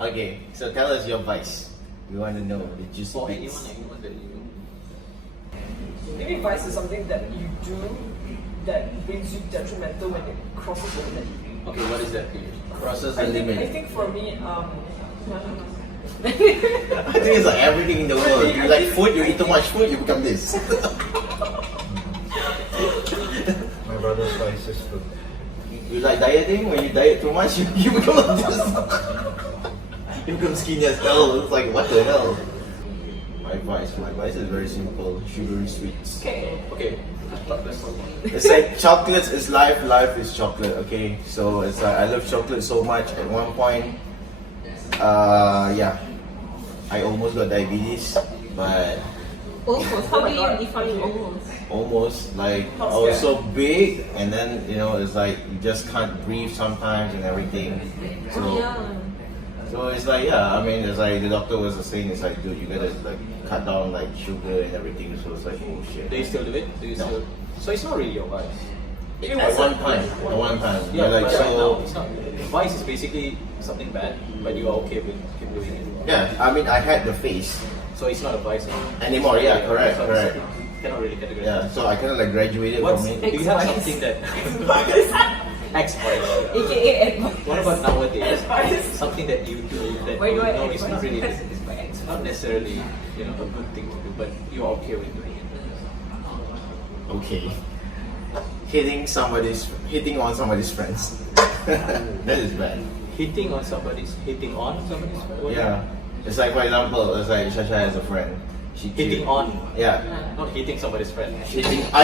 Okay, so tell us your vice. We want to know. Did you For speak? anyone that you know. Maybe vice is something that you do that brings you detrimental when it crosses the limit. Okay, what is that? Crosses the I limit. think for me, I think it's like everything in the world. You like food, you eat too much food, you become this. My brother's vice is food. You like dieting, when you diet too much, you become like this. You become skinny as hell. It's like, what the hell? My vice is very simple. Sugary sweets. Okay. It's like chocolates is life, life is chocolate, okay? So it's like I love chocolate so much. At one point, yeah, I almost got diabetes, but Almost. How do you define almost? almost like I was so big, and then it's like you just can't breathe sometimes and everything. So Yeah. so it's like, yeah, I mean, it's like the doctor was saying, it's like, dude, you gotta like cut down like sugar and everything. So it's like, oh shit. Do you still do it? Do you No. still? So it's not really your vice. At one time, Yeah, but like but right now, so. it's not. Vice is basically something bad, but you are okay with keep doing it. Yeah, I mean, I had the face So it's not a vice anymore. Yeah, correct, So correct. Cannot really categorize. Yeah, so I kind of like graduated What's, from do it. you have something that ex-vice? AKA advice. What about nowadays? Advice. Something that you do that Why do I know it's not advise? really, Because it's my it's not necessarily a good thing to do, but you're okay with doing it. Okay, hitting on somebody's friends. That is bad. Hitting on somebody's what? Yeah, it's like, for example, it's like Shasha has a friend. She Hitting on, Yeah. not hitting somebody's friend. I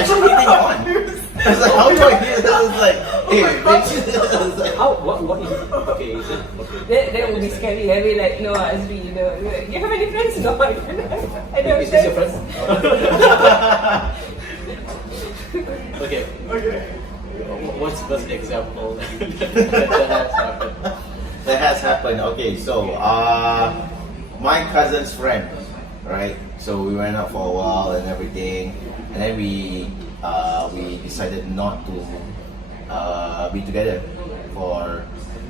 said hitting on. It's like, how do I hit? I was like, hey, bitch. It's like, How? What is it? Okay, is it? Okay. That would be scary. I'd be like, no, Azri, do you have any friends? No, I don't. Is this your friend? Okay. What's the example that has happened? That has happened. Okay, so my cousin's friend, right? So we went out for a while and everything, and then we decided not to be together for,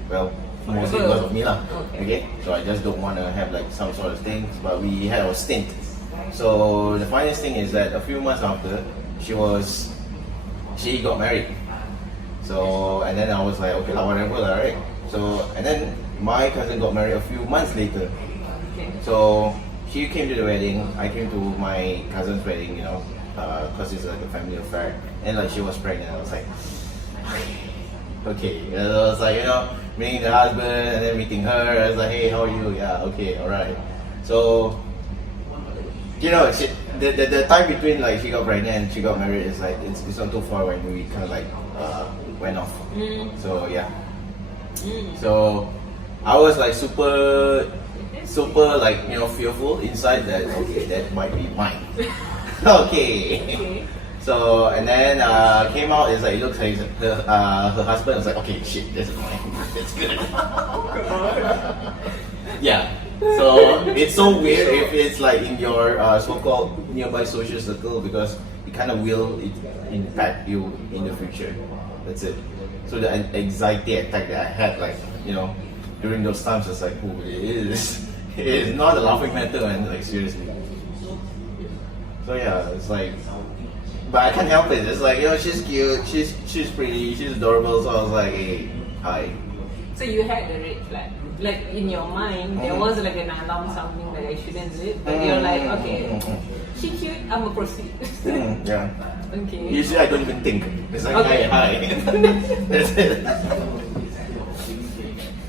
well, mostly because of me lah. Okay, so I just don't want to have like some sort of things, but we had our stint. So the funniest thing is that a few months after, she got married. So, and then I was like, okay, whatever, right? So, and then my cousin got married a few months later. So, she came to the wedding, I came to my cousin's wedding, because it's like a family affair. And like she was pregnant, I was like, okay. And I was like, meeting the husband and then meeting her. I was like, hey, how are you? Yeah, okay, alright. So, the time between like she got pregnant and she got married is like it's not too far when we kind of like went off. So yeah. So I was like super like fearful inside that okay, that might be mine. Okay. So and then came out, it's like it looks like her husband was like, okay, shit, that's mine. That's good. Yeah. So it's so weird if it's like in your so-called nearby social circle, because it kind of will impact you in the future. That's it. So the anxiety attack that I had, like during those times, it's like, oh, it is not a laughing matter, man. Like seriously. So yeah, it's like, but I can't help it. It's like she's cute, she's pretty, she's adorable. So I was like, hey, hi. So you had the red flag. Like in your mind, there was like an alarm sounding that I shouldn't do it, but you're like, okay, she cute, I'ma proceed. Yeah. Okay. Usually I don't even think. It's like, Okay. hi. That's it.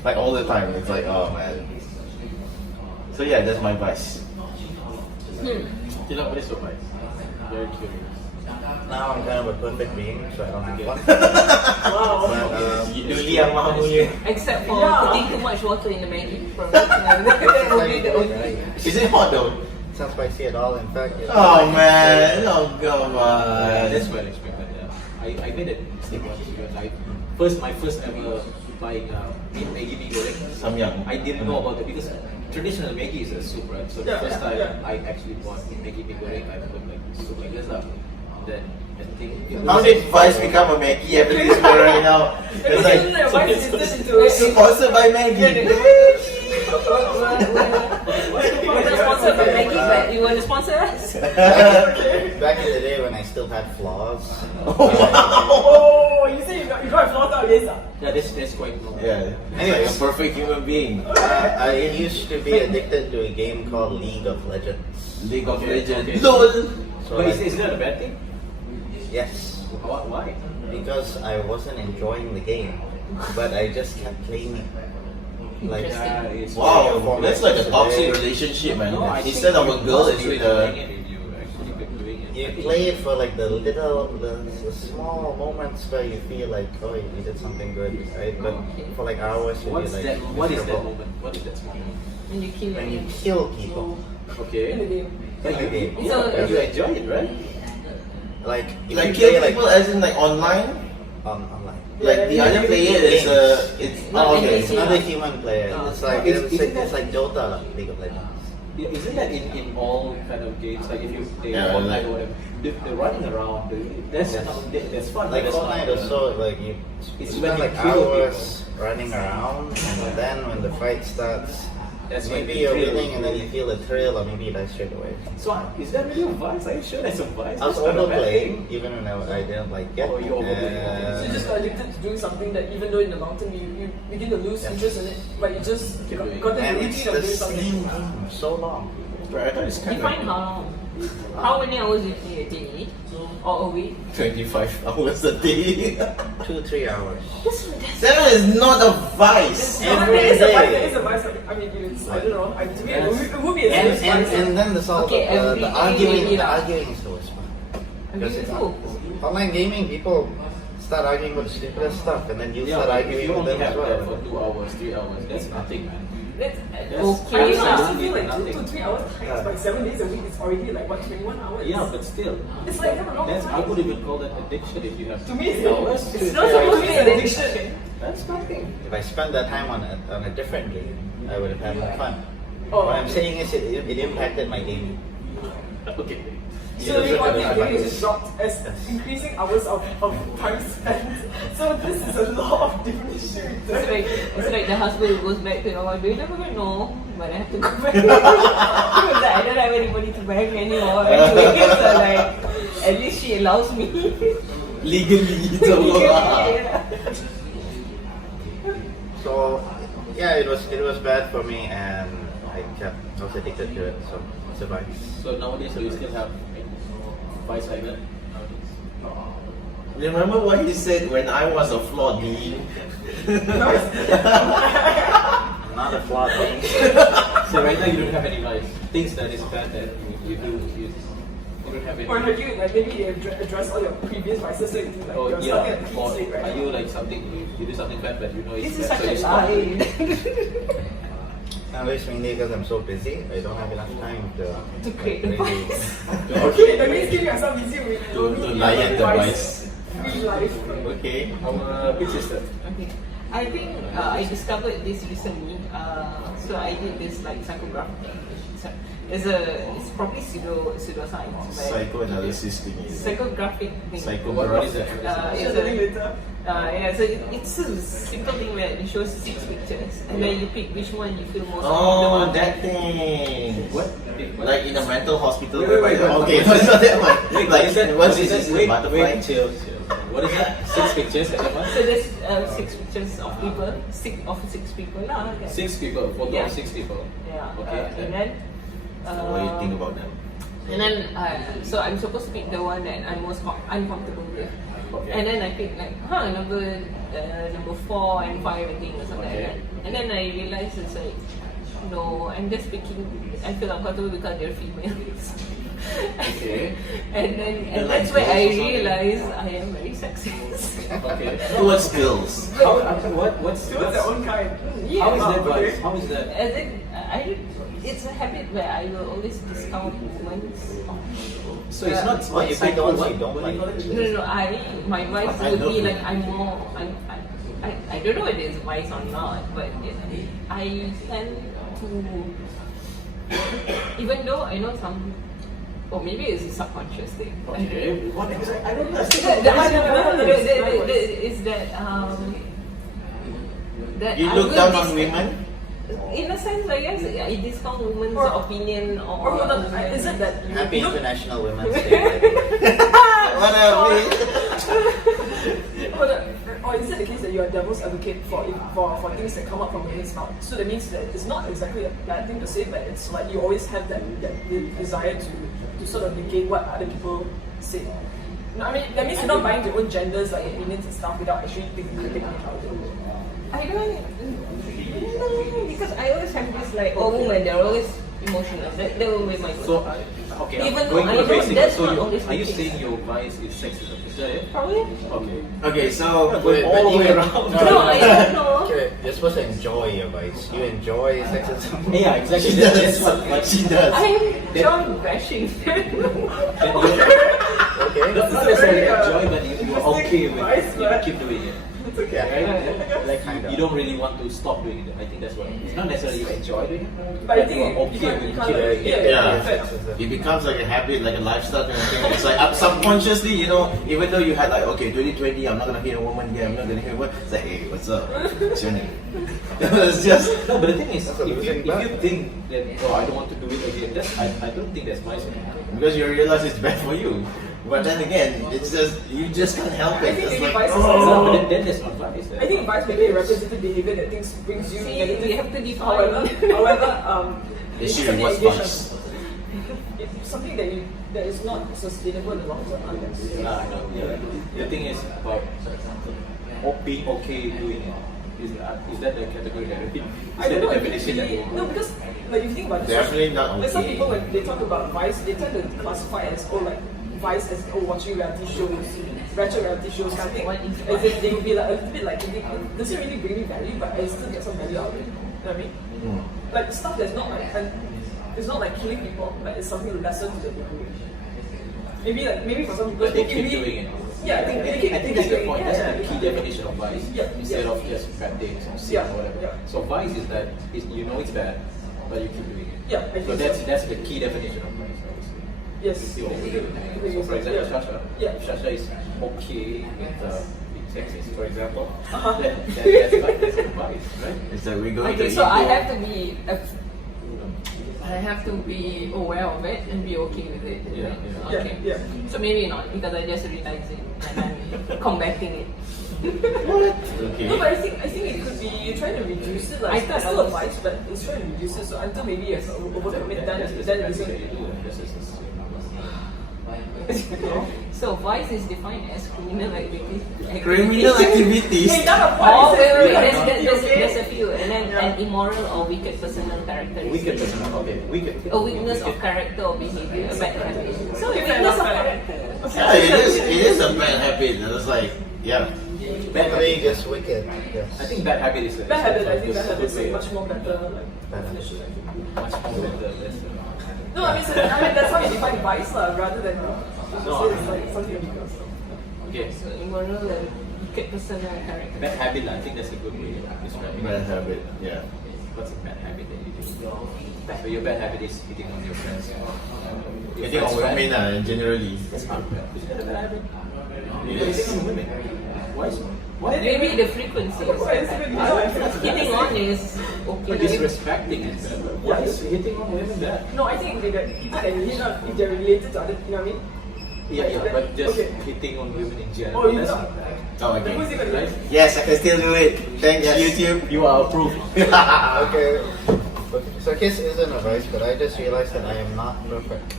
Like all the time. It's like, oh man. So yeah, that's my vice. What is your vice? Very curious. Now I'm kind of a perfect being, so I don't have one. Except for putting too much water in the Maggi. That would be the only. Is it hot though? It's not spicy at all. In fact, it's Oh man, oh come That's on. well expected. Yeah. I made a mistake once because my first ever buying Maggi mee goreng. Samyang. I didn't know about it because traditional Maggi is a soup, right? So the first time I actually bought Maggi mee goreng, I put like soup like this up. Then I think. How did Vice become a Maggie advertisement right now? It's like It's sponsored by Maggie. We're sponsored by Maggie, but you want to sponsor us? Back in the day when I still had flaws. Oh, you say you got flaws nowadays, ah? Yeah, that's quite normal. Yeah, Anyways. like a perfect human being. I used to be addicted to a game called League of Legends. League of Okay, Legends. okay. LOL. So But like, is that a bad thing? yes, Why? because I wasn't enjoying the game, but I just kept playing it. Like, Interesting. It's Wow, that's like a toxic relationship, man. No, I Instead of a girl, it's with a. You actually been doing it. you play it for like the small moments where you feel like, oh, you did something good, right? But for like hours, you'll be What's like, that? What is that miserable. moment? What is that small moment? When you kill When you them. kill people. In the Okay. game. But you, Okay. yeah, So- but you enjoy it, right? Like, if Like you kill play, people as in like online? online. Like the other player is it's Not okay. It's another human player. Oh. It's like Is- it's, isn't it's that- like Dota, League of Legends. Isn't that in all kind of games? Like if you play Yeah, online like- or whatever, the running around, that's Yes. that's fun. Like that's Fortnite fun. or so, like you It's spend when you like kill hours running around, and then when the fight starts, That's when maybe you you're thrill. winning, and then you feel the thrill, or maybe you die straight away. So is that really a vice? Are you sure that's a vice? I was That's not a bad overplaying, even when I didn't like it. Oh, you overplaying. So you just got addicted to doing something that even though in the long term you begin to lose Yeah. interest in it, but you just Keep doing it. got the and routine it's of the doing something. same game so long. But I thought it's kind Define how long? How many hours you play a day? Or a week? 25 hours a day. 2-3 hours. That is not a vice. Every It is a vice. day. It is a vice. I mean, it's, I don't know. To me, it would be a And, serious vice. and then there's all Okay, every the day, arguing. The yeah. arguing is always fun. Because it's Beautiful. online gaming, people start arguing about the stupidest stuff, and then you Yeah, start but if arguing you with only them as have that well. for 2 hours, 3 hours, that's nothing, man. That's I okay. don't know, I lah. still feel like Nothing. 2 to 3 hours times by 7 days a week is already like what, 21 hours? Yeah, but still, It's like never long that's, I time. would even call that addiction if you have To me, 3 hours. it's 2 not 3 supposed to hours. be an addiction. That's nothing. If I spent that time on a different game, I would have had more fun. Oh. What I'm saying is it impacted my gaming. Okay. So the quality of gaming is just dropped as increasing hours of time spent. So this is a law of diminishing return. It's like the husband who goes back to the wife. You never gonna know, but I have to go back. Because I don't have anybody to bang anymore. Anyway, so like, at least she allows me. Legally, so Yeah. So yeah, it was bad for me, and I was addicted to it. So it's a vice. So nowadays, do you still have vice like that? Remember what he said when I was a flawed being? Not a flawed thing. So right now you don't have any vice. Things that is bad that you do, you don't have any. Or have you like maybe address all your previous vices so you do like Oh you're starting at yeah. peak Or state, right? are you like something you do something bad but you know it's This is bad, such so a you stop doing lie. it? Nowadays, mainly because I'm so busy, I don't have enough time To create the really- vice. Okay, that means give yourself easy with To lion the vice. Free life. Okay. Our big sister. Okay. I think I discovered this recently. So I did this like psychography. So it's probably pseudoscience, but Psychoanalysis thing. psychographic thing. What is that? It's Shall I tell you later? yeah, so it's a simple thing where it shows 6 pictures and then you pick which one you feel most Oh, comfortable. that thing. What? Like in a mental hospital. Wait, Okay, it's not that one. What is that? What's What is this? that? Wait, Butterfly? chill. What is that? 6 pictures and then what? So there's 6 pictures of people, 6 people lah. Yeah. 6 people, photo Yeah. of 6 people. Yeah. Okay. And then. What do you think about them? And then, so I'm supposed to pick the one that I'm most uncomfortable with. Okay. And then I pick like, number 4 and 5 I think or something Okay. like that. And then I realized it's like, no, I'm just picking, I feel uncomfortable because they're females. Okay. and then, They're and that's like where I girls or something? realized I am very sexist. Okay. Towards girls. What's It was their own kind. Yeah. how is that okay. vice? How is that? As in, it's a habit where I will always discount moments of So it's not Oh, you pick the ones you don't what do you call like. it? No, my vice I would love be it. like I don't know whether it's vice or not, but I tend to, even though I know some Or maybe it's a subconscious thing. Okay. What exactly? I don't know. Is that that You I look will down on dis- women? In a sense, I guess I discount women's opinion Or hold on, is it that you Happy look- International Women's Day. Whatever. Or is it the case that you are devil's advocate for things that come up from women's mouth? So that means that it's not exactly a bad thing to say, but it's like you always have that desire to sort of negate what other people say. No, I mean that means you're not buying your own genders, like opinions and stuff, without actually thinking critically about it. I don't know, because I always have this like, women, they're always emotional. That will be my So, okay. Even going though to I the know basics. that's So, not always are you the case. saying your vice is sexism? Is that it? Probably. Okay. Okay, so Going all the way around. No, I don't know. Okay, you're supposed to enjoy your vice. You enjoy sexism. Yeah, exactly. She That's does. what She does. I'm John bashing. Okay. not necessarily enjoy, but you're okay with Vice, it. You but- keep doing it. It's okay. Right? Like Kinda. you don't really want to stop doing it. I think that's what. It's not necessarily you enjoy doing it, But I think you're okay with you keep can't, doing it. Yeah. It becomes like a habit, like a lifestyle kind of thing. It's like subconsciously, even though you had like, okay, 2020, I'm not gonna hit a woman here, I'm not gonna hit a woman. It's like, hey, what's up? What's your name? It's just. No, but the thing is, That's a if losing you battle. think that I don't want to do it again, I don't think that's vice. Because you realize it's bad for you. But then again, it's just, you just can't help I it. think It's maybe like, vice is No, also. but then there's not vice. I think vice may be a representative behavior that things brings you See, negative. we have to define. However, They it's should something what's engaged vice. on- It's something that is not sustainable in the long term unless. No. The thing is about being okay doing it. Is that the category that is I that don't know the if definition that really, you no, because like if you think about this, Definitely not there's some okay. people when they talk about vice, they tend to classify it as like vice as watching reality shows, retro reality shows kind of thing. As if they would be like a little bit like thinking, does it really bring me value, but I still get some value out of it. You know what I mean? Like stuff that's not like it's not like killing people, but it's something lesser to the degree. Maybe for some people But they it keep can be- doing it. Yeah, I think that's the point. That's the key yeah. definition of vice. Yeah, Instead yeah. of just bad things or sin Yeah, or whatever. yeah. So vice is that you know it's bad, but you keep doing it. Yeah, I think So so. that's the key definition of vice. Obviously. Yes. You see what we're doing. So for example, Shasha. Yeah. If Shasha is okay with being sexist, for example. Uh-huh. Then that's a vice, right? It's like we go Okay, into so I ego. have to be aware of it and be okay with it. Yeah, right? yeah. Okay. Yeah. So maybe not because I just realize it and I'm combating it. Okay. No, but I think it could be you're trying to reduce it. Like I thought it's still I a was- vice, but it's trying to reduce it. So until maybe you overcome it, then That's it's the isn't. So vice is defined as criminal activity. Criminal activities. Hey, that Oh, applies. wait, Okay. there's a few. And then Yeah. an immoral or wicked personal characteristic. Wicked person. Okay, wicked. A weakness of character or behavior, a bad habit. So Okay, weakness of fair enough. character. Yeah, it is a bad habit. It's like, yeah. Bad habit. Just wicked. Yes. I think bad habit is Bad habit, I think is bad a habit good is way. a much more better Bad definition. Much more better. No, I mean that's how you define vice, rather than No, it's like something illegal. Okay. So immoral and wicked personal character. Bad habit, I think that's a good way to describe it. Bad habit, yeah. What's a bad habit that you do? So your bad habit is hitting on your friends. Your I think on friend's women friend. generally. That's not bad. Is that a bad habit? Yes. Hitting on women. Why so? Why? Maybe the frequency. Hitting on is okay. Disrespecting is bad. Why is hitting on women bad? No, I think people that you hit on, if they're related to other, you know what I mean? Yeah, but just Okay. hitting on women in general. Oh, you that's know. not bad. Oh, Then who's okay. it gonna Right? be? Yes, I can still do it. Thanks, Yes. YouTube. You are approved. Okay. So kiss isn't a vice, but I just realized that I am not perfect.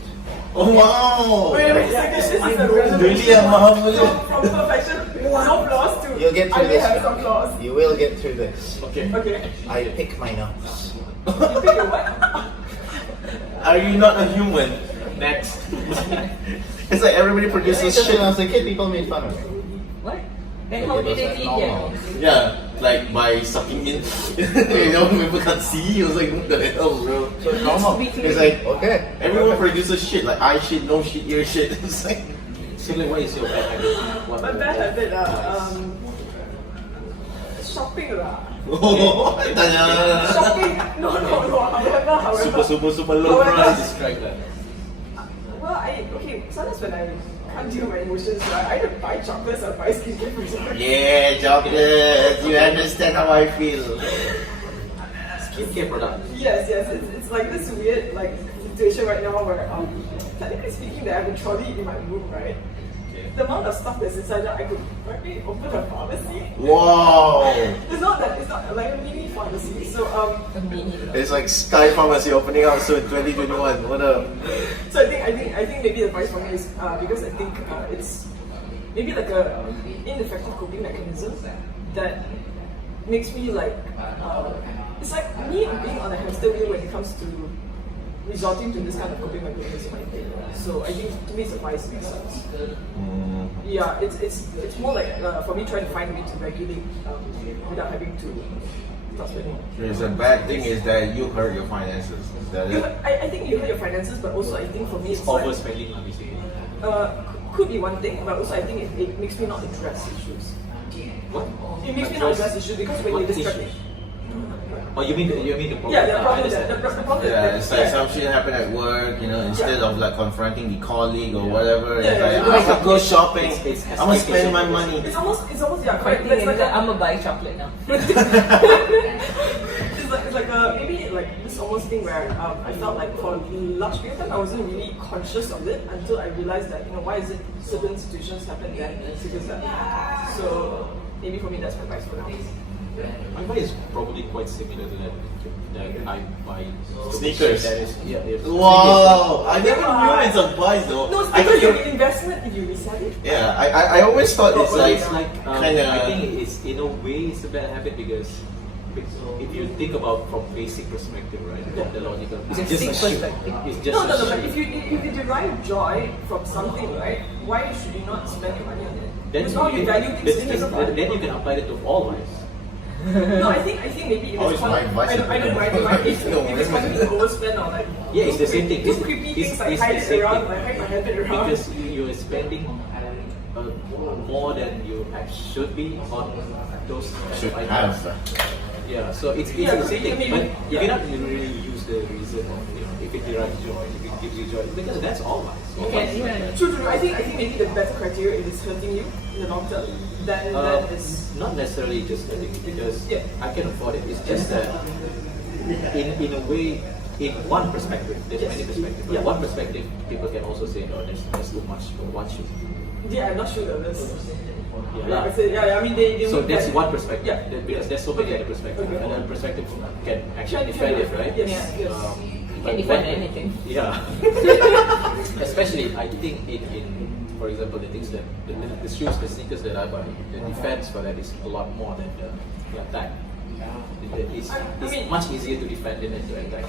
Oh, wow. Wait, this is a Really, I'm humble. from perfection, no flaws to You'll get I through may this. have some flaws. You will get through this. Okay. Okay. I pick my nose. You pick your what? Are you not a human? Next. It's like everybody produces Just when I shit. was a kid, people made fun of me. What? Then how did they feed Normal. you? Yeah, like by sucking in. People can't see. It was like, what the hell, bro? So it's normal. It's like, Okay. everyone produces shit, like eye shit, nose shit, ear shit. It's like, So like, what is your bad habit? What My bad habit, shopping oh, tanya. Shopping, no, however. Super low However- price. Describe that. Well, I sometimes when I can't deal with my emotions, right, I either buy chocolates or buy skincare for example. Yeah, chocolate. You understand how I feel. Skincare product. Yes, it's like this weird like situation right now where technically speaking, that I have a trolley in my room, right? The amount of stuff that's inside there, I could probably open a pharmacy. Wow. It's not like a mini pharmacy. So It's like Sky Pharmacy opening up soon, 2021. What up? So I think maybe the advice for me is because I think it's maybe like a ineffective coping mechanism that makes me like it's like me being on a hamster wheel when it comes to resorting to this kind of coping mechanism, I think. So I think to me it's a vice in a sense. Yeah, it's more like for me trying to find a way to regulate without having to stop spending. The bad thing is that you hurt your finances. Is that it? I think you hurt your finances, but also I think for me it's like, Overspending, basically. could be one thing, but also I think it makes me not address issues. What? It makes me not address issues because when What you describe issue? it. Oh, you mean the problem? Yeah, the I problem understand. that the problem Yeah, that it's like some shit happened at work, you know, instead of like confronting the colleague or whatever, Yeah, it's yeah, like, yeah. I'm gonna go shopping, It's I'm gonna spend my money. it's almost yeah, My correct. thing It's is like that I'm gonna buy chocolate now. it's like maybe like this almost thing where I felt like for a large period of time I wasn't really conscious of it until I realized that why is it certain situations happen then and because that. So maybe for me that's my advice for now. My buy is probably quite similar to that. That I buy Sneakers. That is, yeah. Wow, I never knew it's a buy though. No, it's I because thought your investment if you resell it. yeah, I always thought it's like I kinda. think it's in a way it's a bad habit because if you think about from basic perspective, right, the logical, it's just a Basic shoe. perspective. It's just No, a but shoe. if you derive joy from something, right? Why should you not spend your money on it? Then Because now you value the things thing is, differently. then you can apply it to all lives. No, I think maybe if Oh, it's it's my advice. I don't mind if No, it's causing me to overspend on like Yeah, it's the same thing. These It's- creepy it's- things like it's hide the it same around, thing. like hide my habit around. Because you're spending more than you should be on those Should items. have. Yeah, so it's Yeah, the same thing. I mean, But you yeah. cannot really use the reason of if it derives joy, if it gives you joy, because that's all lies. All lies like that. True. I think maybe the better criteria if it's hurting you in the long term, then that is Not necessarily just the thing, because Yeah. I can afford it. It's just that in a way, in one perspective, there's Yes. many perspectives. But Yeah. one perspective, people can also say, no, there's too much for one shoe. yeah, I'm not sure of this. Yeah. I mean they So would that's like- one perspective. Yeah. Because there's so many Okay. other perspectives. Okay. Another perspective can actually Can defend it, right? Yes, yes. But defend when- anything. Yeah. Especially, I think in for example, the things that the shoes, the sneakers that I buy, the defense for that is a lot more than the attack. It's mean- much easier to defend than to attack.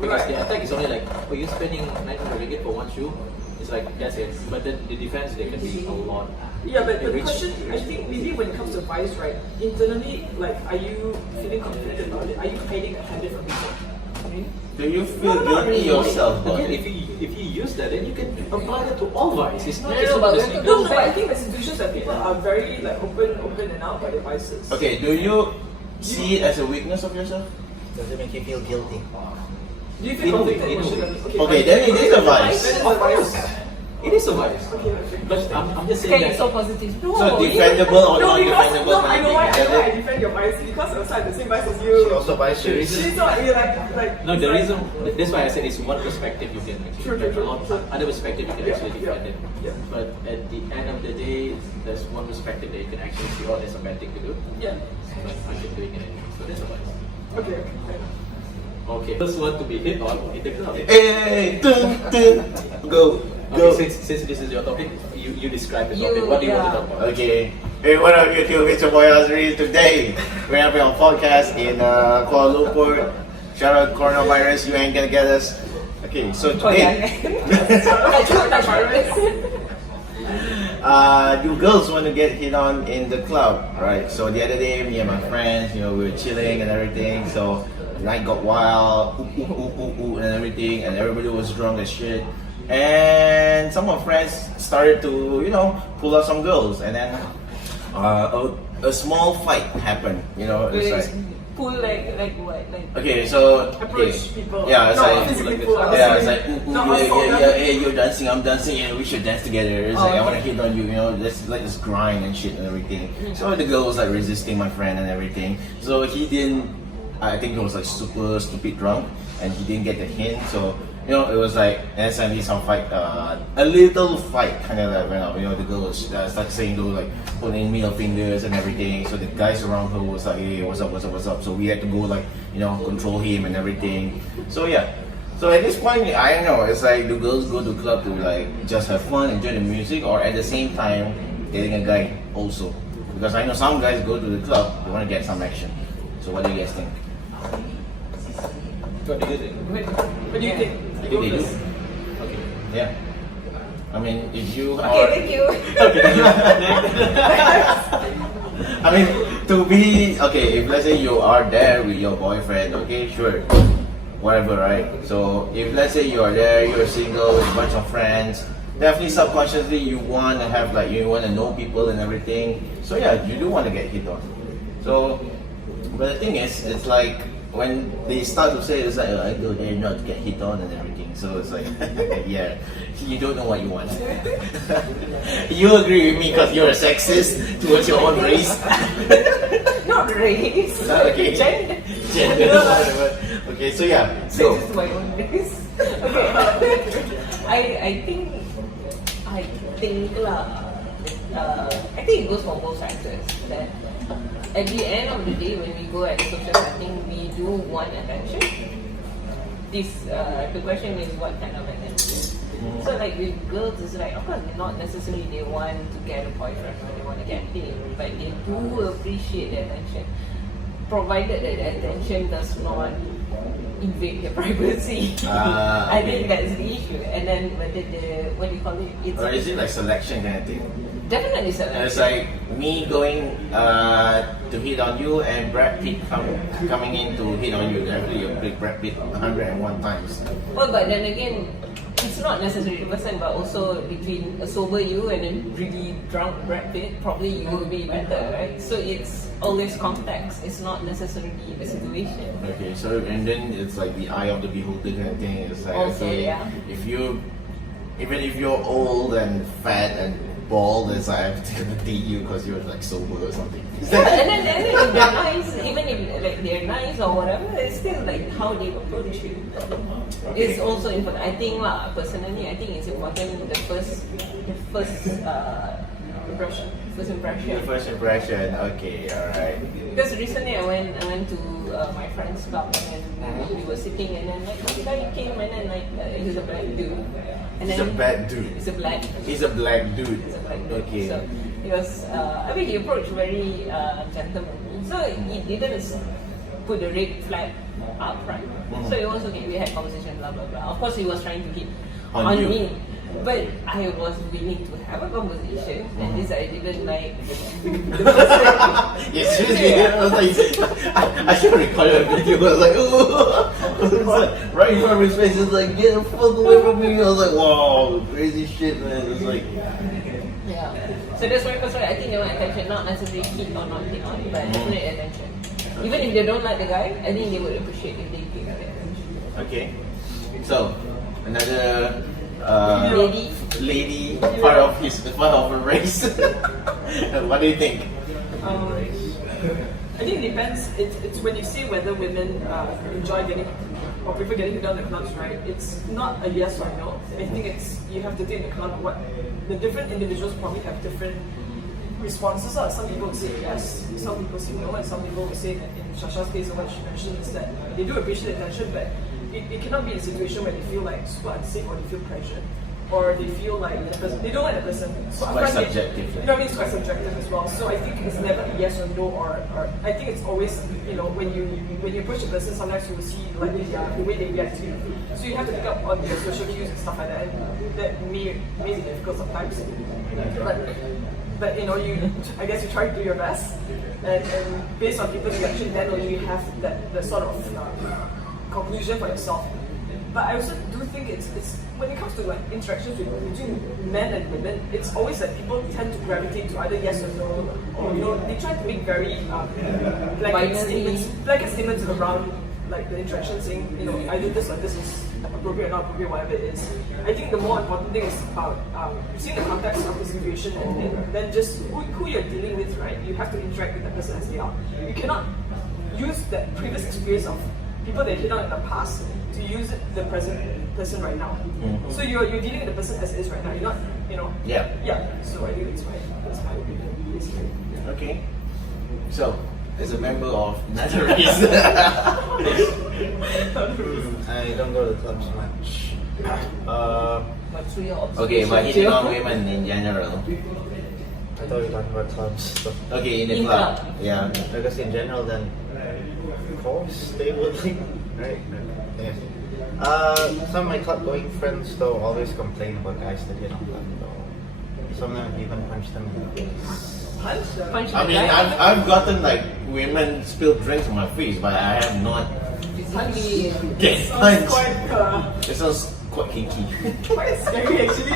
Because the attack is only like, oh, you're spending 900 ringgit for one shoe. It's like that's it. But then the defense, they can be a lot. Yeah, but the Rich. question, I think maybe when it comes to vice, right, internally, like, are you feeling confident about it? Are you hiding a habit from people? Do you feel No, not guilty really. yourself about Again, it? if you use that, then you can apply that to all vice. It's not No, just no, about the but sneakers. No, but I think the situations that people are very like open and out about their vices. Okay, do you see it as a weakness of yourself? Does it make you feel guilty? Do you feel conflicted In a way. emotionally? Okay, then it is a vice. Then it's Of a vice. course. It is a vice. Okay, okay. But I'm just Okay, saying it's that. so positive. No, So defendable or No, because non-defendable? no, I know why Can I it- defend your vice because also I have the same vice as She you. also buys shoes. She's not you like No, it's the like- reason, that's why I said it's one perspective you can actually True, defend. true, A lot, true. other perspective you can Yeah, actually yeah, defend it. yeah. But at the end of the day, there's one perspective that you can actually see, oh, there's a bad thing to do. Yeah. But I'm just doing it anyway. So that's a vice. Okay. Okay, first one to be hit on in the club. Hey, dun, dun. Go, go. Okay, since this is your topic, you describe the You- topic. What do you want to yeah. talk about? Okay. Hey, what up, YouTube? It's your boy Azri. Today, we're having a podcast in Kuala Lumpur. Shout out coronavirus. You ain't gonna get us. Okay, so Oh, yeah. today, you girls want to get hit on in the club, right? So the other day, me and my friends, we were chilling and everything. So the night got wild, and everything, and everybody was drunk as shit. And some of my friends started to, pull out some girls, and then a small fight happened. It's like pull like what? Like Okay, so Approach people. Yeah, it's Not like physically pull, I'm yeah, saying. it's like ooh, Not yeah, assault yeah, them. yeah, hey, you're dancing, I'm dancing, yeah, we should dance together. It's like I want to okay. hit on you, you know, let's grind and shit and everything. So the girl was like resisting my friend and everything. So he didn't. I think he was like super stupid drunk, and he didn't get the hint. So you know, it was like, and suddenly some fight, a little fight kind of like went up. You know, the girl was started saying those like putting middle fingers and everything. So the guys around her was like, hey, what's up, what's up, what's up? So we had to go like, you know, control him and everything. So yeah. So at this point, I don't know. It's like, do girls go to club to like just have fun, enjoy the music, or at the same time getting a guy also? Because I know some guys go to the club, they want to get some action. So what do you guys think? What do you think? What do you think? I think they do. Okay. Yeah. I mean, if you are. Okay, thank you. I mean, to be okay, if let's say you are there with your boyfriend, okay, sure, whatever, right? So if let's say you are there, you're single with a bunch of friends, definitely subconsciously you want to have like, you want to know people and everything. So yeah, you do want to get hit on. So, but the thing is, it's like when they start to say it's like, oh, I go there not to get hit on and everything. So it's like, yeah, you don't know what you want. You agree with me because you're a sexist towards your own race. Not race. Okay. Gender. Gender, whatever. Okay, so yeah, so This is my own race. Okay. I think lah. I think it goes for both factors. That at the end of the day, when we go at a social setting, we do want attention. The question is what kind of attention. So like with girls, it's like, of course, not necessarily they want to get a boyfriend or they want to get paid, but they do appreciate the attention, provided that the attention does not invade their privacy. I think that's the issue. And then whether what do you call it? It's or is it like selection kind of thing? definitely selection. It's like me going to hit on you and Brad Pitt coming in to hit on you. Definitely you pick Brad Pitt 101 times. Well, but then again, it's not necessarily the person, but also between a sober you and a really drunk Brad Pitt, probably you will be better, right? So it's always context. It's not necessarily the situation. Okay, so and then it's like the eye of the beholder kind of thing. It's like, Also, okay, yeah. if you, even if you're old and fat and bald, it's like I have to date you because you're like sober or something. Yeah, and then if they're nice, even if like they're nice or whatever, it's still like how they approach you. It's also important. I think personally, I think it's important the first Impression. first impression. Your first impression, okay, alright. Because recently I went to my friend's club and then we were sitting and then like the guy came and then like he's a black dude. And He's then a bad dude. He's a black. He's a black dude. He's a black dude. Okay. So he was. I mean, he approached very gentlemanly. So he didn't put the red flag up front. So it was okay. We had conversation, blah blah blah. Of course, he was trying to hit On you. me. But I was willing to have a conversation, and this I didn't like the person. Yes, seriously, I was like, I should record a video. I was like, oh, right in front of his face. It's like, get the fuck away from me. I was like, wow, crazy shit, man. It's like, Yeah. So that's my first one. I think they want attention, not necessarily hit or not hit on, but definitely attention. Even if they don't like the guy, I think they would appreciate if they give the attention. okay. So, another lady part of her race. What do you think? I think it depends. It's when you see whether women enjoy getting or prefer getting down the clubs, right? It's not a yes or no. I think it's you have to take into account what the different individuals probably have different responses are. Some people will say yes, some people say no, and some people will say that in Shasha's case, what she mentioned is that they do appreciate attention, but it cannot be a situation where they feel like super unsafe or they feel pressured. Or they feel like the person, they don't like the person. So Quite upfront they- subjective. You know what I mean? It's quite subjective as well. So I think it's never a yes or no, or I think it's always, you know, when you approach a person, sometimes you will see like the way they react to you. So you have to pick up on their social cues and stuff like that. And that may be difficult sometimes. But you know, I guess you try to do your best, and based on people's reaction, then only you have that sort of conclusion for yourself. But I also do think it's when it comes to like interactions between men and women, it's always that people tend to gravitate to either yes or no, or they try to make very blanket statements around like the interaction, saying either this or this is appropriate or not appropriate, whatever it is. I think the more important thing is about seeing the context of the situation and then just who you're dealing with, right? You have to interact with the person as they are. You cannot use that previous experience of people that hit on in the past to use it the present person right now. Mm-hmm. So you're dealing with the person as is right now. You're not, Yeah. Yeah. So I think that's my opinion, basically. Okay. So, as a member of another race, I don't go to clubs much. What's your okay, but hitting observation? on women in general. I thought we were talking about clubs. So, Okay, in the In club. club. Yeah. because in general, then, of course, they would like, right? Yes. Some of my club going friends though always complain about guys that hit on them though. Some of them even punch them in the face. Punch them. Punch I the mean, guy? I've gotten like women spill drinks on my face, but I have not Physically. get Sounds punched. quite It sounds quite kinky. quite scary actually.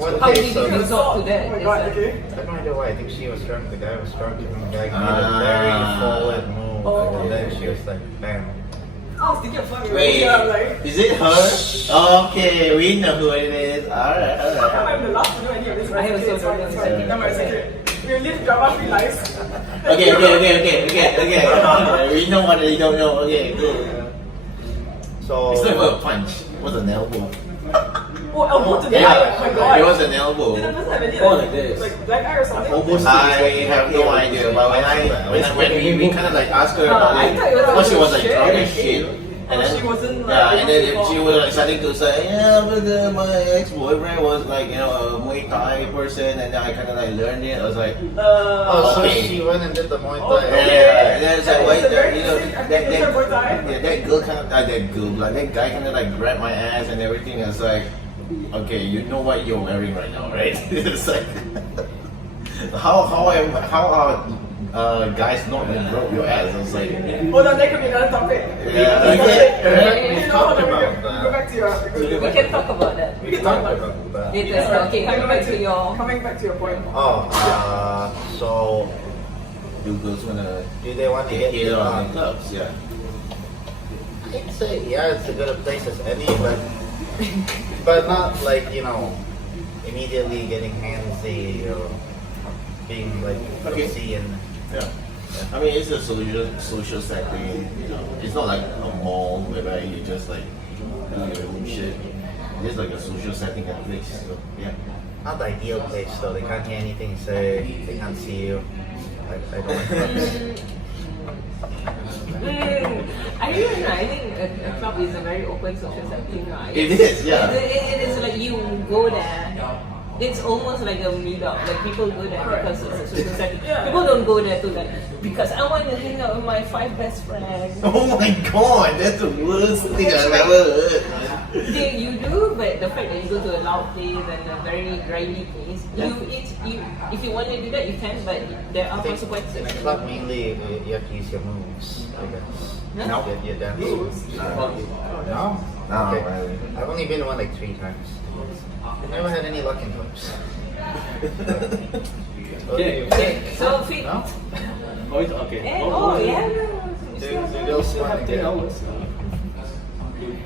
One How day, did so you resort to that? Oh my god, okay. I have no idea why. I think she was drunk. The guy was drunk, and the guy made a Ah. very forward move, Oh. and then she was like, "Bam." I was thinking of fun. Wait, Yeah, like. is it her? Okay, we know who it is. Alright, alright. I'm the last to know any of this. I have It's so fine, many it's fine. ideas. Never mind, it's okay. We live drama-free lives. Okay. We know what they don't know. Okay, good. So It's not even a punch. It was an elbow. Oh, elbow to the Yeah, eye. Oh my god. it was an elbow. Did the person have any like this. like black eye or something? Almost. I have no idea, but when we kind of like asked her about I it, thought it was because she was like shit. drunk as shit. Oh, she wasn't, like, yeah, and then able to she was like starting to say, yeah, but my ex-boyfriend was like, a Muay Thai person, and then I kind of like learned it. I was like, Oh, so Okay. she went and did the Muay Oh, Thai. yeah, and then it's like, why It's a very that, interesting that, activity for Thai. yeah, that girl kind of, that guy kind of like grabbed my ass and everything. I was like, okay, you know what you're wearing right now, right? It's like, how are guys not gonna grab your ass? I was like, Hold on, that could be another topic. Yeah, Okay. okay. Hold on, we Talk go about back to your. We can talk about that. We can talk about it. Later. Okay, coming back to your. Coming back to your point. So do girls wanna do they want to get get hit you on in on? clubs? Yeah. I'd say yeah, it's a good a place as any, but not like immediately getting handsy or being like Okay. pussy and Yeah. I mean, it's a social setting. It's not like a mall whereby you just like do your own shit. It's like a social setting and place. So yeah. not the ideal place though. They can't hear anything you say. They can't see you. I don't like clubs. I don't know. I think a club is a very open social setting, right? It is, yeah. It is like you go there. It's almost like a meetup. Like people go there because it's a social setting. Yeah. People don't go there to like because I want to hang out with my 5 best friends. Oh my god, that's the worst thing I've ever heard. You do, but the fact that you go to a loud place and a very grimy place, if you want to do that, you can, but there are I think consequences. in a club mainly you have to use your moves, I guess. No. Your dance moves. No? No, Okay. really. I've only been to one like 3 times. I've never had any luck in clubs. Okay. Okay, so fit. No? Oh, it's okay. Yeah. Do girls want to get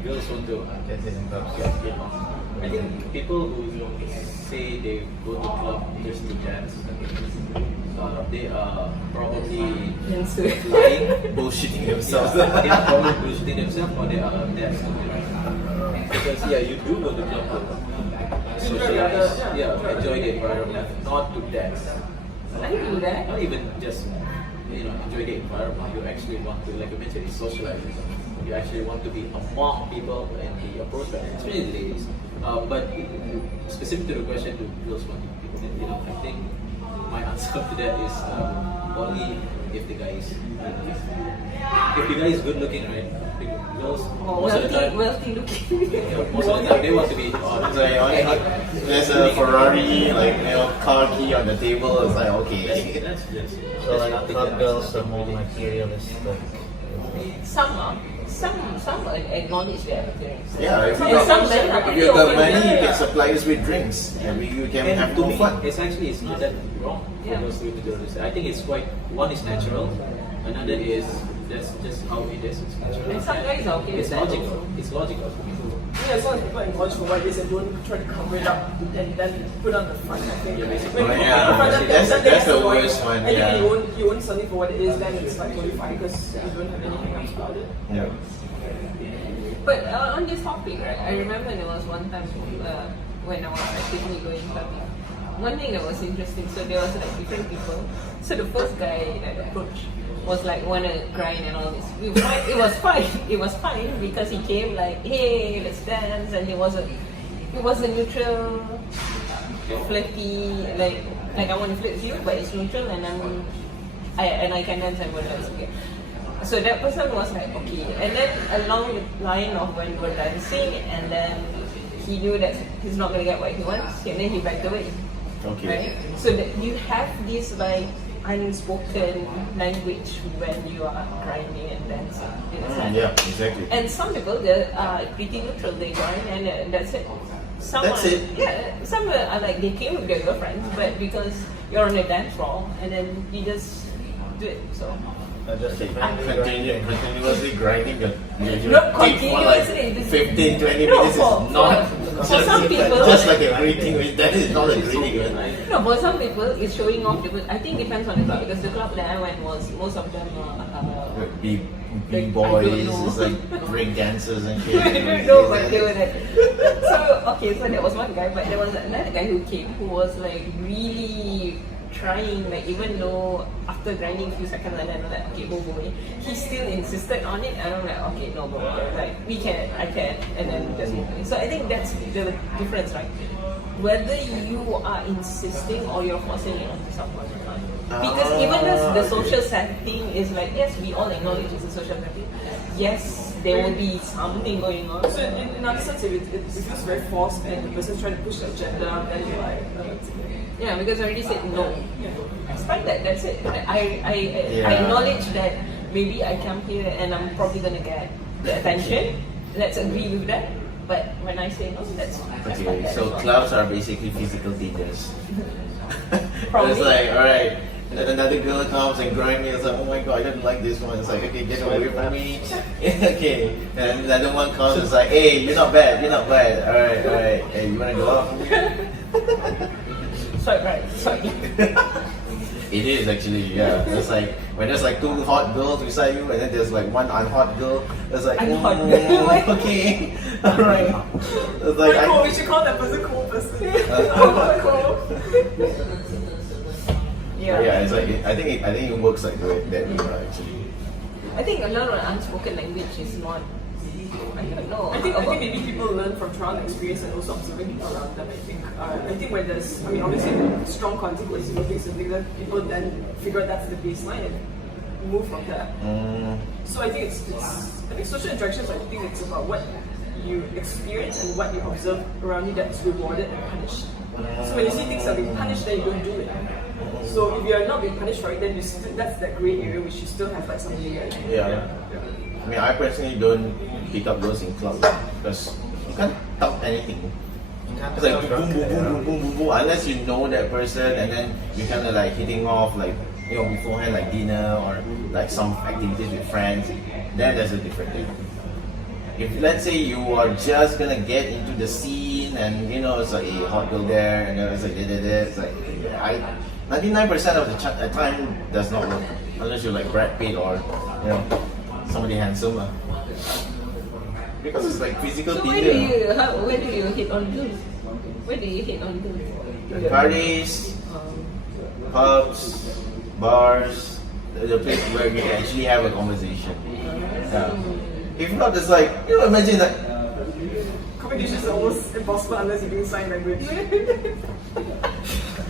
Girls want to. get hit in clubs? I think people who say they go to club just to dance, they are probably lying, Bullshitting themselves. they are probably bullshitting themselves, or they are stupid. Because you do go to club to socialize, enjoy the environment, not to dance. I do that. Not even just enjoy the environment. You actually want to, like I mentioned, it's socializing. You actually want to be among people and be approached by them, especially the ladies. But specific to the question, do girls want to be, I think my answer to that is only if the guy is good looking, right? Girls most of the time, Wealthy looking. most of the time they want to be on. It's like, there's a Ferrari, car key on the table. It's like, okay. That's just So like club girls are more materialistic. Some are. some acknowledge their appearance. Yeah, if you And some got, men are if you got okay, money, you yeah. can supply us with drinks, and you can And have to more me, fun. it's not that wrong for Yeah. those individuals. I think it's quite, one is natural, another is that's just how it is. It's natural. And some guys are okay with It's that logical. also. It's logical. Yeah, as long as people acknowledge for what it is and don't try to cover it up and then put on the front, I think. Yeah, basically. When Oh, people yeah. confront them, That's- then they that's have the to worry. worst one, I think yeah. when you own something for what it is, then it's like totally fine because you don't have anything else about it. Yeah. But on this topic, right, I remember there was one time when I was actively going clubbing. One thing that was interesting, so there was like different people. So the first guy that approached was like wanna grind and all this. It was fine. It was fine because he came like, hey, let's dance, and it was a neutral, flirty, like I want to flirt with you, but it's neutral, and I can dance and we're dance okay. So that person was like, okay. And then along the line of when we're dancing, and then he knew that he's not going to get what he wants, and then he backed away. Okay. Right? So that you have this like unspoken language when you are grinding and dancing. in a sense. Yeah, exactly. And some people, they're pretty neutral, they grind and that's it. Some That's are, it? Yeah, some are like, they came with their girlfriends, but because you're on a dance floor, and then you just do it, so. Just Continuously grinding your Not teeth for like continuously, this- 15, 20 No, minutes is for not some people- just like a greeting. That is not a greeting. Man. No, for some people, it's showing off. I think it depends on the club, because the club that I went was, most of them are B-boys, I don't know. it's like break dancers and shit. no, but they were like. So, okay, so there was one guy, but there was another guy who came who was like really trying, like even though after grinding a few seconds and then I'm like, okay, go away, he still insisted on it, and I'm like, okay, no, bro, like I can, and then just move away. So I think that's the difference, right? Whether you are insisting or you're forcing it onto someone. Because even though the social setting is like, yes, we all acknowledge it's a social setting. Yes, there will be something going on. So in another sense, if it feels very forced and the person's trying to push the agenda, then you're like, it's okay. Yeah, because I already said no. Yeah. Despite that, that's it. I Yeah. acknowledge that maybe I come here and I'm probably gonna get the attention. Let's agree with that. But when I say no, that's Okay, fine. so clubs are basically physical theaters. Probably. It's like, alright, and then another girl comes and grinds me. It's like, oh my god, I don't like this one. It's like, okay, get away from me. Okay, and another one comes. It's like, hey, you're not bad. Alright. Hey, you wanna go out from here? Sorry, right. Sorry. It is actually, yeah. It's like when there's like two hot girls beside you, and then there's like one unhot girl. It's like, Unhot girl. okay, alright. It's like, Cool, we should call that person cool person. yeah, it's like I think it works like that way actually. I think a lot of unspoken language is not. I don't know. I think maybe people learn from trial and experience and also observing people around them. I think when there's, I mean, obviously strong consequences for things and things that people then figure out that's the baseline and move from there. So I think I think social interactions, I think it's about what you experience and what you observe around you that's rewarded and punished. So when you see things that are being punished, then you don't do it. So if you are not being punished for it, then that's that grey area which you still have like something like that. Yeah. I mean, I personally don't pick up girls in clubs because you can't talk anything. It's like boom, unless you know that person and then you kind of like hitting off like, you know, beforehand, like dinner or like some activities with friends, then there's a different thing. If let's say you are just gonna get into the scene and you know it's like a hot girl there and it's like it's like 99% of the time does not work unless you're like Brad Pitt or you know somebody handsome. Because it's like physical So theater. where do you hit on girls? Where do you hit on girls? Parties, pubs, bars, the place where we can actually have a conversation. Yeah. If not, it's like, you know, imagine that. Communication is almost impossible unless you're doing sign language.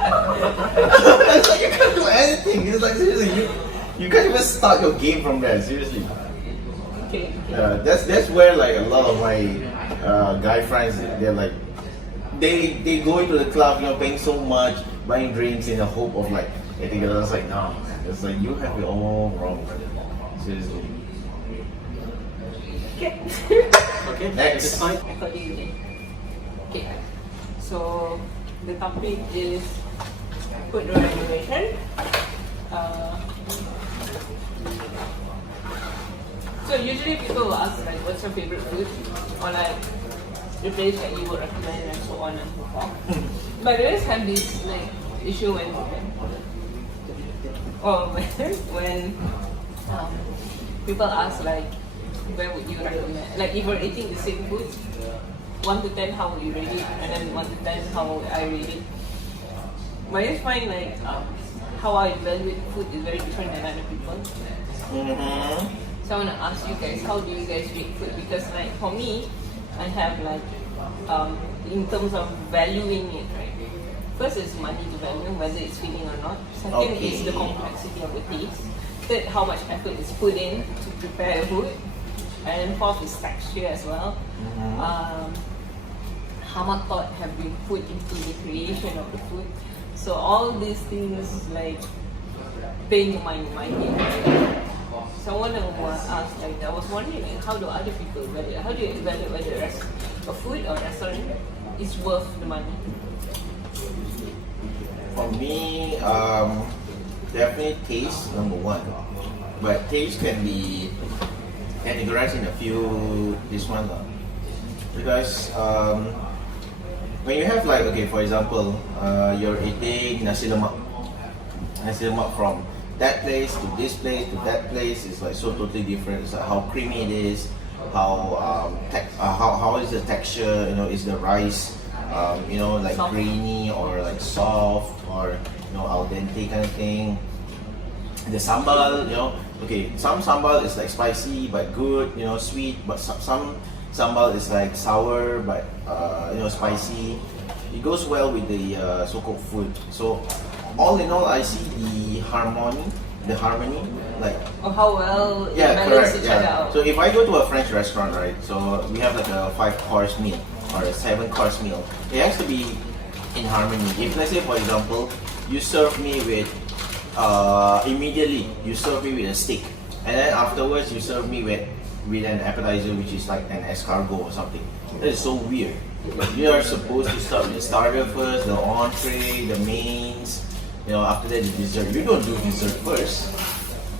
It's like you can't do anything. It's like seriously, you can't even start your game from there. Seriously. Okay. That's where like a lot of my guy friends, they're like, they go into the club, you know, paying so much, buying drinks in the hope of like getting together. It's like, no, it's like you have it all wrong, brother. Seriously. Okay. Okay, Next. this fine. How do you think? Okay. So the topic is food regulation. So usually people will ask like, what's your favorite food, or like the place that you would recommend, and so on and so forth. But I always have this like issue when people ask like, where would you recommend? Like if you're eating the same food, 1 to 10, how would you rate it? And then 1 to 10, how would I rate it? But I just find like how I evaluate food is very different than other people. So I want to ask you guys, how do you guys rate food? Because like for me, I have like in terms of valuing it, right? First is money to value, whether it's filling or not. Second is the complexity of the taste. Third, how much effort is put in to prepare the food. And fourth is texture as well. How much thought have been put into the creation of the food? So all these things like pay into my head. Right? So I want to ask, like, I was wondering, like, how do other people evaluate? How do you evaluate whether a food or restaurant is worth the money? For me, definitely taste number one. But taste can be categorized in a few this one because when you have like, okay, for example, you're eating nasi lemak from that place to this place to that place, is like so totally different. It's like how creamy it is, how is the texture, you know, is the rice like Soft. grainy or like soft or al dente kind of thing. The sambal, okay, some sambal is like spicy but good, sweet, but some sambal is like sour but spicy. It goes well with the so-called food. So all in all, I see the harmony, like Or how well you yeah, balance correct, each other yeah. out? So if I go to a French restaurant, right, so we have like a 5-course meal or a 7-course meal. It has to be in harmony. If let's say, for example, you serve me with immediately you serve me with a steak, and then afterwards you serve me with an appetizer which is like an escargot or something. That is so weird. You are supposed to start with the starter first, the entree, the mains, after that the dessert. You don't do dessert first.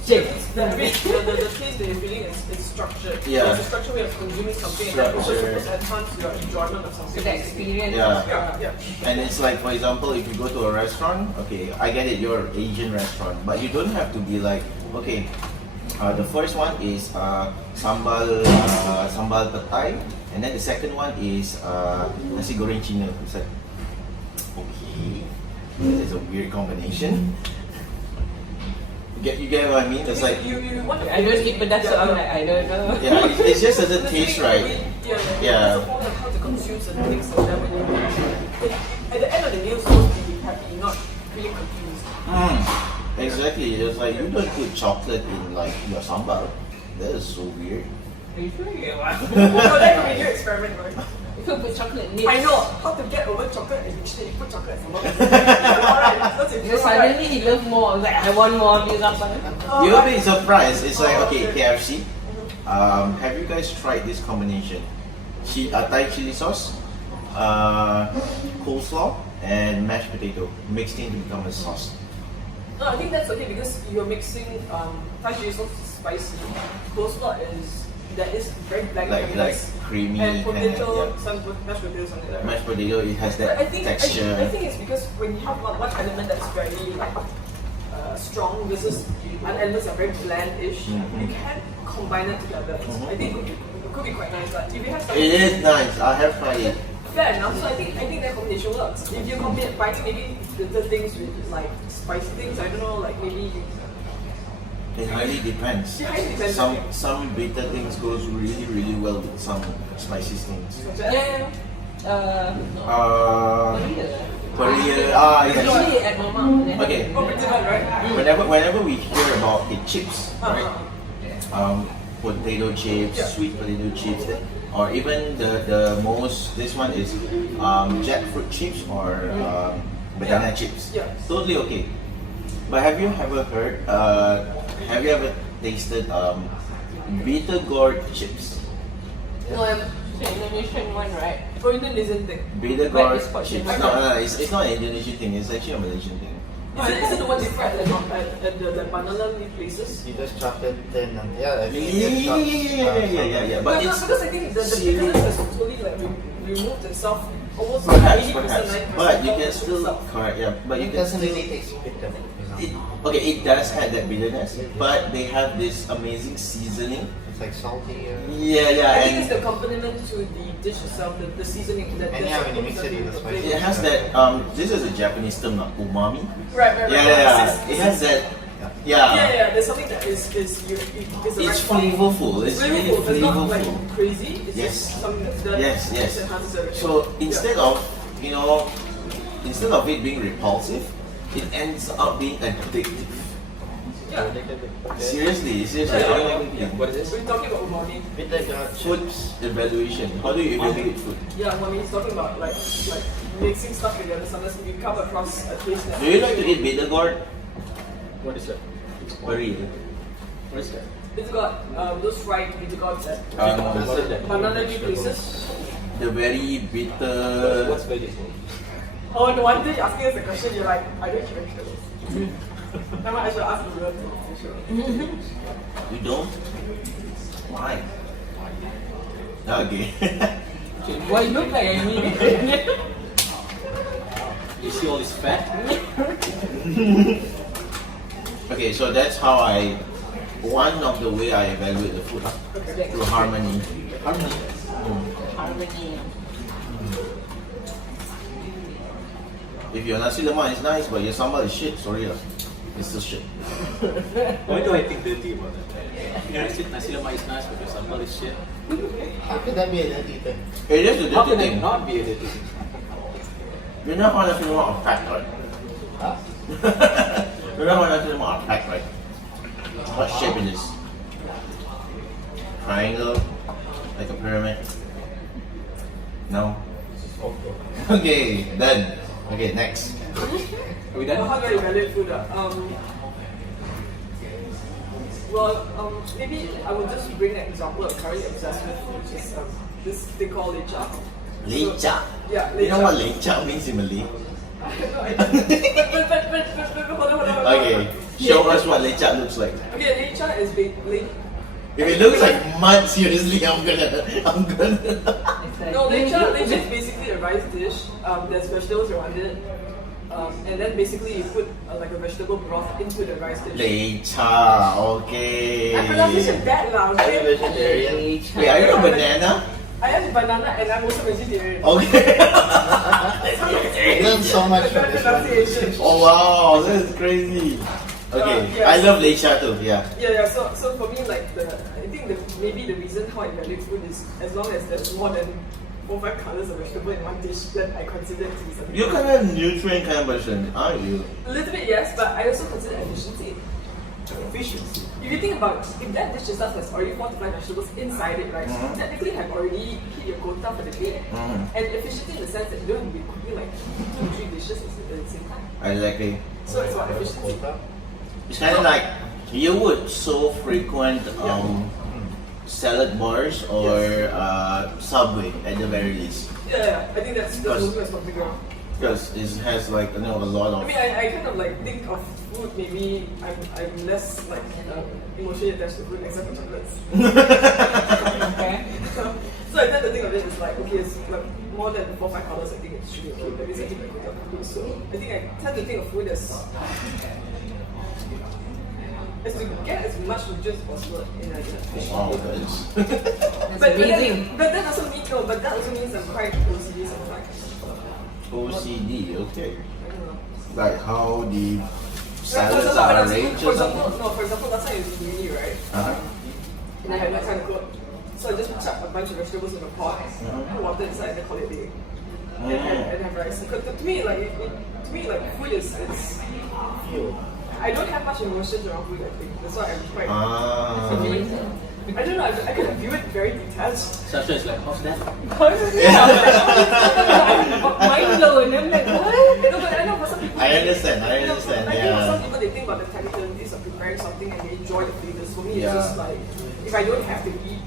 The taste that you're feeling is structured. Yeah. It's a structured way of consuming something, and that also Structure. supposed to enhance your enjoyment of something. So the experience. Yeah. Yeah. And it's like, for example, if you go to a restaurant, okay, I get it, you're Asian restaurant, but you don't have to be like, okay, the first one is sambal petai, and then the second one is nasi goreng Cina. It's like, okay, that is a weird combination. You get what I mean? It's like, you want to I don't keep pedas, so I'm like, I don't know. yeah, it just doesn't taste right. Yeah. It's a form of how to consume certain things like that when you at the end of the meal, you're supposed to be happy, not feeling confused. Exactly. It's like you don't put chocolate in like your sambal. That is so weird. Are you sure you want? No, that could be a new experiment, right? You could put chocolate nips. I know how to get over chocolate and actually put chocolate as well. Alright, that's it. Because suddenly he loves more. I was like, I want more of this after. You'll be surprised. It's like, okay, KFC. Have you guys tried this combination? Thai chili sauce, coleslaw, and mashed potato mixed in to become a sauce. No, I think that's okay because you're mixing Thai chili sauce is spicy. Coleslaw is very black Like creamy and potato, yeah. some mashed potato, something like that. Mashed potato, it has that But I think texture. I think it's because when you have one element that's very like strong versus other elements are very bland-ish, you can combine it together. I think it could be quite nice. But if you have something, It is nice. I have tried it. fair enough. So I think that combination works. If you combining maybe the things with like spicy things, I don't know, like maybe. It highly depends. It highly depends. Some bitter things goes really really well with some spicy things. Yeah. Korea. It's It's usually at Mama. They have Okay. it. Oh, pretty bad, right? Whenever we hear about the chips, right? Potato chips, sweet potato chips, or even the most, this one is jackfruit chips or banana chips. Yeah. Totally okay. But have you ever tasted bitter gourd chips? No, The Indonesian one, right? for Indonesian thing. Beda But guard it's called chips. Beda No, guard. no, it's not an Indonesian thing. It's actually a Malaysian thing. Is it the one they fry at the banana leaf places? You just chop it thin and yeah, I think Yeah, it chops, yeah. But No, it's because I think the thickness has totally like removed itself almost perhaps, 80%, perhaps. 90% But you of can still itself. correct. Yeah, but you It can doesn't still. really taste bitter, It, okay, it does have that bitterness, but they have this amazing seasoning. It's like salty. Yeah, I think it's and the accompaniment to the dish itself, the seasoning. And yeah, when you mix it with the spices. it has that. This is a Japanese term, umami. Right. Yeah, it has that. Yeah, There's something that is it's flavorful. It's really flavorful. It's not like flavorful. crazy. It's Yes. just something that's done. Yes. That enhances everything. So instead of instead of it being repulsive, it ends up being addictive. yeah. Seriously. What is this? We're talking about umami. Bitter Food evaluation. How do you evaluate food? Yeah, umami is talking about like mixing stuff together. Sometimes you come across a taste that. Do you like to eat beta gourd? What is that? Very. What is that? It's got those fried bittergourds at What is that? banana leaf places. The very bitter. What's vegetable? Oh, no wonder you're asking us a question. You're like, I don't eat vegetables. Never mind, I should ask the real thing. Sure. You don't? Why? Okay. Why you look like I mean? You see all this fat? Okay, so that's how one of the way I evaluate the food through harmony. Harmony. Harmony. If your nasi lemak is nice but your sambal is shit, sorry lah, it's still shit. Why do I think dirty about that? Nasi lemak is nice, but your sambal is shit. How could that be a dirty thing? It is a How dirty can it thing. not be a dirty thing? You know how nasi lemak are packed, right? Huh? You know how nasi lemak are packed, right? What shape it is? Triangle, like a pyramid. No. Okay, done. Okay, next. Are we Well, done? how do I evaluate food? Maybe I will just bring an example of currently obsessed with, which is this thing called lecha. Lecha. Yeah, You know what lecha. lecha means in Malay? I have no idea. But hold on. Okay, show us what lecha looks like. Okay, lecha is If it looks like mud, seriously, I'm gonna. No, lecha is basically a rice dish. There's vegetables around it. And then basically you put like a vegetable broth into the rice dish. Lecha, okay. My pronunciation bad lah, Are you okay? vegetarian? Wait, are you a banana? I am banana and I'm also vegetarian. Okay. I learned so much from this one. Pronunciation. Oh wow, this is crazy. Okay, Yes. I love lecha too. Yeah. Yeah. So for me, like I think maybe the reason how I value food is as long as there's more than 4 or 5 colors of vegetable in one dish, then I consider it to be something. You're kind of nutrient kind of person, aren't you? A little bit yes, but I also consider efficiency. Efficiency. If you think about if that dish itself has already 4 to 5 vegetables inside it, right? Mhm. Technically have already hit your quota for the day. Mhm. And efficiency in the sense that you don't have to be cooking like 2 or 3 dishes at the same time. Exactly. So it's about efficiency. It's kind of like you would so frequent salad bars or Subway at the very least, Yeah. I think that's Because- moving us from the ground. because it has like a lot I of. mean, I kind of like think of food. Maybe I'm less like emotionally attached to food except for chocolates. Okay. So I tend to think of it as like okay, it's like more than 4 or 5 colors. I think it should be okay. That means I think I could have food. So I think I tend to think of food as to get as much nutrients as possible in a dish. Wow, that's That's But amazing. But that also means no. But that also means I'm quite OCD sometimes. OCD. Okay, I don't know. like how the For salads example, are when I was- arranged For or example, something. no. For example, last time I was in uni, right? And I had that kind of cook. So I just chuck a bunch of vegetables in a pot, put water inside, and call it a day. And have rice. Because to me, like food is it's. I don't have much emotions around food. I think that's why I'm quite. Ah. Amazing. I don't know. I can view it very detached. Sasha is like, how's that? Mind blown. I'm like, what? No, but I know for some people. I understand, I You know, understand, I think for yeah. some people they think about the technicalities of preparing something and they enjoy the flavors. For me, Yeah. it's just like if I don't have to eat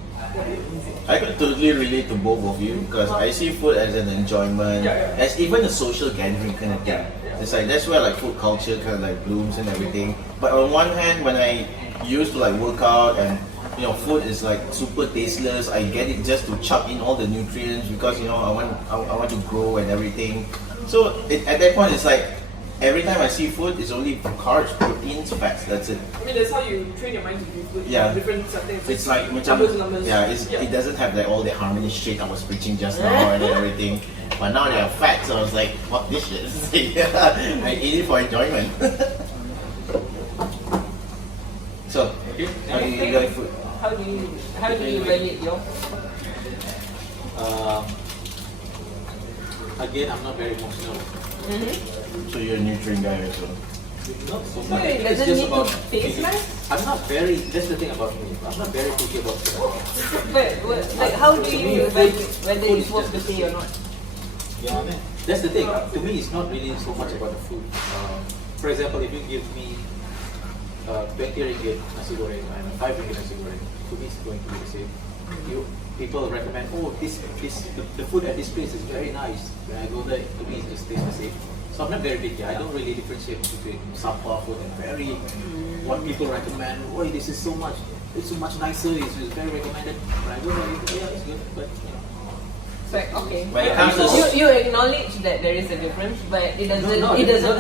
I can totally relate to both of you because I see food as an enjoyment, as even a social gathering kind of thing. It's like that's where like food culture kind of like blooms and everything. But on one hand, when I used to like work out and food is like super tasteless, I get it just to chuck in all the nutrients because I want to grow and everything. So at that point, it's like every time I see food, it's only carbs, proteins, fats. That's it. I mean, that's how you train your mind to do food. Yeah. Different settings. It's like numbers. yeah, it doesn't have like all the harmony shit I was preaching just now and everything. But now they are fat, so I was like, fuck this shit. I eat it for enjoyment. So, how do you enjoy food? How do you evaluate your? Again, I'm not very emotional. So you're a nutrient guy also. Not so So much. it It's doesn't just need about to taste nice? I'm not very. That's the thing about me. I'm not very picky about food. But like, how do you evaluate whether it's worth the pay or not? Yeah, man. That's the thing. To me, it's not really so much about the food. For example, if you give me 20 ringgit nasi goreng and 5 ringgit nasi goreng, to me it's going to be the same. People recommend, the food at this place is very nice. When I go there, to me it just tastes the same. So I'm not very picky. I don't really differentiate between subpar food and very what people recommend. Oh, this is so much. It's so much nicer. It's very recommended. When I go there, yeah, it's good, but It's like, okay. When it comes to You acknowledge that there is a difference, but it doesn't. No. It doesn't.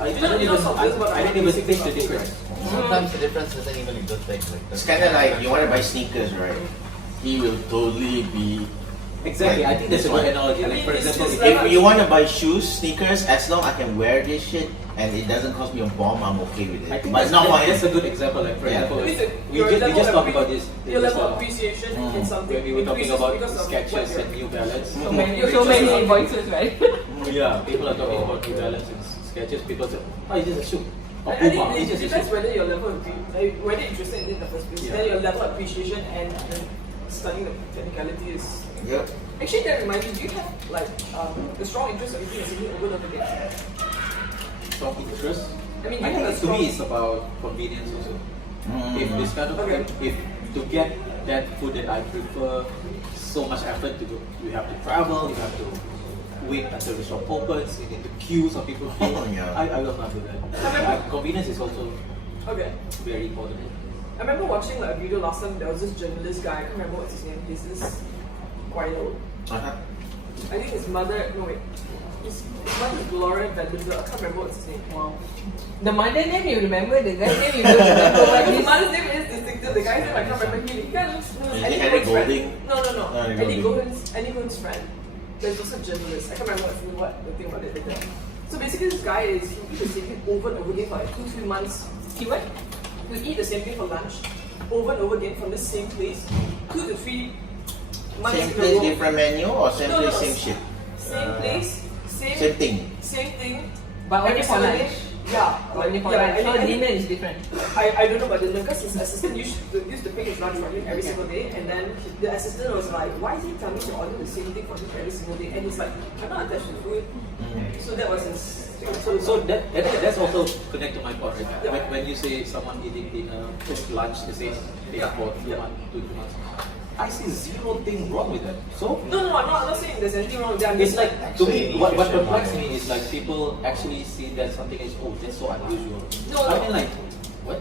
I don't even taste the difference. Sometimes the difference isn't even a good thing. it's kind of like you want to buy sneakers, right? He will totally be. Exactly. I think that's a good analogy. Like, for example, If you want to buy shoes, sneakers, as long I can wear this shit and it doesn't cost me a bomb, I'm okay with I it. think But not my. that's a good example. Like, for example, It means that we your just level talked of about this. Your just, level of appreciation in something when we were talking increases about because of Skechers what and New Balance. So many voices, right? Yeah, people are talking about New Balance and Skechers. People say, oh, it's just a shoe. Or I think Puma, it it's just a depends shoe. whether your level of whether you're interested in it in the first place. Yeah. Then your level of appreciation and studying the technicality is. Yep. Actually, that reminds me. Do you have like a strong interest of eating a certain over and over again? Strong interest. I mean, you I have a think to strong. me it's about convenience also. If this kind of Okay. food, if to get that food that I prefer, so much effort to do. You have to travel, you have to wait until the shop opens, you need to queue, some people queue. Yeah. I will not do that. Convenience is also Okay. very important. I remember watching like a video last time. There was this journalist guy. I can't remember what's his name. He's this quite old. Uh-huh. I think his mother. No wait. His mother is Gloria Vanderbilt. I can't remember what's his name. Wow. The mother name you remember, the guy name you don't remember. Like His his mother's name is distinctive. The guy's name I can't remember. He kind of looks. Is it Eddie Henry Gold's friend. Golding? No. Eddie Golding. Eddie Gold's friend. There's also a journalist. I can't remember what the thing about it later. So basically, this guy is he eats the same thing over and over again for like 2-3 months. He what? He eat the same thing for lunch over and over again from the same place 2 to 3 months Same in a place, row. different menu, or same No, place, no, same shit? Same place, Same thing. same thing. But only every for single lunch. day. Yeah, Only for yeah, lunch. So I think- dinner is different. I don't know about dinner because his assistant used to pay his lunch for him every single day, and then the assistant was like, "Why is he telling me to order the same thing for him every single day?" And he's like, "I'm not attached to food." So that was his thing. So that's also connect to my point, right? When you say someone eating dinner, lunch, the same thing for 2 months, 2 months, I see zero thing wrong with that. So No, I'm not saying there's anything wrong with that. I'm it's just like to me, Actually, what nutrition perplexes wise. me is like people actually see that something is that's so unusual. No. I mean like what?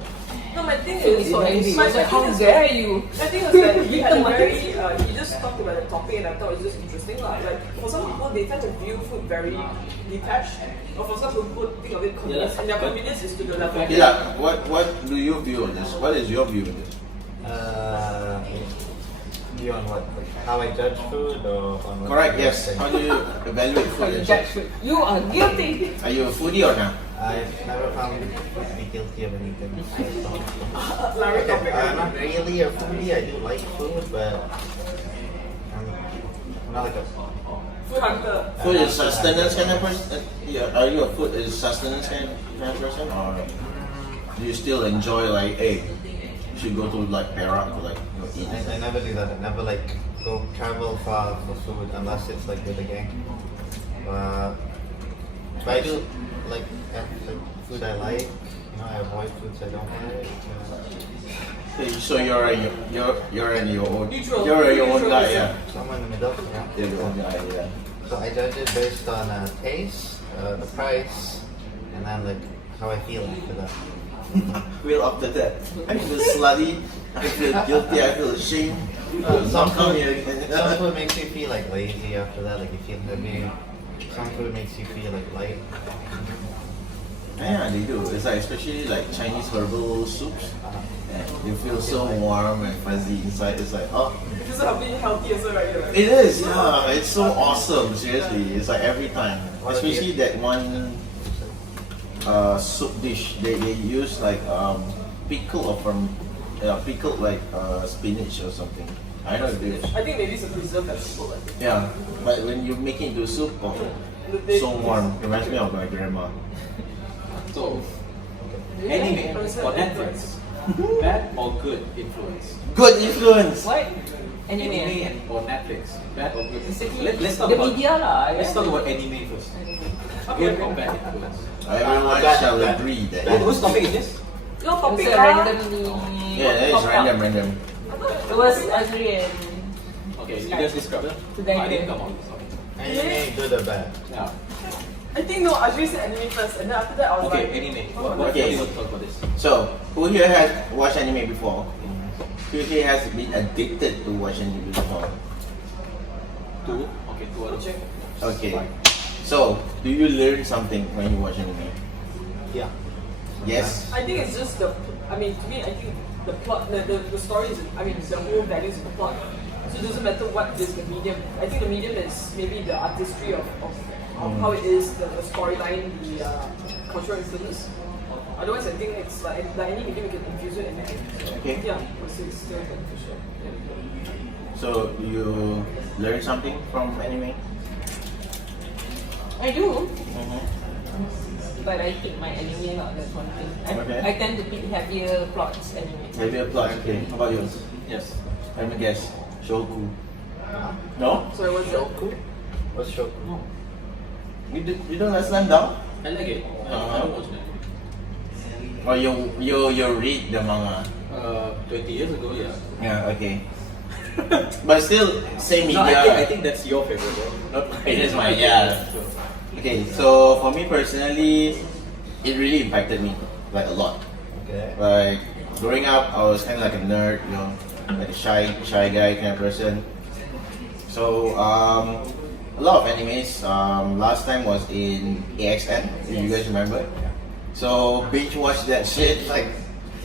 no, my thing So is, so angry. my It's like, how thing is- dare you? I think it was that he had a Victimize. very, he just talked about the topic and I thought it was just interesting. Like for some people, they tend to view food very detached. Or for some people, think of it convenience. Yeah. And their convenience is to the level. Yeah, what do you view on this? What is your view on this? Beyond what? Like how I judge food or on what? Correct, yes. How do you evaluate For food? the and judge shit? food. You are guilty. Are you a foodie or not? I've never found food to be guilty of anything. Larry topic. I'm not really a foodie. I do like food, but I'm not like a. Food hunter. Food is sustenance kind of person? Yeah, are you a food is sustenance kind of person? Or do you still enjoy like, hey, you should go to like Perak to like eat? I never do that. I never like go travel far for food unless it's like with a gang. But I do like food I like. You know, I avoid foods I don't like. So you're in your own. Neutral. You're your own Neutral guy, person. yeah. Somewhere in the middle, yeah. You're your own guy, yeah. So I judge it based on taste, the price, and then like how I feel after that. Feel after that. I feel slutty. I feel guilty. I feel ashamed. Some Come food, here again. some food makes you feel like lazy after that, like you feel heavy. Some food makes you feel like light. Yeah, they do. It's like especially like Chinese herbal soups. Yeah, you feel so warm and fuzzy inside. It's like oh, It's just being healthy as well, right? Like, it is. Yeah, it's so awesome. Seriously, it's like every time. What Especially is that one soup dish. They use like pickle or from pickled like spinach or something. I don't know if they. I think maybe it's a preserved vegetable. Like. Yeah, but when you make it into soup, oh, so warm. Reminds me of my grandma. So, anime or Netflix, bad or good influence? Good influence. What? Anime Anime. or Netflix, bad or good? Basically, Let's talk the about media lah. let's talk about anime first. Good or bad influence? Everyone Bad, shall bad. agree that. Whose topic is this? Your It's topic a randomly. Yeah, that is pop up. random. It was Azri and Okay, you guys describe it. Today. I didn't come on this topic. Anime, good or bad? Yeah. I think no, Ajri said anime first, and then after that I was Okay, like, anime. oh, What do Okay. you want to talk about this? So, who here has watched anime before? Who here has been addicted to watching anime before? Two. Okay, two other check. Okay. So, do you learn something when you watch anime? Yeah. Yes. I think it's just the. I mean, to me, I think the plot, the story is. I mean, the whole values of the plot. So it doesn't matter what is the medium. I think the medium is maybe the artistry of how it is, the storyline, the cultural influence. Otherwise, I think it's like any medium you can infuse it in anything. So, Okay. Yeah, it's still beneficial. Yeah. So, you learn something from anime? I do, Mm-hmm. but I hate my anime not that one thing. Okay. I tend to pick heavier plots anime. Maybe a plot. Okay. How about yours? Yes. Let me guess. Shoku. No? So what's that? What's Shoku? No. You don't let them down? I like it. I don't watch that. Or you read the manga? 20 years ago, yeah. Yeah. Okay. But still, same No, media. I think that's your favorite, right? Not mine. It is mine, yeah. Sure. Okay, so for me personally, it really impacted me like a lot. Okay. Like growing up, I was kind of like a nerd, you know, like a shy guy kind of person. So a lot of animes. Last time was in AXN, if you guys remember. So binge watch that shit. Like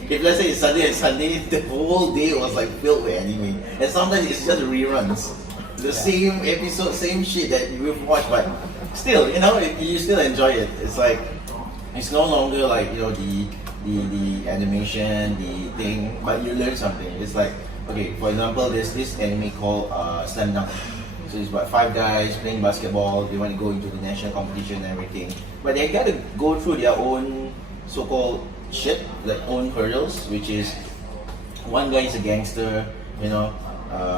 if let's say it's Sunday, the whole day was like filled with anime, and sometimes it's just reruns. The same episode, same shit that you've watched, but still, you know, you still enjoy it. It's like it's no longer like you know the animation, the thing, but you learn something. It's like okay, for example, there's this anime called Slam Dunk. So it's about 5 guys playing basketball. They want to go into the national competition and everything, but they gotta go through their own so-called shit, their own hurdles, which is one guy is a gangster, you know.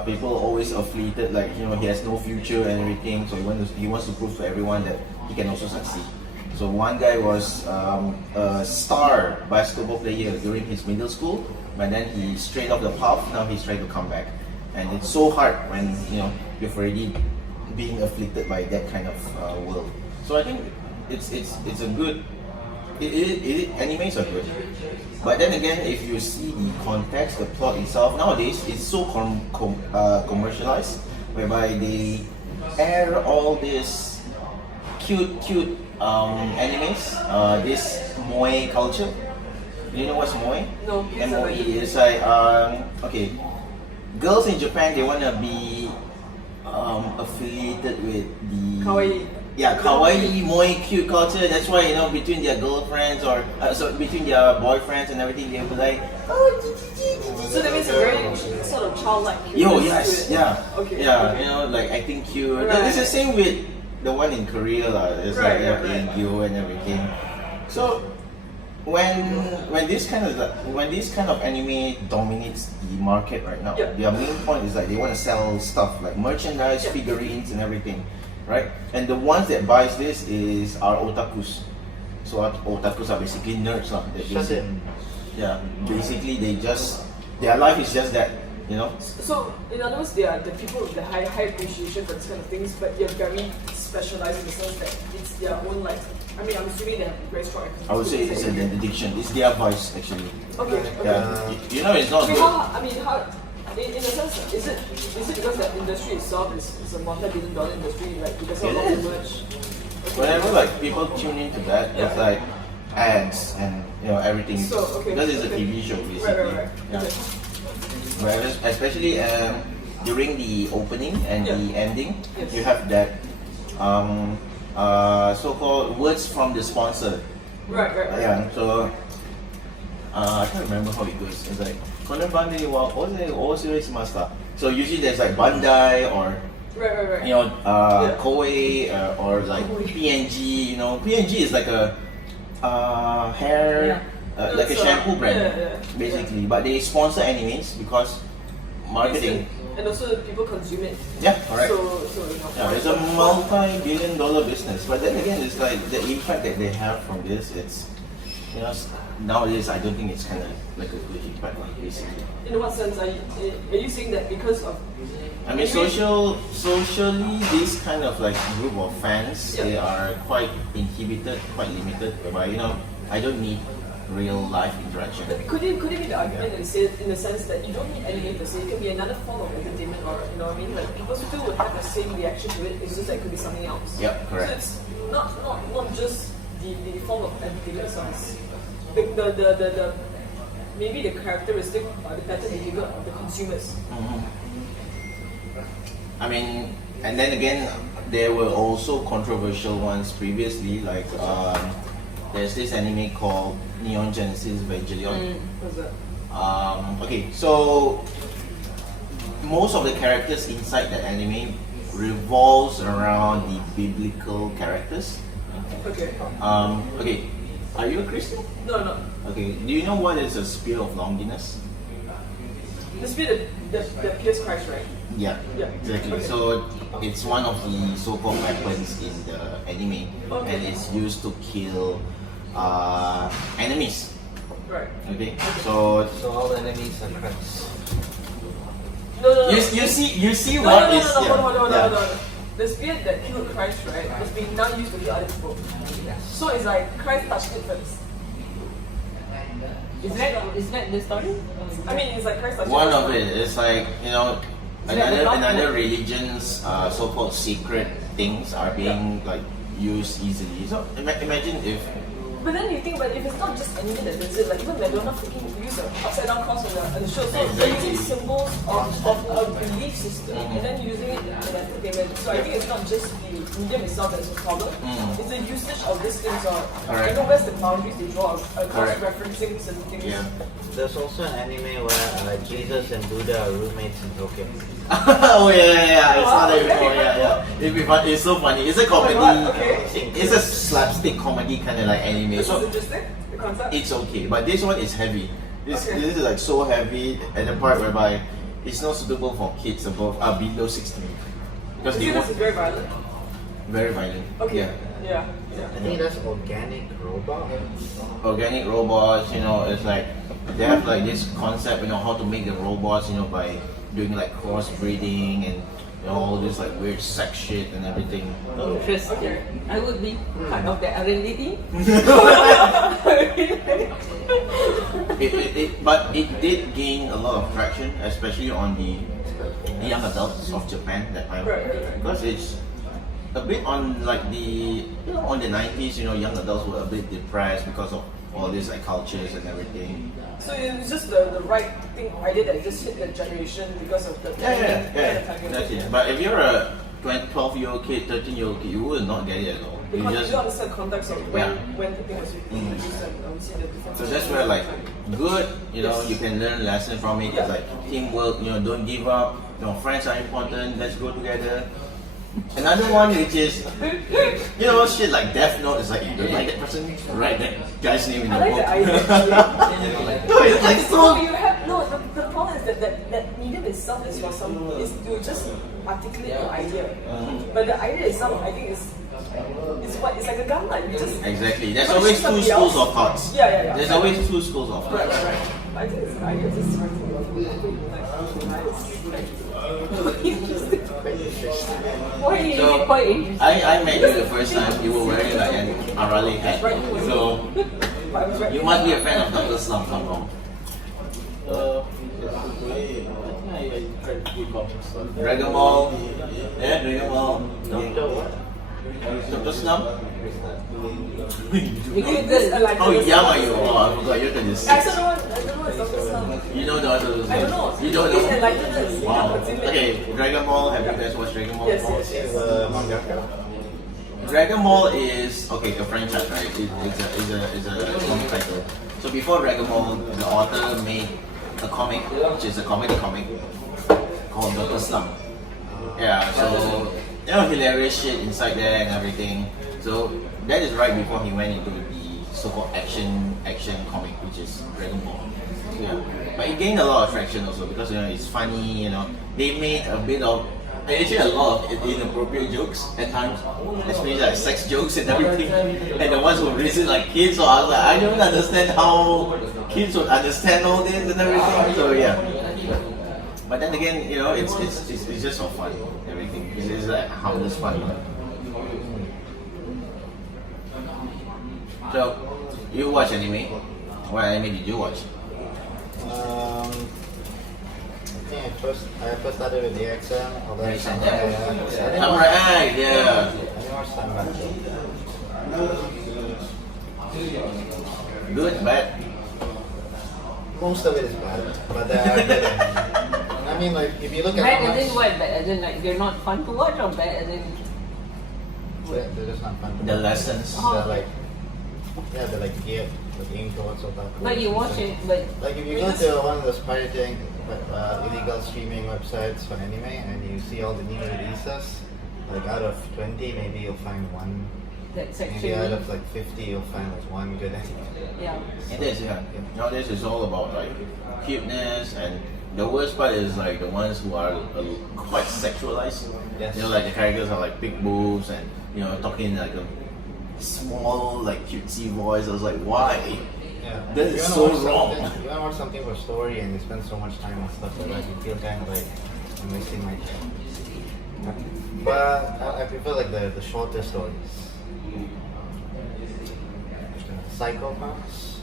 People always affiliated like you know he has no future and everything, so he wants to prove to everyone that he can also succeed. So one guy was a star basketball player during his middle school, but then he strayed off the path. Now he's trying to come back, and it's so hard when you know you've already being afflicted by that kind of world. So I think it's a good. Animes are good, but then again, if you see the context, the plot itself, nowadays it's so commercialized, whereby they air all this cute animes, this moe culture. Do you know what's moe? No, please MOE elaborate. is like okay, girls in Japan they wanna be affiliated with the Kawaii. Yeah, kawaii, moe, cute culture. That's why you know between their girlfriends or so between their boyfriends and everything, they'll be like, So that means a very sort of childlike. yo, cuteness to yes, it. yeah, Okay. yeah, okay. you know, like acting cute. Right. It's the same with the one in Korea, lah. It's Right, like right, right. Gyo and everything. So when this kind of anime dominates the market right now, Yep. their main point is like they want to sell stuff like merchandise, Yep. figurines, and everything, right? And the ones that buys this are otakus. So otakus are basically nerds, lah. Shut it. Yeah, basically they just their life is just that, you know. So, in other words, they are the people with the high appreciation for this kind of things, but they're very specialized in the sense that it's their own, like, I mean, I'm assuming they have very strong I would say it's an addiction. It's their vice actually. Okay. Yeah, you know, it's not Okay, good. how, in a sense, is it because the industry itself is a multi-billion-dollar industry, like because of a lot of merch? Whenever like people tune into that, it's like ads and you know everything. So, okay, Because it's a okay. TV show basically. Right. Yeah. Okay. Whereas, especially during the opening and the ending, Yes. you have that so-called words from the sponsor. Right. Yeah. So I can't remember how it goes. It's like Konan Bandai wa Oseo Master. So usually there's like Bandai or Right. you know Yeah. Koei or like PNG. You know PNG is like a hair like a So, shampoo brand yeah. basically, but they sponsor animes because marketing. And also people consume it. Yeah, correct. So you know, Yeah, it's a multi-billion-dollar business. But then again, it's like the impact that they have from this. It's you know nowadays I don't think it's kind of like a good impact, basically. in what sense are you saying that because of? I mean, socially, this kind of like group of fans, they are quite inhibited, quite limited. Whereby you know, I don't need real life interaction. But could it be the argument and say in the sense that you don't need anime per se, it can be another form of entertainment, or you know what I mean? Like people still would have the same reaction to it. It's just that it could be something else. Yep, correct. So it's not just the form of entertainment itself. It's the maybe the characteristic or the pattern behavior of the consumers. I mean, and then again, there were also controversial ones previously, like there's this anime called Neon Genesis Evangelion. What's that? Okay, so most of the characters inside that anime revolves around the biblical characters. Okay. Okay, are you a Christian? No. Okay, do you know what is a spear of Longinus? This be the pierce Christ, right? Yeah, Yeah. exactly. Okay. So it's one of the so-called weapons in the anime, Okay. and it's used to kill enemies. Right. Okay, so all enemies are Christ. No. you see No, what no, is hold on. yeah. The spear that killed Christ, right, is being now used to kill other people. So it's like Christ touched it first. Is that the story? I mean, it's like Christ touched One it of first. it is like you know Is that the another dogma? religion's so-called secret things are being like used easily. So imagine if But then you think about it, if it's not just anime that does it, like even Madonna freaking use an upside down cross on the show. So they're using symbols of a belief system and then using it in entertainment. So I think it's not just the medium itself that's a problem. It's the usage of these things or I know where's the boundaries they draw across referencing certain things. yeah. There's also an anime where Jesus and Buddha are roommates in Tokyo. Oh yeah. I saw that Wow, before. okay. Yeah. It'd be fun. It's so funny. It's a comedy. God, okay. It's a slapstick comedy kind of like anime. This is So interesting, the concept. it's okay, but this one is heavy. This Okay. is like so heavy at the part whereby it's not suitable for kids above below 16 because You they see, this is won't very violent. very violent. Okay. Yeah. Yeah. I think that's organic robot. Organic robots, you know, it's like they have like this concept, you know, how to make the robots, you know, by doing like crossbreeding and you know, all this like weird sex shit and everything. Interesting. Okay. I would be part of that R&D team. But it did gain a lot of traction, especially on the young adults of Japan that time, Right. because it's a bit on like the on the 90s. You know, young adults were a bit depressed because of all these like cultures and everything. So it's just the right idea that just hit the generation because of the Yeah. That's it. But if you're a 12-year-old kid, 13-year-old kid, you will not get it at all. You Because just you don't understand context of Yeah. when the thing was introduced and obviously the difference. so that's where like good, you know, you can learn a lesson from it. Yeah. It's like teamwork, you know, don't give up. You know, friends are important. Let's go together. Another one which is, you know, shit like Death Note is like you don't like that person, write that guy's name in I your like book. the idea. No, it's like so. You have the problem is that medium itself is for some is to just articulate your idea. But the idea itself I think is what it's like a gun like you just Exactly. There's punch always two somebody schools else. of thoughts. Yeah. There's always two schools of thoughts. Right. I think it's the idea just Why is So it quite interesting? I met you the first time. You were wearing like an Arale hat. So you must be a fan of Dr. Slump, Hong I tried to do comics. Dragon Ball. Yeah, Dragon Ball. Doctor what? Dr. Slump? Because this Oh, Yamayo. Oh, I forgot. You're 26. I don't know what's Dr. Slump. You know the other. I don't know. You don't Please know? enlighten us. Wow. What's in it? Okay, Dragon Ball. Have you guys watched Dragon Ball? Yes, yes, Is yes. mangaka? Dragon Ball is okay. A franchise, right? It's a comic title. So before Dragon Ball, the author made a comic, which is a comic called Dr. Slump. Yeah. So hilarious shit inside there and everything. So that is right before he went into the so-called action comic, which is Dragon Ball. Yeah. But it gained a lot of traction also because it's funny. They made a bit of. Actually, a lot of inappropriate jokes at times, especially like sex jokes and everything. And the ones who raised it like kids, so I was like, I don't understand how kids would understand all this and everything. So yeah. But then again, it's just for fun. Everything it's like harmless fun. So you watch anime? What anime did you watch? I think I first started with the XM, although I didn't Samurai X, yeah. watch Samurai. Good, bad. Most of it is bad, but there are good ones. I mean, like, if you look at Bad how as in much... what? Bad as in like they're not fun to watch, or bad as in They're just not fun. The lessons. They're like... Yeah, they're like geared, like aimed towards otaku. but you watch it, but Like, if you go to one of those pirating, illegal streaming websites for anime, and you see all the new releases, like out of 20, maybe you'll find one. that's Maybe out actually of like 50, you'll find like one good anime. yeah. It is, yeah. Nowadays it's all about like cuteness, and the worst part is like the ones who are quite sexualized. Yes. Like the characters are like big boobs and talking like a small like cutesy voice. I was like, why? Yeah. That If is you so wanna watch wrong. something- You want to watch something for story and you spend so much time on stuff like that, you feel kind of like I'm wasting my time. But I prefer like the shorter stories. Psychopaths.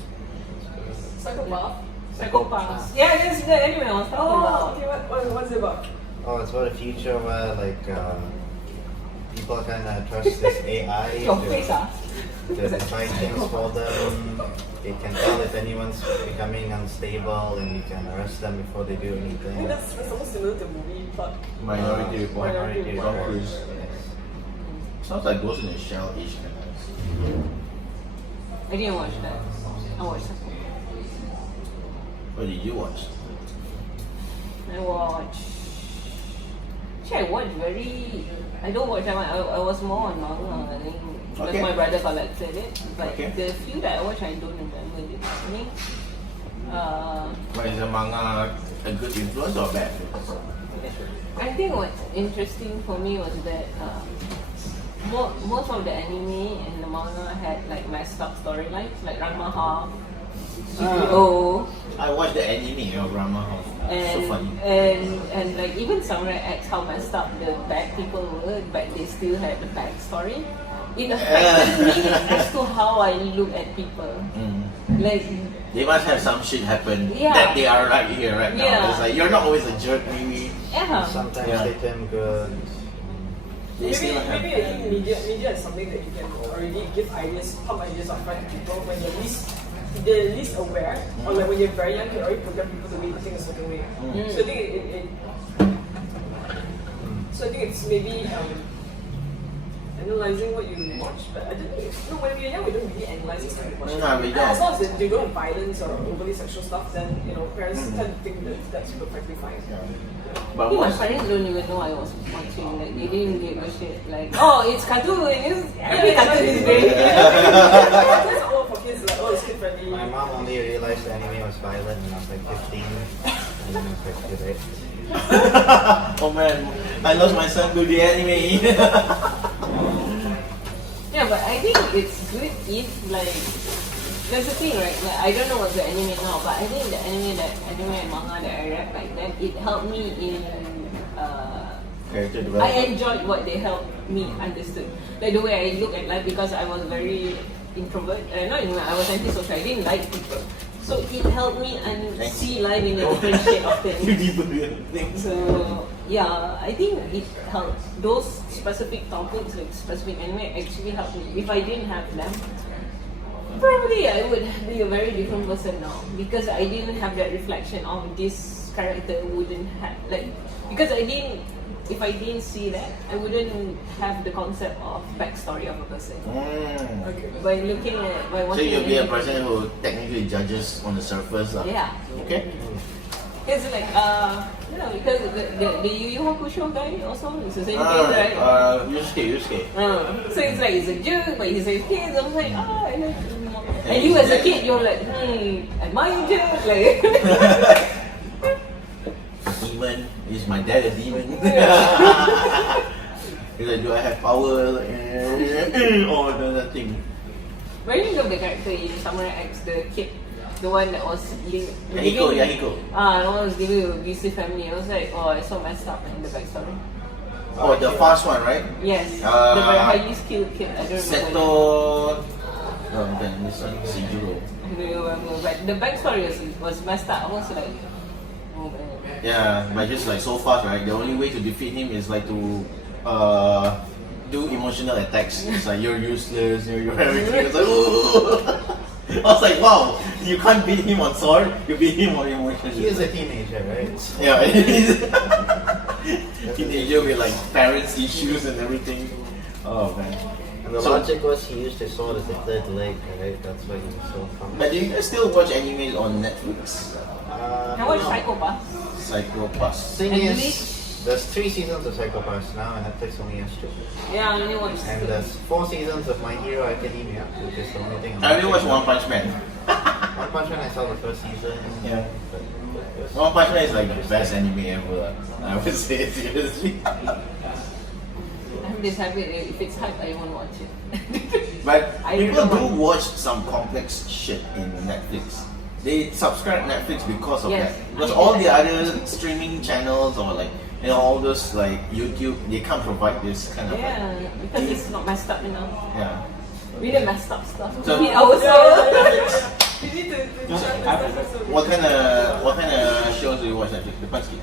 Psychopath? Psychopaths. Yeah, that's the anime I was talking Oh, about. okay, what's it about? Oh, it's about a future where like people kind of trust this AI Your face, to decide things for them. It can tell if anyone's becoming unstable and you can arrest them before they do I anything. think that's almost similar to movie plot. Minority Report. Minority Tom Report. Cruise. Sounds like Ghost in the Shell-ish kind of. I didn't watch that. I watched that. What did you watch? I watch. Actually, I watch very. I don't watch that much. I was more on manga. I think because Okay. my brother collected it. But Okay. the few that I watch, I don't remember the name. But is the manga a good influence or bad? I think what's interesting for me was that most of the anime and the manga had like messed up storylines, like Ranma CPO, I watched the anime of Rama. So and, funny. and like even Samurai X, how messed up the bad people were, but they still had the backstory. It affected me as to how I look at people. Like They must have some shit happen Yeah. that they are right here right now. Yeah. It's like you're not always a jerk, maybe. yeah, Sometimes Yeah. they turn good. They still have. Maybe I think media is something that you can already give ideas, pump ideas of front to people when they're least aware, or like when you're very young, you can already program people to think a certain way. So I think I think it's maybe analyzing what you watch, but I don't think when we're young we don't really analyze this kind of watch. No, we don't. As long as they don't have violence or overly sexual stuff, then parents tend to think that that's perfectly fine. But I think my most, parents don't even know I was watching. Like they didn't give a shit. Like, oh, it's cartoon. Every cartoon is great. That's all for kids, like, oh, it's kid friendly. My mom only realized the anime was violent when I was like 15. And then I was like, "You're right." oh man, I lost my son to the anime. Yeah, but I think it's good if like That's the thing, right? Like, I don't know what's the anime now, but I think the anime and manga that I read back then, it helped me in. Character I development. enjoyed what they helped me understood. Like the way I look at life, because I was very introvert. Not even, I was antisocial. I didn't like people. So it helped me and see life in a different shade of things. So yeah, I think it helped. Those specific topics, like specific anime, actually helped me. If I didn't have them, probably I would be a very different person now, because I didn't have that reflection of this character wouldn't have, like, because if I didn't see that, I wouldn't have the concept of backstory of a person. Okay. By looking at, by So watching you'll be a anime. person who technically judges on the surface. Yeah. Okay. It's like, because the Yu Yu Hakusho guy also is the same thing, right? Yusuke. So it's like, it's a joke, but he says kids. I'm like, I like him more. And you as a kid, you're like, am I a joke? Like, Demon. Is my dad a demon? He's like, do I have power? Or nothing. but you know the character in Samurai X, the kid, the one that was Yahiko. the one was living with an abusive family. I was like, oh, it's so messed up in the backstory. Oh, the fast one, right? Yes, the very highly skilled kid. I don't remember. Seto. No, then this one, Shinjiro. I don't remember, but the backstory was messed up. I was like, oh man. Yeah, but just like so fast, right? The only way to defeat him is like to do emotional attacks. It's like you're useless, you're everything. It's like, ooh. I was like, wow, you can't beat him on sword, you beat him on emotion. He is a teenager, right? Yeah, teenager with like parents' issues and everything. Oh man. And the logic was he used his sword as a third leg, right? That's why he was so fun. But do you guys still watch animes on Netflix? I watched Psychopath. Psychopass. Thing And is, Bleach. there's 3 seasons of Psychopaths now, and Netflix only has 2. Yeah, I only watched And two. there's 4 seasons of My Hero Academia, which is the only thing. I only watched One Punch Man. One Punch Man, I saw the first season. Yeah. But it was- One Punch Man is like the best anime ever. I would say it seriously. I have this habit, if it's hype, I won't watch it. But I people don't do know. watch some complex shit in Netflix. They subscribe Netflix because of Yes. that. Because all the other streaming channels or like all those like YouTube, they can't provide this kind of Yeah, because it's not messed up enough. yeah. We did messed up stuff. So- We ourselves. You need to shut this stuff. What kind of shows do you watch Netflix? The Pansky.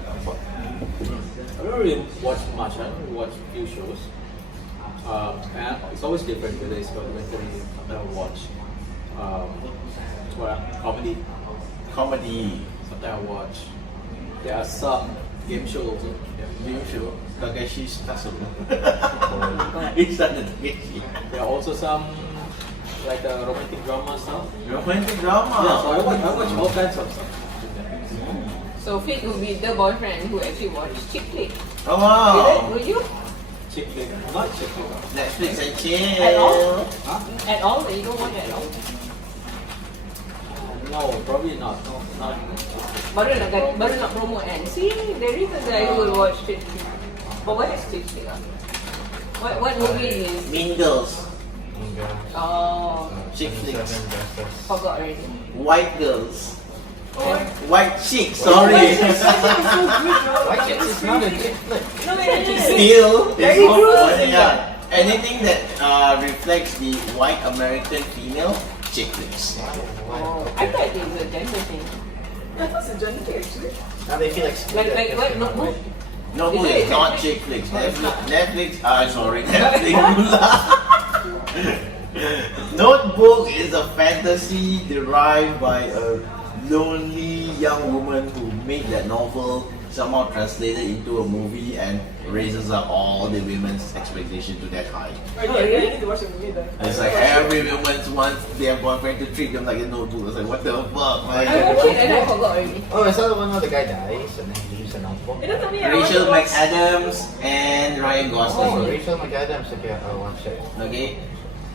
I don't really watch much. I only watch a few shows. And it's always different whether it's documentary. Sometimes I watch comedy. Comedy. Sometimes I watch. There are some game shows also. Game show. Takeshi's Castle. It's not the Takeshi. There are also some like romantic drama stuff. Romantic drama. Yeah, so I watch all kinds of stuff. So Fit would be the boyfriend who actually watched chick flick. Oh wow. Would you? Chick flick, not chick flick. Netflix and chill. At all? Huh? At all? You don't watch at all? No, probably not. No, not. Baru nak promote kan. See, there is a guy who will watch chick flick. But what is chick flick? What movie is? Mean Girls. Oh, Chick flicks. forgot already. White Girls. Oh, White Chick, sorry. White Chicks is not a chick flick. No, it is. Still, Very it's not, good. yeah. Anything that reflects the white American female, chick flicks. Oh, I thought it was a gender thing. I thought it's a gender thing actually. Now they feel excluded. Like what? Notebook? No, Is it's it? not chick flicks. No, it's not. Netflix, sorry, Netflix. Notebook is a fantasy derived by a lonely young woman who made that novel, somehow translated into a movie and raises up all the women's expectation to that high. I really need to watch the movie then. It's like every woman wants their boyfriend to treat them like a notebook. It's like, what the fuck, I man? watched it and I forgot already. Oh, is that the one where the guy dies and then he leaves a notebook? It doesn't mean I Rachel want to watch. McAdams and Ryan Oh, Gosling. Rachel McAdams. Okay, I'll watch it. Okay,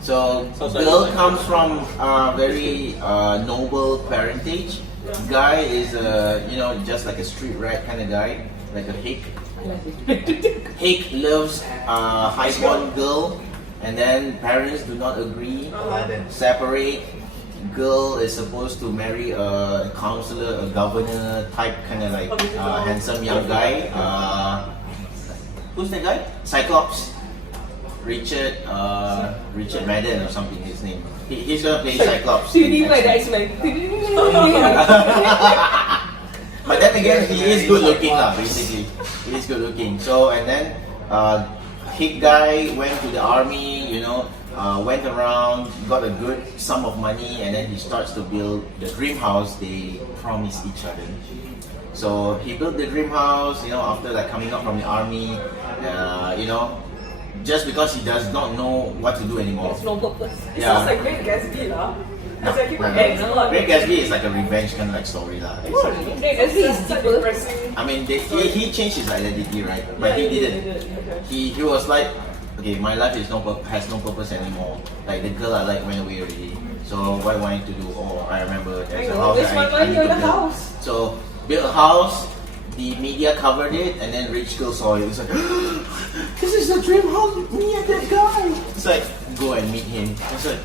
so So girl sorry. comes from very noble parentage. Guy is just like a street rat kind of guy, like a hick. Hick loves highborn girl, and then parents do not agree, Aladdin. separate. girl is supposed to marry a counselor, a governor type, kind of like handsome young guy. Who's that guy? Cyclops. Richard Madden or something. His name. He's gonna play Cyclops. Tuning by the X-Men. But then again, he is good looking lah. Basically, he is good looking. So and then hit guy went to the army. Went around, got a good sum of money, and then he starts to build the dream house they promised each other. So he built the dream house, after like coming out from the army, just because he does not know what to do anymore. There's no purpose. It sounds like Great Gatsby lah. As I keep on Great Gatsby is like a revenge kind of like story lah. Great Gatsby is deeper. I mean, he changed his identity, right? But he didn't. He was like, okay, my life has no purpose anymore. Like the girl I like went away already. So what I wanted to do? Oh, I remember there's a house that I need to build. So built a house. The media covered it, and then rich girl saw it. It's like, this is the dream house with me and that guy. It's like, go and meet him. It's like,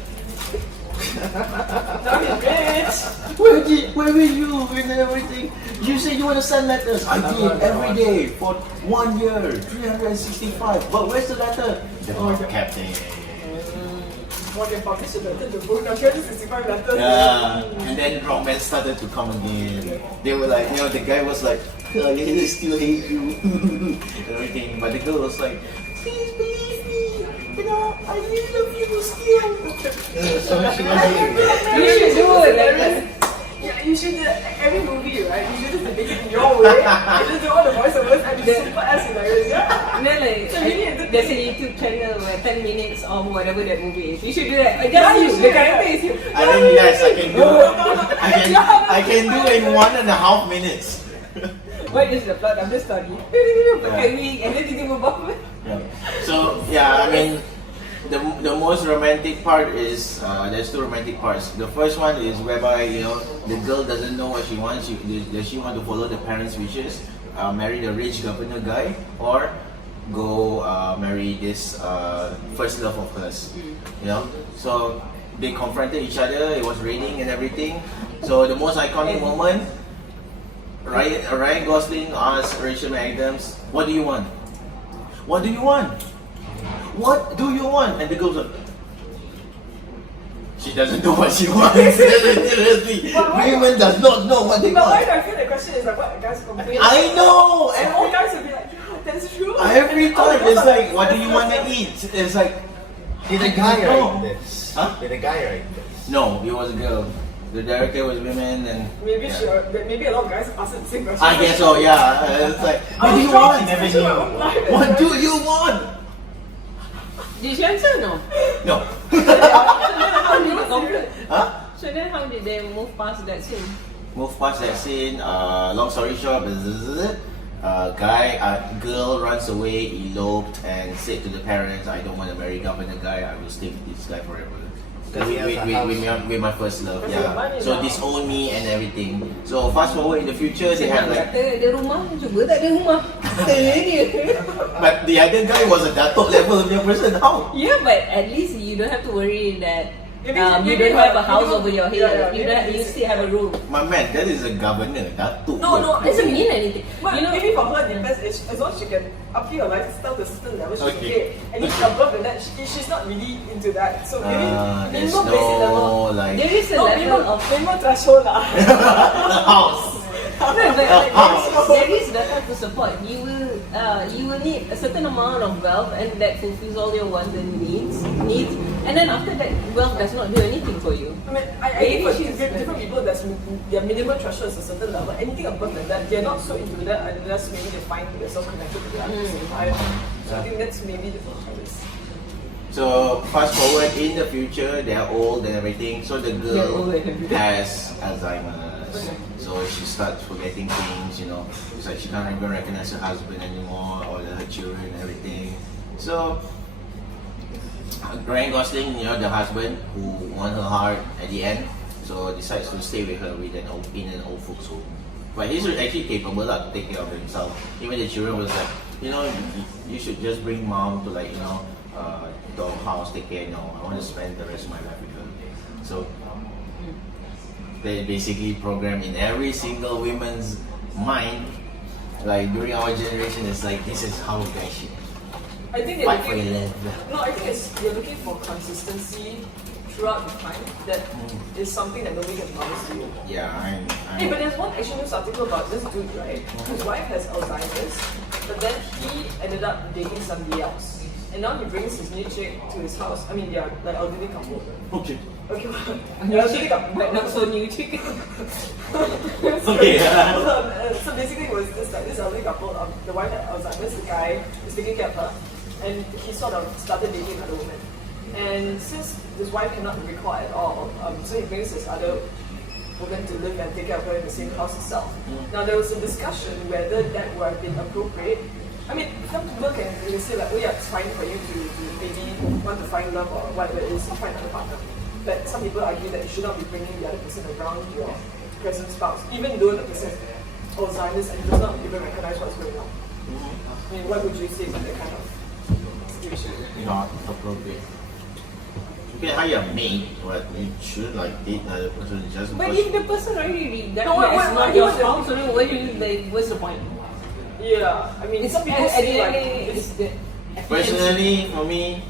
where were you and everything? You said you want to send letters. I did every day for 1 year, 365. But where's the letter? The captain. What they published the letter, the book, now 365 letters. Yeah, and then Rockman started to come again. They were like, the guy was like, I still hate you, and everything. But the girl was like, please believe me, I really love you still. So she was You should do it. Yeah, you should do every movie, right? You should just make it in your way. You just do all the voiceovers and be super ass hilarious. Yeah. Then like, So really entertaining. there's a YouTube channel where 10 minutes of whatever that movie is. You should do that. Just you, the character is you. I think yes, I can do. I can do in 1.5 minutes. What is the plot of the story? And then you move on. Yeah. So I mean, the most romantic part is there's two romantic parts. The first one is whereby the girl doesn't know what she wants. Does she want to follow the parents' wishes, marry the rich governor guy, or go marry this first love of hers? So they confronted each other. It was raining and everything. So the most iconic moment. Ryan Gosling asked Rachel McAdams, "What do you want? What do you want? What do you want?" And the girl's like, she doesn't know what she wants. Seriously, women does not know what they But why want. do I feel the question is like what guys complain? I know. And all guys will be like, yeah, that's true. Every time it's like, what do you want to eat? It's like, Did a guy No. write this? Huh? Did a guy write this? no, it was a girl. The director was women, and Maybe maybe a lot of guys ask the same question. I guess so. Yeah, it's like, what do you want? Never knew. What do you want? Did she answer no? No. How did they conclude? Huh? So then how did they move past that scene? Move past that scene. Long story short, girl runs away, eloped, and said to the parents, "I don't want to marry governor guy. I will stay with this guy forever." With my first love, yeah. So disown me and everything. So fast forward in the future, they have like, Kata ada rumah, cuba tak ada rumah. but the other guy was a datuk level punya person. How? Yeah, but at least you don't have to worry that Maybe- you maybe don't have a like- house maybe- over your yeah, head. yeah, You still have a roof. My man, that is a governor, datuk. No, It doesn't mean anything. But maybe for her, depends. As long as she can upkeep her lifestyle to a certain level, she's okay. And if she's above than that, she's not really into that. So maybe There's minimum basic level. no like There is a level of minimum threshold lah. the house. no, but there is data to support. You will need a certain amount of wealth, and that fulfills all your wants and needs. And then after that, wealth does not do anything for you. I mean, I think for different people, their minimum threshold is a certain level. Anything above that, they're not so into that unless maybe they find themselves connected to that environment. So I think that's maybe the difference. So fast forward in the future, they're old and everything. So the They're old girl and everything. has Alzheimer's. So she starts forgetting things. It's like she can't even recognize her husband anymore or her children and everything. So Ryan Gosling, the husband who won her heart at the end, so decides to stay with her in an old folks home. But he's actually capable to take care of himself. Even the children was like, you should just bring mom to the house, take care. I want to spend the rest of my life with her. So they basically program in every single woman's mind. Like during our generation, it's like this is how guys should I think they're fight for looking. your love. No, I think it's they're looking for consistency throughout the time. That is something that nobody can promise to you. Yeah, Hey, but there's one Action News article about this dude, right? His wife has Alzheimer's, but then he ended up dating somebody else. And now he brings his new chick to his house. I mean, they are like elderly couple. Okay. Okay, New elderly chick, couple. but not so new chick. Okay. So basically, it was this elderly couple. The wife had Alzheimer's. The guy is taking care of her, and he sort of started dating another woman. And since his wife cannot recall at all, so he brings this other woman to live and take care of her in the same house itself. Now there was a discussion whether that would have been appropriate. I mean, some people can really say like, oh yeah, it's fine for you to maybe want to find love or whatever it is, to find another partner. But some people argue that you should not be bringing the other person around your present spouse, even though the person has Alzheimer's and does not even recognize what's going on. I mean, what would you say to that kind of situation? Not appropriate. You can hire a maid, but you should like date another person just But because. if the person already regard No, you what- as what- not your what- spouse, so what's the point? Yeah, I mean, some people At the say end of the like, day, it's the Personally, for me,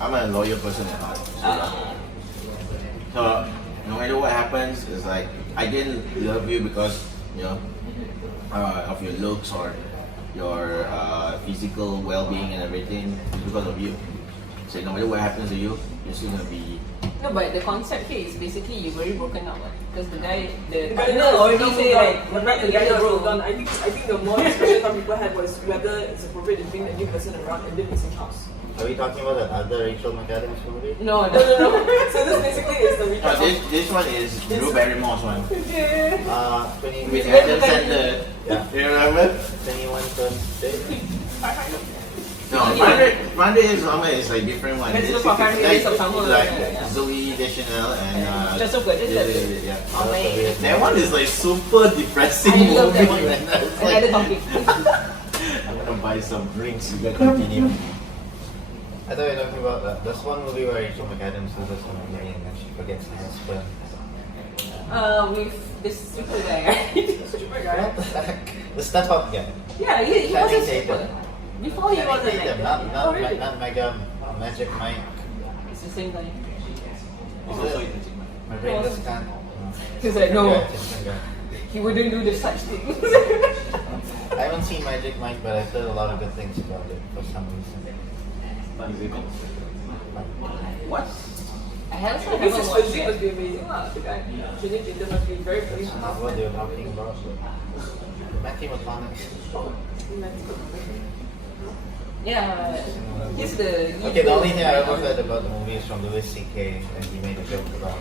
I'm a loyal person at heart. So no matter what happens, it's like I didn't love you because you know of your looks or your physical well-being and everything. It's because of you. So no matter what happens to you, you're still gonna be. No, but the concept here is basically you've already broken up, because the guy, the the partner guy already say like we're not the guy together, has moved bro. on. I think the more discussion some people had was whether it's appropriate to bring the new person around and live in the same house. Are we talking about that other Rachel McAdams movie? No, No, no, no. So this basically is the recap. This one is Drew Barrymore's one. 20 With It's Adam Sandler. Yeah. You remember? 21 First Date. No, Monday is Summer is like different one. Let's It's look for Monday like, of Summer. like Yeah. Zoe Deschanel and Just so good, just yeah, so good. yeah, yeah. Oh my. That one is like super depressing I love that movie. one. Man. It's like, Another topic. I'm gonna buy some drinks. You gotta continue. I thought you were talking about that. There's one movie where Rachel McAdams loses somebody and then she forgets her husband. With this stripper guy, right? Stupid guy. What the heck? The Step Up guy. Yeah, he was a Channing stripper. Tatum. Before he was Channing an Tatum, actor. not Oh, really? Magic Mike. It's the same guy. Is Also, it? it's My brain is can't. He's like, no, Yeah, different guy. he wouldn't do the such things. I haven't seen Magic Mike, but I've heard a lot of good things about it for some reason. What? I haven't This watched is must it. be amazing lah. The guy, Channing Tatum must be very very It's not what they were talking about. Matthew McConaughey. Yeah, he's the. Okay, the only thing I ever heard about the movie is from Louis C.K. and he made a joke about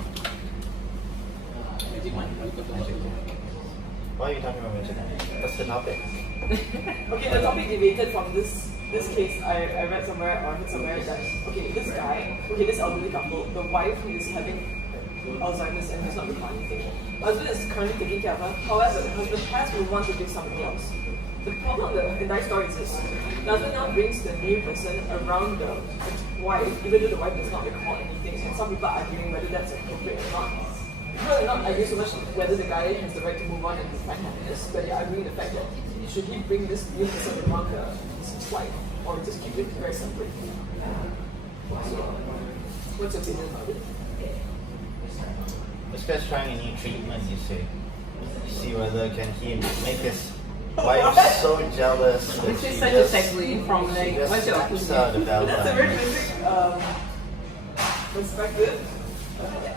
Magic Mike. Magic Mike. Why are you talking about Magic Mike? What's the topic? Okay, the topic debated from this case, I read somewhere or heard somewhere that this elderly couple, the wife is having Alzheimer's and does not recall anything. The husband is currently taking care of her. However, the husband has moved on to do something else. The problem of the entire story is this: the husband now brings the new person around the wife, even though the wife does not recall anything. And some people are arguing whether that's appropriate or not. People are not arguing so much whether the guy has the right to move on and find happiness, but they're arguing the fact that should he bring this new person around his wife, or just keep it very separate? So, what's your opinion about it? This guy's trying a new treatment, you see. See whether can he make his wife so jealous that This she is such just, a segue from she like, just what's your snaps opinion? out the bell That's a very time. basic perspective.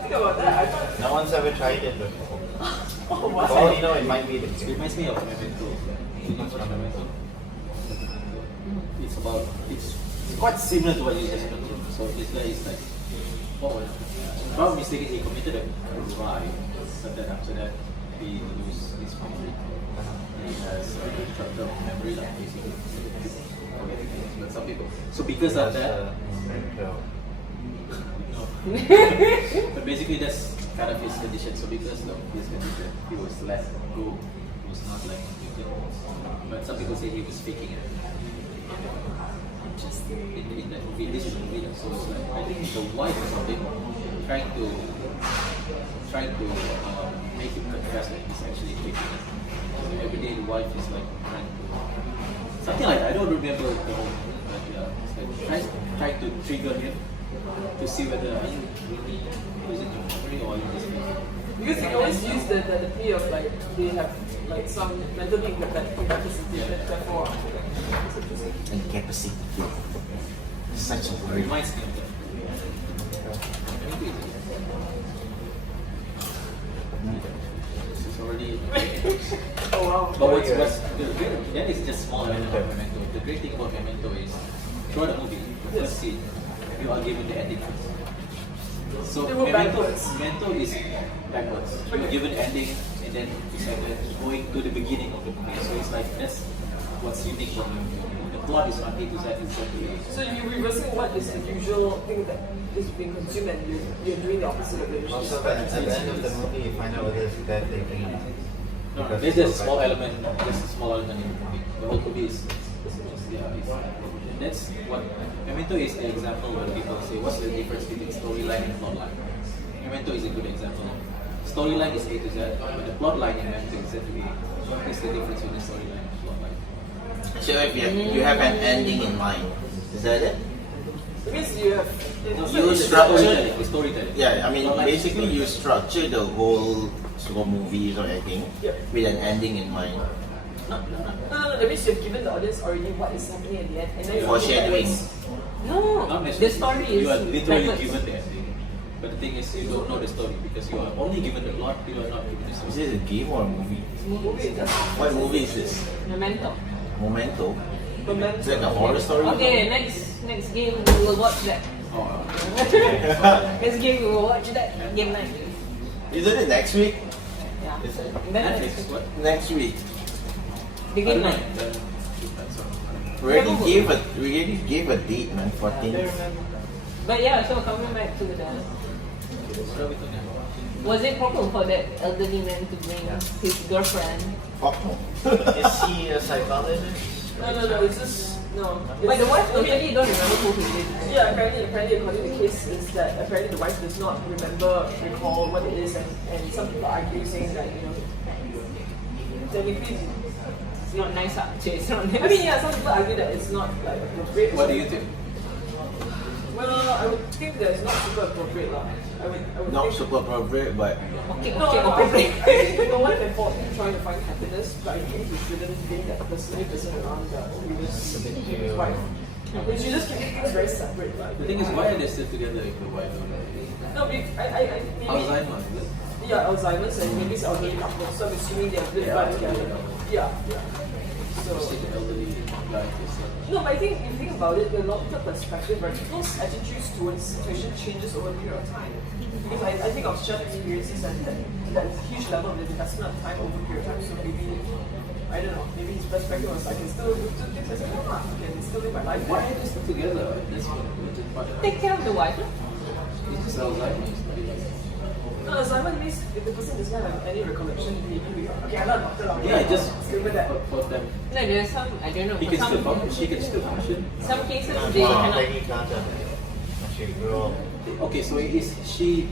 Think about that. I thought, No one's ever tried it before. oh wow. For all you know, it might be the It case. reminds me of Memento. It's from Memento. It's about it's quite similar to what you just mentioned. So this guy is like, what was? If I'm not mistaken, he committed a crime, but then after that he loses his memory. He has a short-term memory, like basically forgetting things. But some people. So because of that, Memento. no. But basically that's kind of his condition. So because of his condition, he was let go. He was not like convicted. But some people say he was faking it. In that movie, this is a movie. So it's like I think the wife or something trying to trying to make him confess that he's actually taking it. So every day the wife is like trying to something like that. I don't remember the whole thing, but it's like trying to trigger him to see whether are you really losing your memory or are you just faking it. Because they always use the plea of like they have like some mentally incapacity, therefore. It's interesting. Incapacity. Such a word. Reminds me of that. It's already. Oh wow. But what's the great, that is just small element of Memento. The great thing about Memento is throughout the movie, the first scene, you are given the ending first. So They were backwards. Memento is backwards. You are given the ending and then it's like going to the beginning of the movie. So it's like that's what's unique about the movie. The plot is from A to Z exactly. So you're reversing what is the usual thing that is being consumed and you're doing the opposite of it. Also, but at the end of the movie, you find out whether it's bad thinking. No, there's just a small element. There's a small element in the movie. The whole movie is and that's what Memento is the example where people say, what's the difference between storyline and plotline? Memento is a good example. Storyline is A to Z, but the plotline in Memento is Z to A. It's the difference between storyline and plotline. So if you have an ending in mind, is that it? It means you have You structure. It's storytelling. Yeah, I mean Plotline is basically you storytelling. structure the whole sort of movies or anything Yep. with an ending in mind. No, that means you've given the audience already what is happening at the end, and then you're Foreshadowing. No, Not the necessarily. story is You are literally backwards. given the ending. But the thing is, you don't know the story because you are only given the plot, you are not given the Is story. this a game or a movie? movie. What movie is this? Memento. Memento? Memento. Is it like a horror story? Okay, next game we will watch that. Oh, Next game we will watch that. Game 9. Isn't it next week? Yeah. Is it? Then Netflix, what? Next week. the I game don't know. 9. That's all. We already gave a date, man. 14th. But yeah, so coming back to the, What are we talking about? was it proper for that elderly man to bring his girlfriend? Fuck no. Is he a psychologist? No, it's just no. But the wife I mean, totally don't remember who he is. yeah, apparently according to the case is that apparently the wife does not recall what it is, and some people argue saying that technically. It's not nice, actually. It's not nice. I mean, yeah, some people argue that it's not like appropriate. What do you think? Well, I would think that it's not super appropriate, lah. I would Not think, super appropriate, but Okay, No, okay, no, okay. I think no one can fault him trying to find happiness, but I think he shouldn't bring that person around the previous his wife. They should just keep things very separate, right? The thing is, why are they still together if the wife? No, maybe Alzheimer's, is it? yeah, Alzheimer's and maybe it's elderly couple, so I'm assuming they have lived by together. Yeah. So. Just take the elderly guy to No, but I think if you think about it, the long-term perspective, right, people's attitudes towards the situation changes over a period of time. Because I think of shared experiences and that huge level of investment of time over a period of time. So maybe, I don't know, maybe his perspective was I can still do things as I want. I can still live my life. Why are they still together? That's what. Take care of the wife. Huh? It's just Alzheimer's. No, Alzheimer's means if the person doesn't have any recollection, okay, I'm not a doctor, lah. Yeah, just Still with that. for them. No, there's some, I don't know. He can some, still function. She can still function. some cases they cannot. Peggy Carter. She grew up. Okay, so is she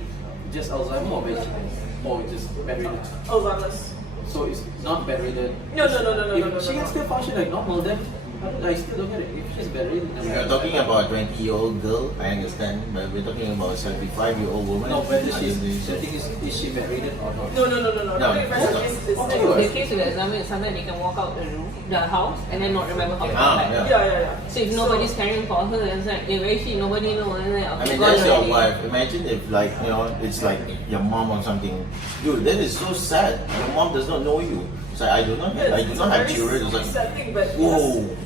just Alzheimer or bedridden? Or just bedridden? Alzheimer's. So it's not bedridden. No. If she can still function like normal, then I still don't get it. If she's bedridden, then we are talking about a 20-year-old girl, I understand, but we're talking about a 75-year-old woman. No, whether she's. I don't The think thing is she bedridden or not? No. No. The person is The case with Alzheimer is sometimes they can walk out the house and then not remember how to come back. yeah. Yeah. So if nobody's caring for her, it's like, where is she? Nobody knows. And then, I okay, mean, gone that's your already. wife. Imagine if, like, it's like your mom or something. Dude, that is so sad. Your mom does not know you. It's like, I do not have children. It's like, sad thing, but whoa.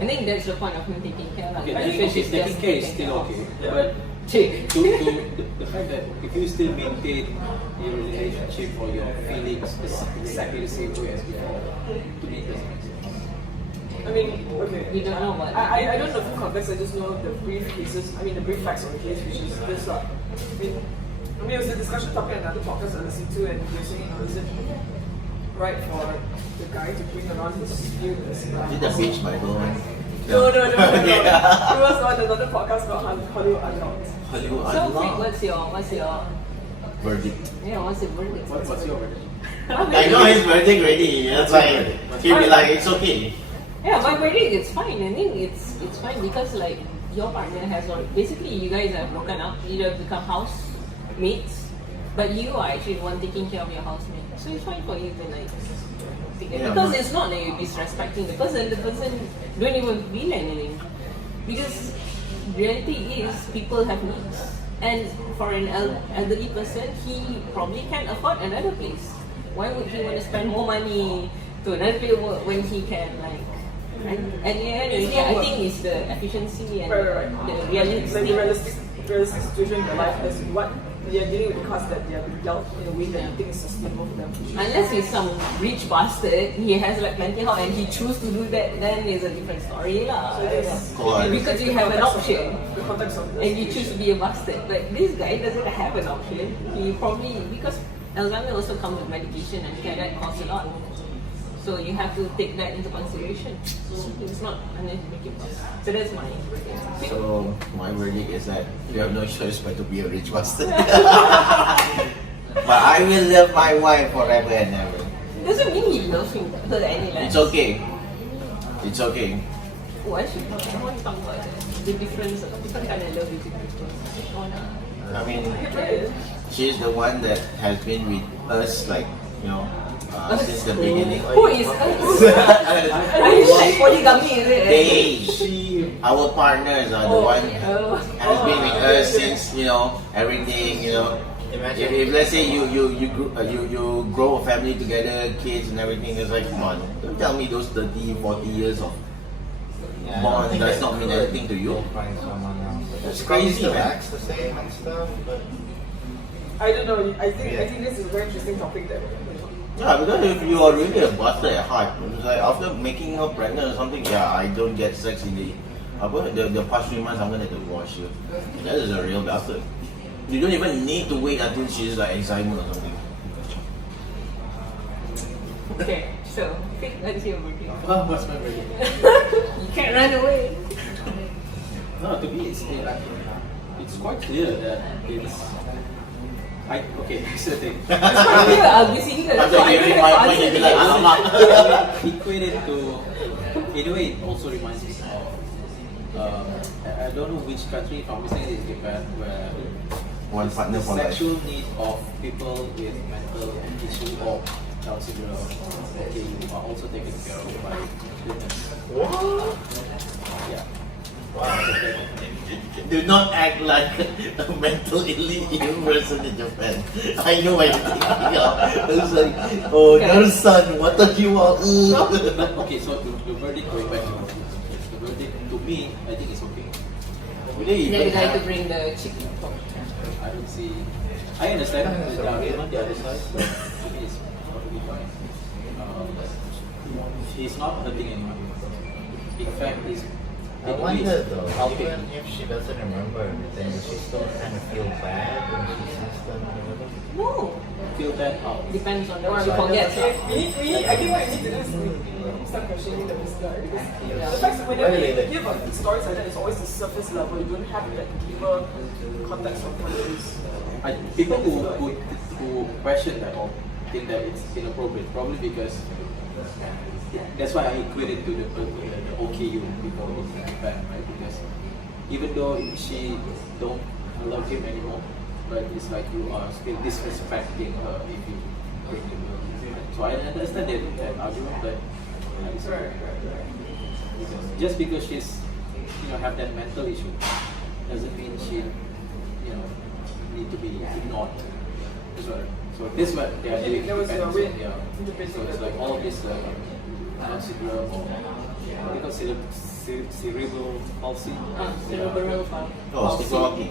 I think that's the point of him taking care. Like, Okay, I I think think she's taking just care is taking still care okay. Yeah. But Chick. to the fact that if you still maintain your relationship or your feelings exactly the same way as before, to me it doesn't make sense. I mean, okay. We don't know what. I don't know the full context. I just know the brief cases. I mean, the brief facts of the case, which is this. I mean, it was a discussion topic in another podcast I listened to, and they're saying, is it right for the guy to bring around his illness? Is it the beach Bible, man? No. Okay. It was on another podcast called Hollywood Unlocked. Hollywood So, Unlocked. Fik, what's your Verdict. yeah? What's your verdict? What's your verdict? I know his verdict already. It's like he'll be like, it's okay. Yeah, my verdict it's fine. I think it's fine because like your partner has already, basically you guys have broken up. You have become housemates, but you are actually the one taking care of your housemate. So it's fine for you to like take it. Yeah, Because but- it's not that you're disrespecting the person. The person don't even feel anything. Because reality is people have needs. And for an elderly person, he probably can't afford another place. Why would he want to spend more money to another place when he can like? And at the end of the day, I think it's the efficiency and Right. the Like the realistic. realistic situation in their life is what they are dealing with the cost that they are being dealt in a way that you think is sustainable for them. Unless he's some rich bastard, he has like plenty house and he choose to do that, then it's a different story lah. So it is Cool. Because you have an option. the context of this. And you choose to be a bastard. But this guy doesn't have an option. He probably, because Alzheimer also comes with medication and that costs a lot. So you have to take that into consideration. So it's not unless you make it cost. So that's my verdict. So my verdict is that you have no choice but to be a rich bastard. But I will love my wife forever and ever. Doesn't mean he loves him her any less. It's okay. It's okay. Oh, I should talk. I want to talk about the difference. Different kind of love is different. Oh, no. I mean, Right. she's the one that has been with us, like, you know, since the beginning. Who is us? Are you like polygamy, is it? They, our partners are the one Oh. has been with us since, you know, everything, you know. Imagine. If let's say you grow a family together, kids and everything, it's like, come on, don't tell me those 30, 40 years of Yeah, I bond don't think does that not mean you'll- anything to you. you'll find someone else. That's Probably crazy, still man. acts the same and stuff, but I don't know. I think this is a very interesting topic that. Yeah, because if you are really a bastard at heart, it's like after making her pregnant or something, yeah, I don't get sex in the past 3 months, I'm gonna divorce you. That is a real bastard. You don't even need to wait until she's like Alzheimer or something. Okay, so let's see your verdict. What's my verdict? You can't run away. No, to me it's quite clear that it's. Okay, here's the thing. I'll be single. After So I hearing don't my have to point, you'll be answer like, this. alamak. Equated to, in a way, it also reminds me of. I don't know which country, if I'm mistaken, it's Japan, where One partner the for life. sexual need of people with mental issue or Down syndrome, okay, you are also taken care of by goodness. what? Yeah. Do not act like a mentally ill person in Japan. I know what you're thinking of. It's like, oh, no son, what are you all? But, okay, so the verdict, going back to the verdict, to me, I think it's okay. Really, Then the even guy to have- bring the chicken from. I don't see. I understand the argument on the other side, but to me it's perfectly fine. He's not hurting anyone. In fact, he's I wonder though, helping. even if she doesn't remember everything, does she still kind of feel bad when she sees them or whatever? No. Feel bad how? Depends on the Well, one she forgets. we need, I think what we need to do is start questioning the listener. Because the fact that whenever Really, you hear about stories like that, it's always the surface level. You don't have that deeper context of what it is. People who question that or think that it's inappropriate, probably because that's why I equate it to the OKU before in Japan, right? Because even though she don't love him anymore, but it's like you are still disrespecting her if you break the will. So I understand that argument, but I disagree. Because just because she's have that mental issue doesn't mean she need to be ignored. So this is what they are doing. There was a way Yeah. So it's like all this Down syndrome or what do you call cerebral palsy. Cerebral palsy. Oh, it's okay.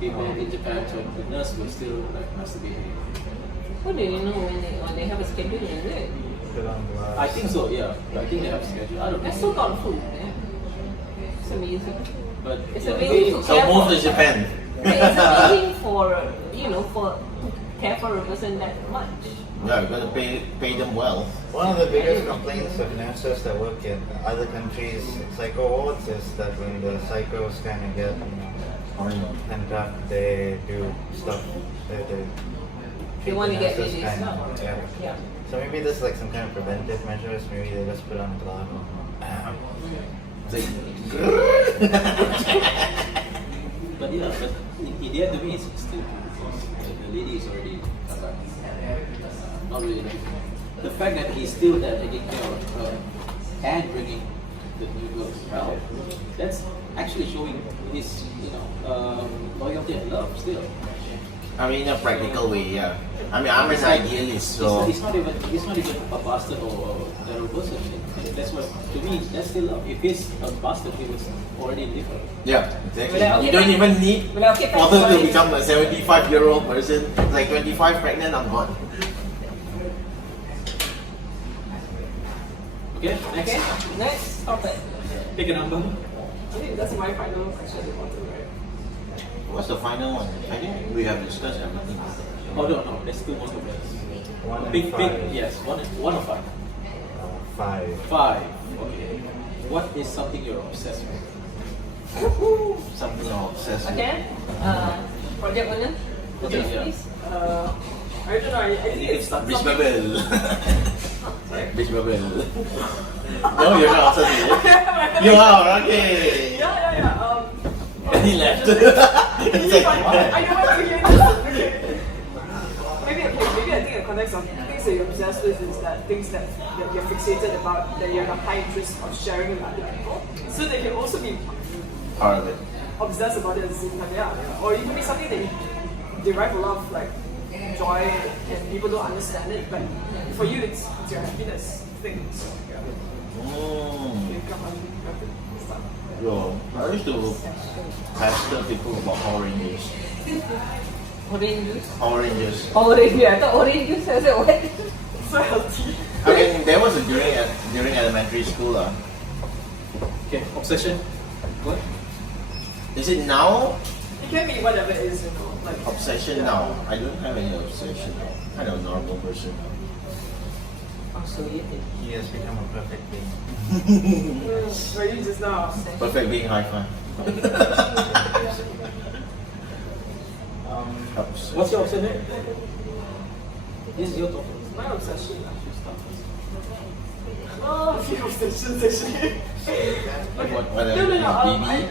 People in Japan, so the nurse will still like masturbating. How do you know when they have a schedule, is it? I think so, yeah. I think they have schedule. I don't know. That's so thoughtful. Yeah. It's amazing. But It's yeah, amazing to So care move for. to Japan. It's amazing for for to care for a person that much. Yeah, you gotta pay them well. One of the biggest complaints of nurses that work in other countries' psycho wards is that when the psychos kind of get pent up, they do stuff that They want to get nurses released. yeah. Yeah. So maybe this is like some kind of preventive measures. Maybe they just put on a glove. But yeah, but in the end to me it's still because the lady is already not really like the fact that he's still there taking care of her and bringing the new girl out, that's actually showing his loyalty and love still. I mean, in a practical way, yeah. I mean, I'm an idealist, so. He's not even a bastard or a terrible person. That's what, to me, that's still love. If he's a bastard, he was already different. Yeah, exactly. Well, okay, You don't fine. even need Well, okay, fine, for her to sorry. become a 75-year-old person. It's like 25 pregnant, I'm gone. Okay, next. Okay, next topic. Pick a number. I think that's my final question about it, right? What's the final one? I think we have discussed everything. Oh no, there's still more to this. One and Big, five. yes, one of five. 5. 5. Okay. What is something you're obsessed with? Something I'm obsessed with. Okay, project owner. Okay, yeah. Please. I don't know. I think it's Beach something. bubble. Beach bubble. No, you're not obsessed with it. You are, okay. Yeah. And he left. It's like, I know what you're hearing. Maybe I think the context of things that you're obsessed with is that things that you're fixated about, that you have a high interest of sharing with other people. So they can also be part of it. obsessed about it at the same time, yeah. Or it can be something that you derive a lot of like joy and people don't understand it, but for you it's your happiness thing. So yeah. You come on, stuff. Yo, I used to pester people about Power Rangers. Orange juice. Power Rangers. Orange juice. I thought orange juice. I said what? So healthy. I mean, there was a during elementary school. Okay, obsession. What? Is it now? It can be whatever it is, you know. Like Obsession now. I don't have any obsession. Kind of a normal person. So you He has become a perfect being. Were you just now? Perfect being high five. What's your obsession? This is your topic. My obsession. Oh, a few obsessions actually. Whatever. No. BB.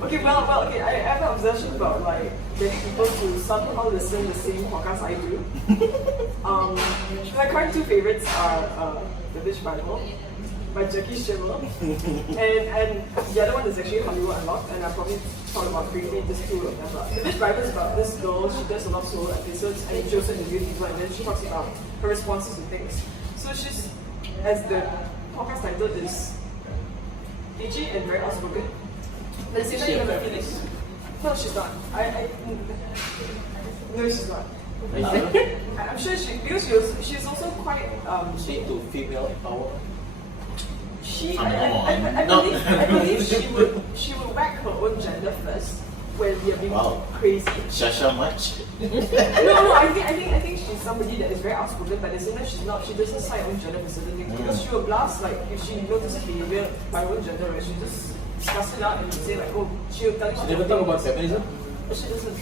Okay, okay. I have an obsession about like getting people to somehow listen the same podcast I do. My current two favorites are The Bitch Bible by Jackie Schimmel, and the other one is actually Hollywood Unlocked, and I'll probably talk about briefly just two of them. But The Bitch Bible is about this girl. She does a lot of solo episodes, and she also interviews people, and then she talks about her responses to things. So she's, as the podcast title is, edgy and very outspoken. But at the same time, you have a feeling. No, she's not. No, she's not. I'm sure because she's also quite Speak to female empowerment. I believe she would whack her own gender first when you're being crazy. Shasha much? No, I think she's somebody that is very outspoken, but at the same time she's not. She doesn't cite her own gender for certain things because she will blast like if she notices behavior by her own gender, right? She just discuss it out and say like, oh, she'll tell you. She never talk about feminism? But she doesn't.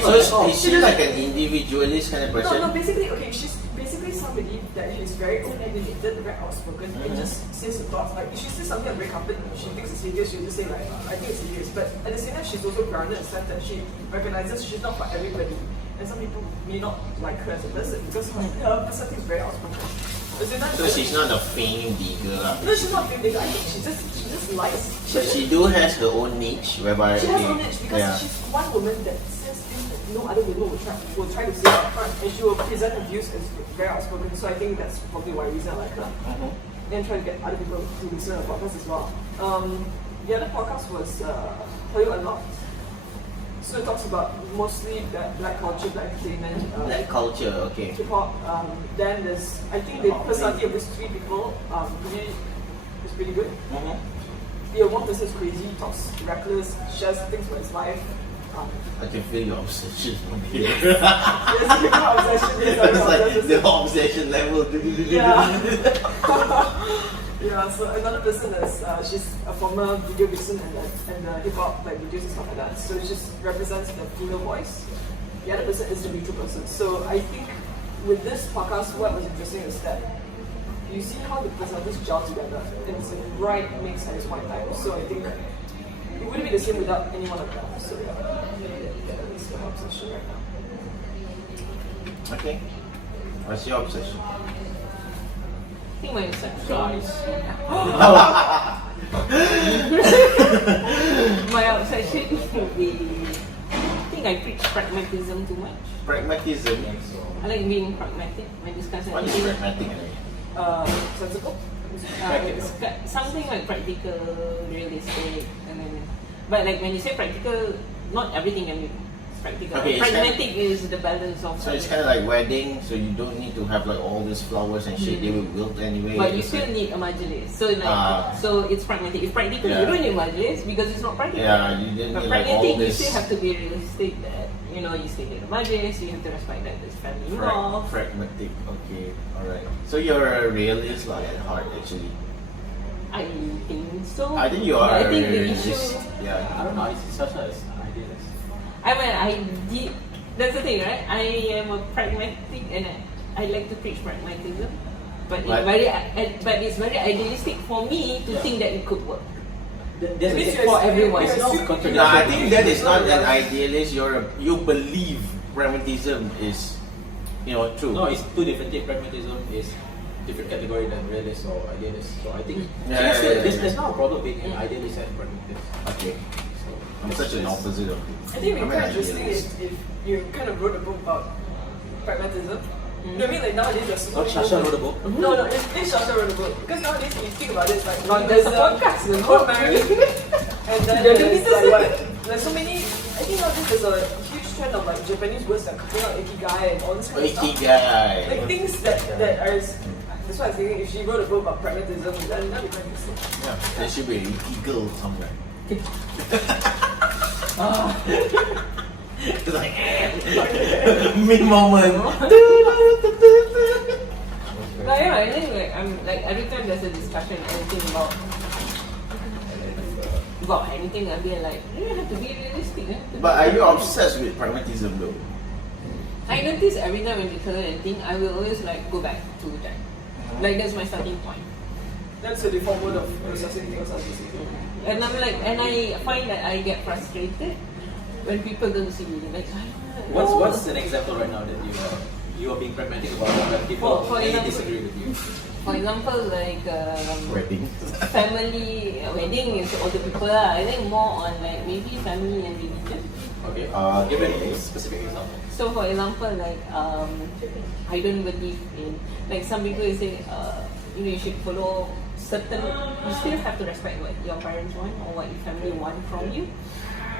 So is she like an individualist kind of person? No, basically, okay, she's basically somebody that is very opinionated, very outspoken, and just says her thoughts. Like, if she says something very comfort, she thinks it's serious, she'll just say like, I think it's serious. But at the same time, she's also grounded in the sense that she recognizes she's not for everybody. And some people may not like her as a person because her personality is very outspoken. At the same time, So she's not a fame digger. No, she's not being big. I think she just likes. But she do has her own niche whereby She has her own niche because she's one woman that says things that no other woman will try to say up front, and she will present her views as very outspoken. So I think that's probably why reason I like her. And try to get other people to listen to the podcast as well. The other podcast was Hollywood Unlocked. So it talks about mostly black culture, black entertainment, Black culture, okay. hip hop. Then there's, I think the personality of these three people is pretty good. Yeah, one person is crazy, talks reckless, shares things about his life. I can feel your obsession from here. Yes, you know, obsession. Yes, I'm It's like obsessed. the obsession level. Yeah. Yeah, so another person is she's a former video vixen and hip hop like videos and stuff like that. So it just represents the female voice. The other person is the neutral person. So I think with this podcast, what was interesting is that you see how the personalities gel together, and it's a right mix at this point in time. So I think it wouldn't be the same without any one of them. So yeah, that's my obsession right now. Okay. What's your obsession? I think my obsession. Guys. My obsession would be. I think I preach pragmatism too much. Pragmatism. I like being pragmatic when discussing What is anything. pragmatic anyway? Sensible. It's something like practical, realistic, and then. But like when you say practical, not everything can be practical. Okay, it's Pragmatic is the balance of. So it's kind of like wedding, so you don't need to have like all these flowers and shit. They will wilt anyway. But you It's still like- need a majlis. So like, so it's pragmatic. If practical, Yeah. you don't need majlis because it's not practical. Yeah, you didn't But need like all pragmatic, you this. still have to be realistic that you know you still need a majlis. You have to respect that there's family involved. Pragmatic. Okay, all right. So you're a realist, like at heart, actually. I think so. I think you But are. I think the just- issue. Yeah. I don't know, it's such as idealist. I mean, I did. That's the thing, right? I am a pragmatic, and I like to preach pragmatism, but it's very idealistic for me to think that it could work. There's Means a- you're- for everyone. There's no you're- contradiction. No, I think that is not an idealist. You believe pragmatism is, true. No, it's two different things. Pragmatism is different category than realist or idealist. So I think Yeah, there's no problem being an idealist and pragmatist. Okay. So I'm such an opposite of you. I think it would I'm be an quite interesting idealist. if you kind of wrote a book about pragmatism. You know what I mean? Like nowadays there's so Oh, many Shasha books. wrote a book? No, if Shasha wrote a book. Because nowadays when you think about it, it's like Not just a Buddhism, podcast, you know? court marriage, and then You're there's doing like what? There's so many. I think nowadays there's a huge trend of like Japanese words that cutting out ikigai and all this kind of stuff. Ikigai. Like things that are. That's why I was thinking if she wrote a book about pragmatism, then that'd be quite interesting. Yeah, there should be an eagle somewhere. It's like mid moment. Like, yeah, I think like I'm like every time there's a discussion anything about anything, I'll be like, you don't have to be realistic. But are you obsessed with pragmatism though? I notice every time when we tell anything, I will always like go back to that. Like that's my starting point. That's the default mode of processing things as basically. And I'm like, and I find that I get frustrated when people don't see me. Like, What's an example right now that you are being pragmatic about that people For may example- disagree with you? For example, like Wedding. family wedding is older people lah. I think more on like maybe family and religion. Okay. Okay. Give a specific example. So for example, like I don't believe in like some people will say you should follow certain. You still have to respect what your parents want or what your family want from you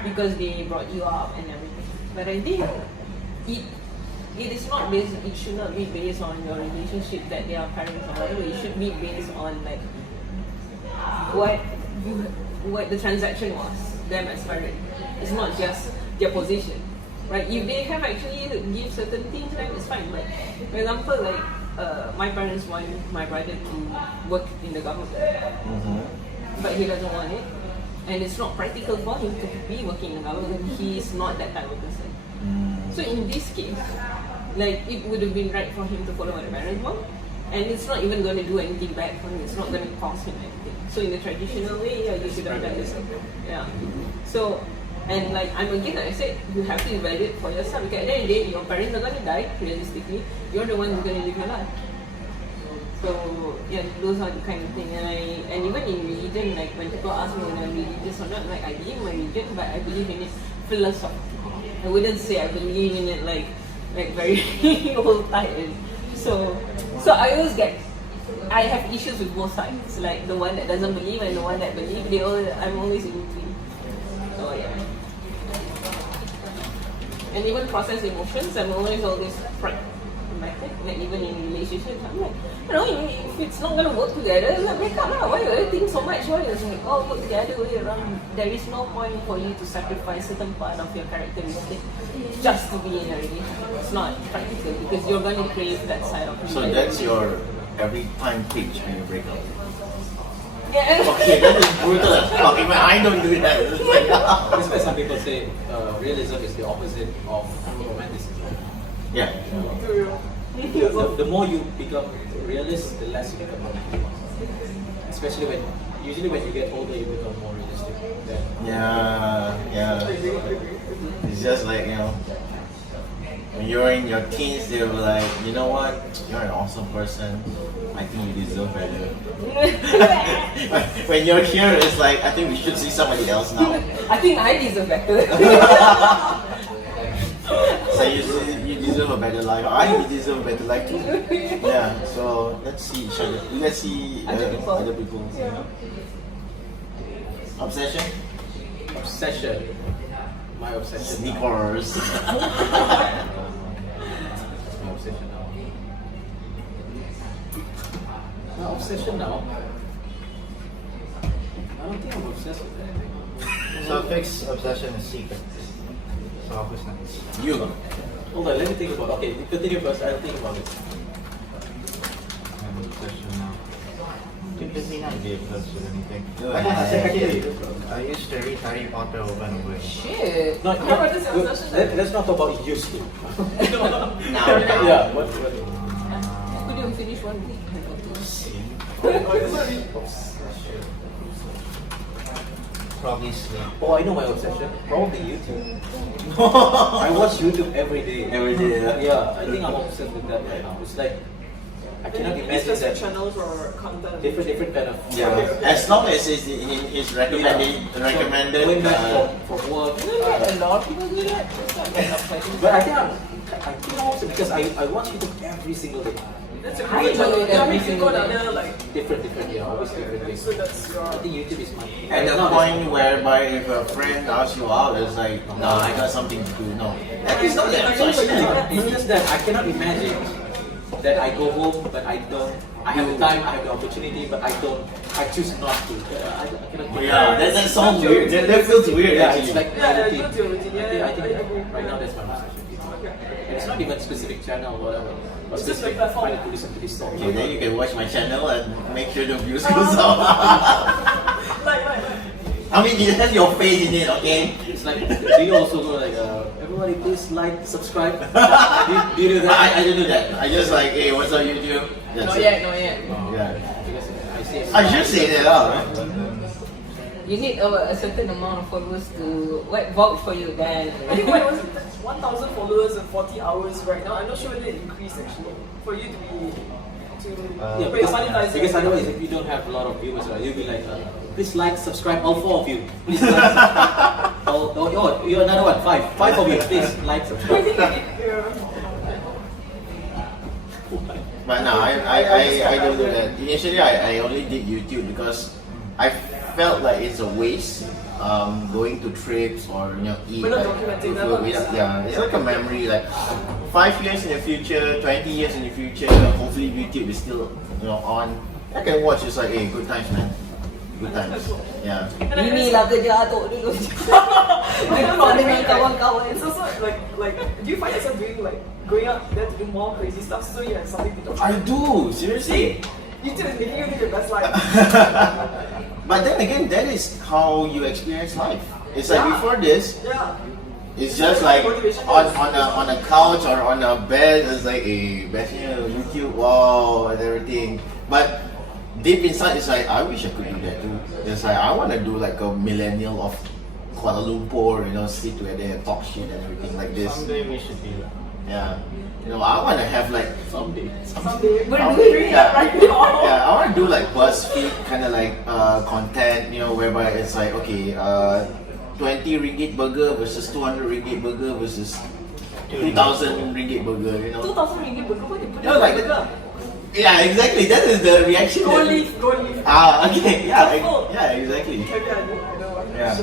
because they brought you up and everything. But I think it is not based. It should not be based on your relationship that they are parents or whatever. It should be based on like what the transaction was. Them as parents. It's not just their position. Right? If they have actually give certain things, then it's fine. Like, for example, like my parents want my brother to work in the government, but he doesn't want it, and it's not practical for him to be working in the government. He is not that type of person. So in this case, like it would have been right for him to follow what the parents want, and it's not even going to do anything bad for him. It's not going to cost him anything. So in the traditional way, yeah, you should have done this. Yeah. So. And like I'm again, like I said, you have to evaluate for yourself because at the end of the day, your parents are gonna die. Realistically, you're the one who's gonna live your life. So yeah, those are the kind of thing. And even in religion, like when people ask me whether I'm religious or not, like I believe in my religion, but I believe in it philosophically. I wouldn't say I believe in it like very old tight. So I always I have issues with both sides, like the one that doesn't believe and the one that believe. I'm always in between. So yeah. And even process emotions, I'm always problematic. Like even in relationships, I'm like, you know, if it's not gonna work together, like break up lah. Why you think so much? Why you like, oh, work together way around? There is no point for you to sacrifice certain part of your characteristic just to be in a relationship. It's not practical because you're gonna crave that side of you. So that's your every time pitch when you break up. Yeah. Okay, that is brutal as fuck. Even I don't do that. It's like, That's why some people say realism is the opposite of romanticism. yeah. The more you become realist, the less you become romantic. Especially usually when you get older, you become more realistic. Yeah. It's just like, you know, when you're in your teens, they were like, you know what? You're an awesome person. I think you deserve better. When you're here, it's like, I think we should see somebody else now. I think I deserve better. So you deserve a better life. I deserve a better life too. Yeah. So let's see each other. Let's see other people. Yeah. Obsession. Obsession. My obsession. Sneakers. My obsession now. My obsession now. I don't think I'm obsessed with anything. So fixed obsession is secret. So who's next? You. Hold on, let me think about it. Okay, continue first. I'll think about it. I'm obsession now. Typically not be obsessed with anything. No, Actually, I used to read Harry Potter over and over. Shit. No, How about this obsession? let's not talk about used to. Now. Yeah, what? Could you finish one week? Probably sleep. Oh, I know my obsession. Probably YouTube. I watch YouTube every day. Every day, yeah. Yeah, I think I'm obsessed with that right now. It's like I cannot Any imagine specific that channels or content? different kind of Yeah. As long as it's in his recommended going back from work. A lot of people do that. It's not that upsetting. But I think I'm also because I watch YouTube every single day. That's a I great do channel. it Yeah, every we can go single down day. there like. Different, yeah, always different things. So that's your. I think YouTube is my. At the point whereby if a friend asks you out, it's like, no, I got something to do. No, that is not that obsession. It's just that I cannot imagine that I go home, but I don't. I have the time, I have the opportunity, but I don't. I choose not to. I cannot. Yeah, that sounds weird. That feels weird. Yeah, actually. it's like Yeah, routine. it's your routine. Yeah, I think I agree. right now that's my obsession. And it's not even specific channel or whatever. Or It's just specific like platform. find to listen to this song. Okay, then you can watch my channel and make sure the views goes up. Like. I mean, it has your face in it, okay? It's like, do you also go like, everybody please like, subscribe? do you do that? I don't do that. I just like, hey, what's up, YouTube? That's Not it. yet, not yet. Yeah. Because I see. I should say that out. Right? You need a certain amount of followers to vouch for you, man. I think what was it? 1,000 followers in 40 hours right now. I'm not sure whether it increased actually for you to be Yeah, wait, monetize it. because otherwise if you don't have a lot of viewers, right, you'll be like, please like, subscribe, all 4 of you. Please like, subscribe. Oh, you're another one, 5. 5 of you, please like, I subscribe. think yeah. But no, I don't do that. Initially, I only did YouTube because I felt like it's a waste going to trips or eat. We're not like, documenting that, food but with- yeah. yeah, it's like a memory. Like 5 years in the future, 20 years in the future, hopefully YouTube is still on. I can watch. It's like, hey, good times, man. Good times. Yeah. Inilah kerja atuk dulu. Jumpa dengan kawan-kawan. It's also like do you find yourself doing like going out there to do more crazy stuff so you have something to do? I do, seriously. YouTube is making you live your best life. But then again, that is how you experience life. It's like Yeah. before this, Yeah. it's just like on a couch or on a bed. It's like a YouTube, wow, and everything. But deep inside, it's like I wish I could do that too. It's like I want to do like a millennial of Kuala Lumpur, sit together and talk shit and everything like this. Someday we should be like. Yeah, I want to have like Someday. Someday. We're I doing it yeah, right now. yeah, I want to do like BuzzFeed kind of like content, whereby it's like, okay, 20 ringgit burger versus 200 ringgit burger versus 2,000 ringgit burger, 2,000 ringgit burger, what do you put No, in like burger? Yeah, exactly. That is the reaction. Go that- leaf, go leaf. Ah, okay. Yeah, Careful. yeah, exactly. Okay, I know what. Yeah.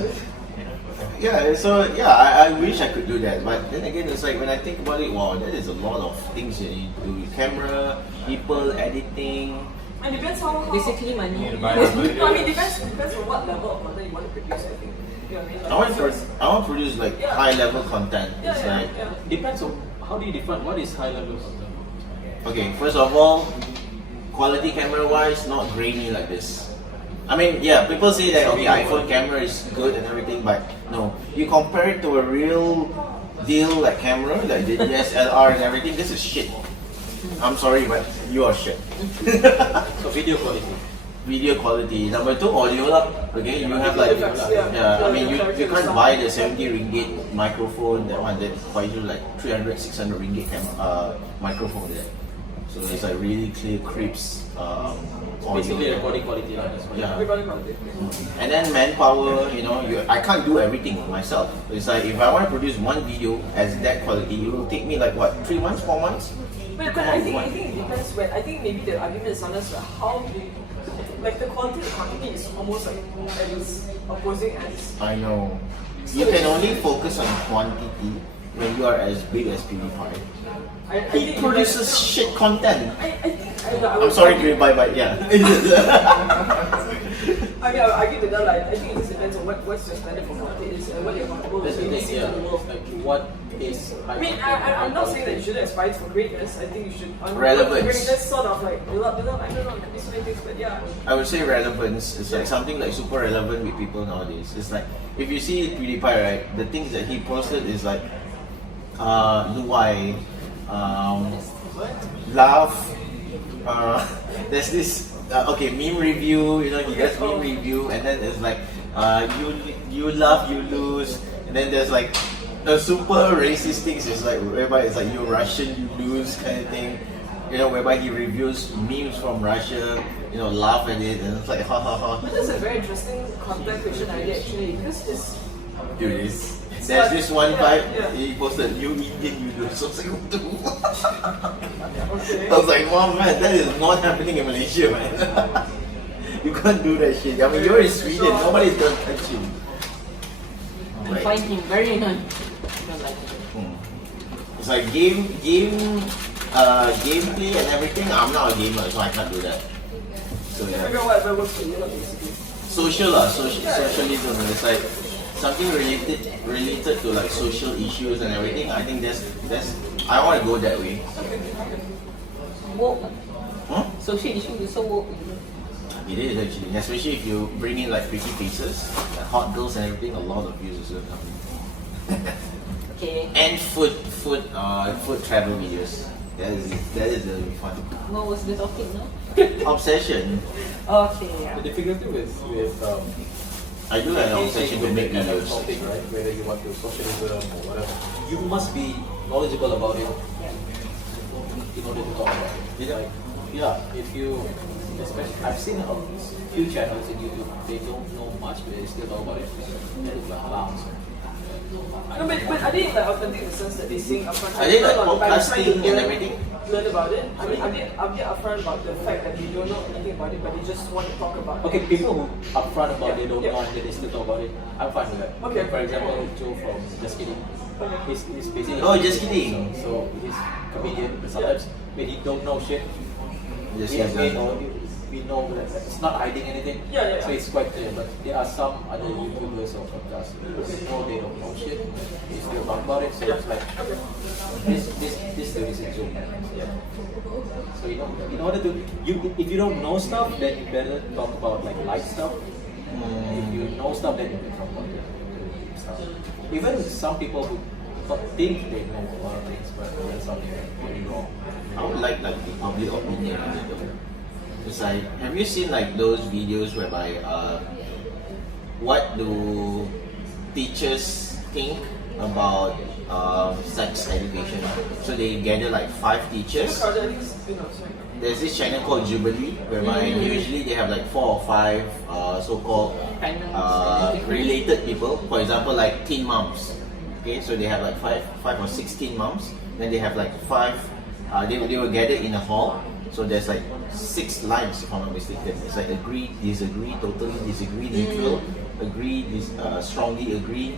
Yeah, so yeah, I wish I could do that, but then again, it's like when I think about it, wow, that is a lot of things you need to do. Camera, people, editing. And depends how Basically money. You need to buy No, I mean depends on what level of content you want to produce. I think. You know what I mean? Like, I want to produce like Yeah. high level content. Yeah, It's yeah, like yeah. Depends on how do you define what is high level content. okay, first of all, quality camera wise, not grainy like this. I mean, yeah, people say that okay, iPhone camera is good and everything, but no, you compare it to a real deal like camera, like the DSLR and everything. This is shit. I'm sorry, but you are shit. So video quality. Video quality. Number two, audio lah. Okay, you have like yeah. I mean, you can't buy the 70 ringgit microphone. That one that buys you like 300, 600 ringgit microphone there. So it's like really clear, crisp audio. Basically recording quality lah. That's what Yeah. Recording content. And then manpower, you know, I can't do everything myself. It's like if I want to produce one video as that quality, it will take me like what, 3 months, 4 months? But I think it depends when. I think maybe the argument is honest about how do you, like the quality and quantity is almost like as opposing as. I know. You can only focus on quantity when you are as big as PewDiePie. I He think produces shit content. I think I'm sorry, PewDiePie, but yeah. I mean, I would argue to that. Like, I think it just depends on what's your standard for content is and what you're comfortable with That's the thing, releasing yeah. to the world. Like what is high I mean, content, I'm high not saying that you quality. shouldn't aspire for greatness. I think you should. Relevance. That's sort of like build up. I don't know. There could be so many things, but yeah. I would say relevance is like something like super relevant with people nowadays. It's like if you see PewDiePie, right, the things that he posted is like Luai, laugh. There's this okay meme review. You know, he does meme review, and then there's like you laugh, you lose, and then there's like the super racist things. It's like whereby it's like you're Russian, you lose kind of thing. You know, whereby he reviews memes from Russia. You know, laugh at it, and it's like ha ha ha. But that's a very interesting content creation idea actually because it's. Dude, there's this one Yeah, guy, yeah. he posted, you Indian, you do. So I was like, what the Okay. I was like, wow, man, that is not happening in Malaysia, man. You can't do that shit. I mean, you're in Sweden, nobody's gonna touch you. I Like, find him very annoying. I don't like him. it's like gameplay and everything. I'm not a gamer, so I can't do that. So Figure yeah, out whatever works for you, basically. socialism. It's like something related to like social issues and everything. I think that's I want to go that way. Woke. Huh? Social issue is so woke. It is actually, especially if you bring in like pretty faces, like hot girls and everything. A lot of views is going to come. Okay. And food travel videos. That is really fun. What was the topic now? Obsession. Okay, yeah. The difficulty with I do have an obsession to make kind of videos. topic, right? Whether you want to socialism or whatever, you must be knowledgeable about it in order to talk about it. Like, yeah, if you, especially, I've seen a few channels in YouTube. They don't know much, but they still know about it. They look like clowns. No, but are they like authentic in the sense that they sing upfront? Are they like I'm trying to podcasting and everything? Learn about it. I mean, are they upfront about the fact that they don't know anything about it, but they just want to talk about Okay, it? people who upfront about they don't Yeah. know and they still talk about it, I'm fine with that. Okay. For example, Joe from Just Kidding. Okay. He's basically Oh, Just Kidding. So he's comedian, but sometimes when he don't know shit, Yes, we, yes, we yes. know we know that it's not hiding anything. Yeah, yeah, So yeah. it's quite clear. But there are some other YouTubers or podcasts who know they don't know shit. They still talk about it. So it's like this thing is a joke. Yeah. So you know, in order to if you don't know stuff, then you better talk about like light stuff. If you know stuff, then you can talk about the stuff. Even some people who think they know a lot of things, but that's something very wrong. I would like the public opinion on it though. It's like, have you seen like those videos whereby what do teachers think about sex education? So they gather like 5 teachers. There's this channel called Jubilee, whereby usually they have like 4 or 5 so-called related people. For example, like teen moms. Okay, so they have like 5 or 6 teen moms. Then they have like 5. They will gather in a hall. So there's like 6 lines if I'm not mistaken. It's like agree, disagree, totally disagree, neutral, agree, strongly agree,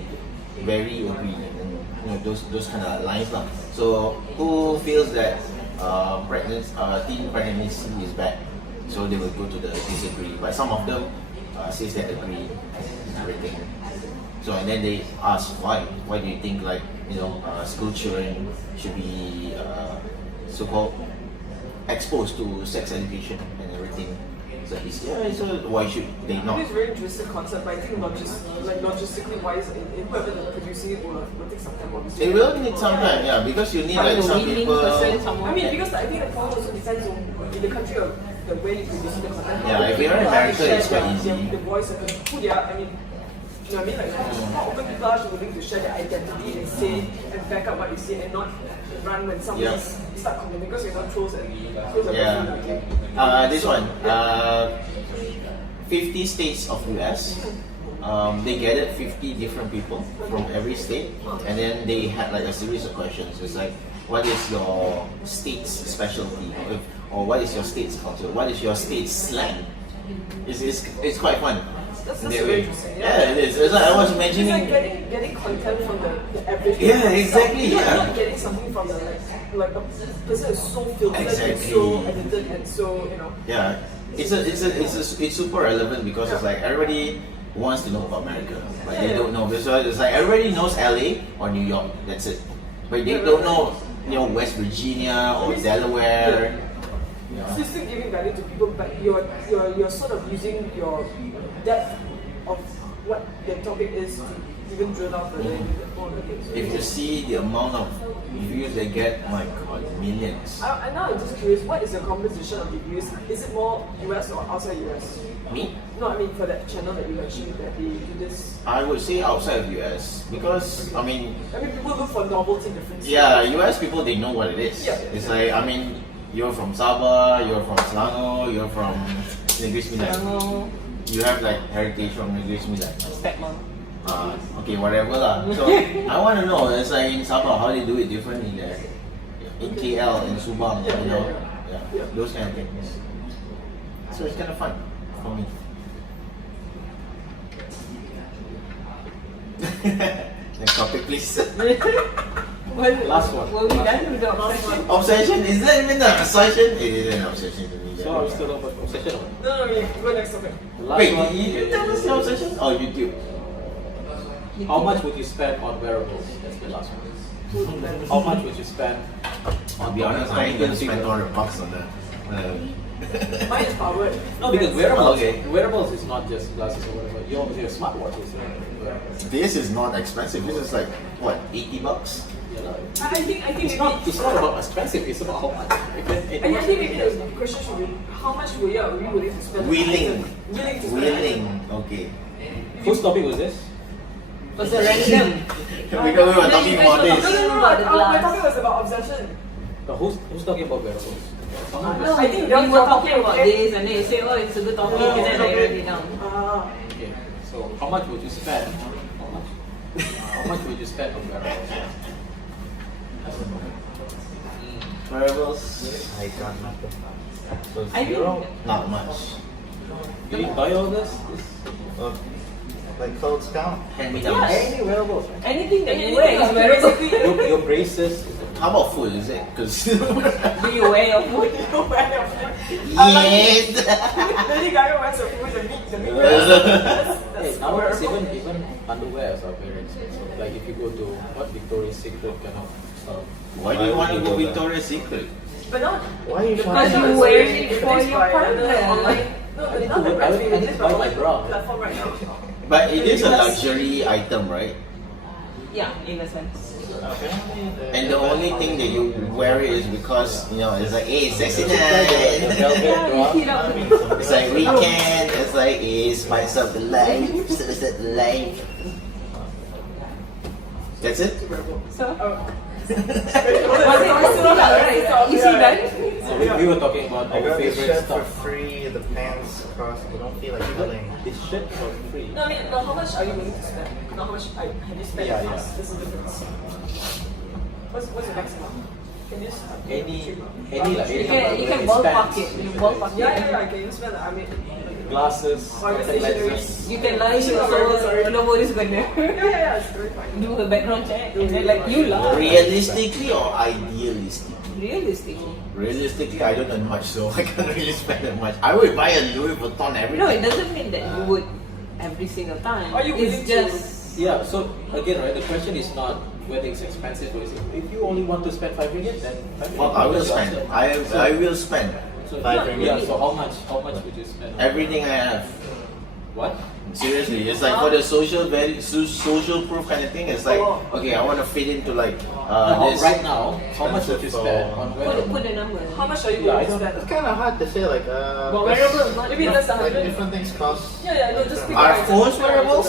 very agree, and those kind of lines lah. So who feels that teen pregnancy is bad, so they will go to the disagree. But some of them says that agree and everything. So and then they ask why do you think like school children should be so-called exposed to sex education and everything. So so why should they not? It's a very interesting concept, but I think logistically wise, whoever is producing it will take some time. Obviously. It will need some time, yeah, because you need like some people. I mean, because I think the problem also depends on in the country of the way you produce the content. Yeah, if you're in America, it's quite easy. The voice and who they are. I mean. You know what I mean? Like, how often people are willing to share their identity and say and back up what you say and not run when somebody start complaining because you're not trolls and this one, 50 states of US. They gathered 50 different people from every state, and then they had like a series of questions. It's like, what is your state's specialty, or what is your state's culture? What is your state's slang? It's quite fun. That's very interesting. Yeah, it is. It's like I was imagining. It's like getting content from the average. Yeah, exactly. You're Yeah. not getting something from the like a person is so filtered and so edited and so Yeah, it's super relevant because it's like everybody wants to know about America, but they don't know. So it's like everybody knows LA or New York. That's it, but they don't know West Virginia or Delaware. So you're still giving value to people, but you're sort of using your depth of what the topic is to even drill down further into the If you see the amount of views they get, my God, millions. And now I'm just curious, what is the composition of the views? Is it more US or outside US? Me? No, I mean for that channel that you mentioned that they do this. I would say outside of US because I mean people look for novelty differences. yeah, US people they know what it is. Yeah. It's like you're from Sabah, you're from Selangor, you're from Negeri Sembilan. You have like heritage from Negeri Sembilan. Okay, whatever lah. So I want to know. It's like in Sabah how they do it differently there. In KL, in Subang, those kind of things. So it's kind of fun for me. Next topic, please. Last one. Were we done with the obsession? Obsession? Is that even an obsession? It is an obsession to me. So are we still about obsession? No, go next topic. Wait, you tell us your obsession? Or YouTube? How much would you spend on wearables? That's the last one. How much would you spend? To be honest, I ain't gonna spend $200 on that. Mine is powered. No, because wearables, Okay. wearables is not just glasses or whatever. You obviously have smartwatches. Right? This is not expensive. This is like what, $80? I think It's not about expensive. It's about how much. I think maybe the question should be how much were you willing to spend? Willing. Willing to spend. Willing. Okay. Whose topic was this? Was it random? Because we were talking about No, this. my topic was about obsession. No, who's talking about wearables? No, I think we were you're talking about okay. this and then you say, oh, it's a good topic, and then I wrote it down. Okay. So how much would you spend? How much would you spend on wearables? Wearables? I got nothing. So I zero? think Not much. You didn't buy all this? Uh, like clothes count? Hand me downs. Any wearables? anything that you Anything wear is that wearable. basically Your braces. How about food? Is it? Because Do you wear your food? you wear your food. yes. Lady Gaga wears her food, the meat Hey, that's nowadays wearable. even underwear are very expensive. Like if you go to Victoria's Secret kind of stuff. Why do you want to go Victoria's Secret? But not Why are you Because trying you to wear it for your partner. I just buy my bra. platform right now. But it is a luxury item, right? Yeah, in a sense. And the only thing that you wear it is because it's like, hey, sexy night. Yeah, you heat up. It's like weekend. It's like, hey, spice up the life. Spice up the life. That's it. So, Was was it still right? Is he done? So we were talking about I our got this favorite shirt for stuff. free, the pants cost, I don't feel like selling. This shit was free. No, I mean, now how much are you willing to spend? Not how much have you spent Yeah, in the yeah. past. This is the difference. What's the maximum? Can you any like You any can number, ballpark spans, it. You ballpark Yeah, it. yeah, yeah. Can you spend? I mean, glasses, Or contact stationery. lenses. You can lie Sorry. so nobody's gonna yeah, it's very fine. do a background check and then like you laugh. Realistically or idealistically? Realistically. Realistically, I don't earn much, so I can't really spend that much. I would buy a Louis Vuitton every No, it time. doesn't mean that you would every single time. Are you willing It's just Yeah, so again, right, the question is not whether it's expensive or is it, if you only want to spend 5 ringgit, then 5 ringgit. Well, I will spend. I will spend So, 5 ringgit. yeah, so how much would you spend? everything I have. What? Seriously, it's like for the social value, social proof kind of thing. It's like, okay, I want to fit into like this. Right now, how much would you spend on put a number. How much are you Yeah, I willing to don't- spend? It's kind of hard to say, like, But wearables, not Maybe less than like 100. different things cost. Yeah, yeah, no, just pick Are an item. phones wearables?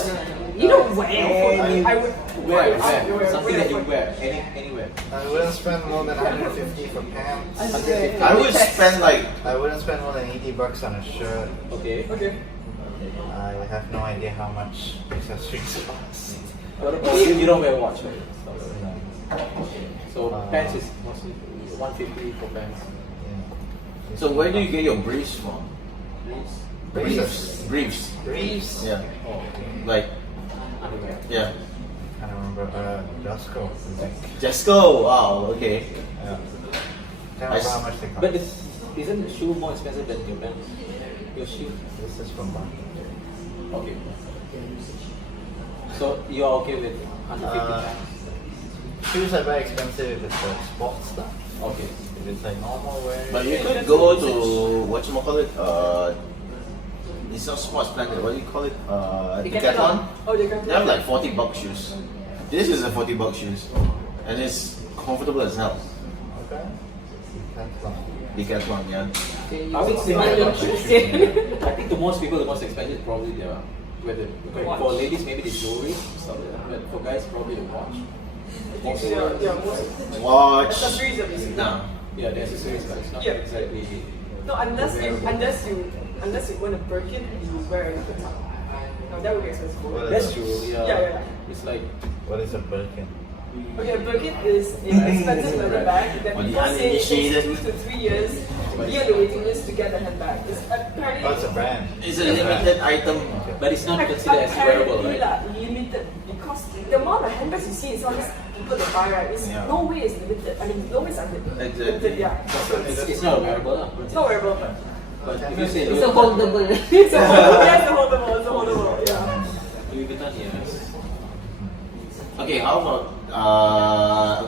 You don't wear. I would Where? Something that you wear, anywhere. I wouldn't spend more than 150 for pants. I would spend like I wouldn't spend more than 80 bucks on a shirt. Okay. Okay. I have no idea how much accessories cost. What about you don't wear watch, right? So pants is mostly 150 for pants. Yeah. So where do you get your briefs from? Braces. Briefs. Briefs. Yeah. Oh, okay. Like Underwear. yeah. I don't remember. Jasco, I think. Jesco. Wow. Okay. Yeah. Can't I remember s- how much they cost. But isn't the shoe more expensive than your pants? Your shoe? This is from Bangkok. Okay. So you're okay with 150 Uh, pants? Shoes are very expensive if it's sports stuff. Okay. If it's like normal wear. But you could go to whatchamacallit, it's not Sports Planet, what do you call it? Decathlon? Oh, they can. They have like 40 bucks shoes. This is a 40 bucks shoes. And it's comfortable as hell. Okay. Decathlon. Decathlon, yeah. I would say Mind your that- shoes. I think to most people, the most expensive is probably their whether for ladies maybe the jewelry stuff like that, but for guys probably the watch. Mostly, Yeah, most Watch. accessories are basically. No. yeah, the accessories, but it's not Yeah. exactly. No, unless you want a Birkin and you wear a top. No, that would be expensive. What is That's it? true. Yeah. Yeah. It's like What is a Birkin? Okay, a Birkin is an expensive leather bag that For the people say it takes uninitiated. 2 to 3 years to be on the waiting list to get the handbag. It's apparently Oh, it's a brand. It's a limited item. but it's not considered as wearable, apparently right? limited because the amount of handbags you see in some of these people that buy, right, is Yeah. no way is limited. I mean, no way is unlimited. Exactly. Limited, yeah. So It's not a wearable, lah. it's not wearable, But if you say It's Louis a holdable. it's a holdable. Yeah, it's a holdable. It's a holdable. Yeah. Louis Vuitton, yes. Okay, how about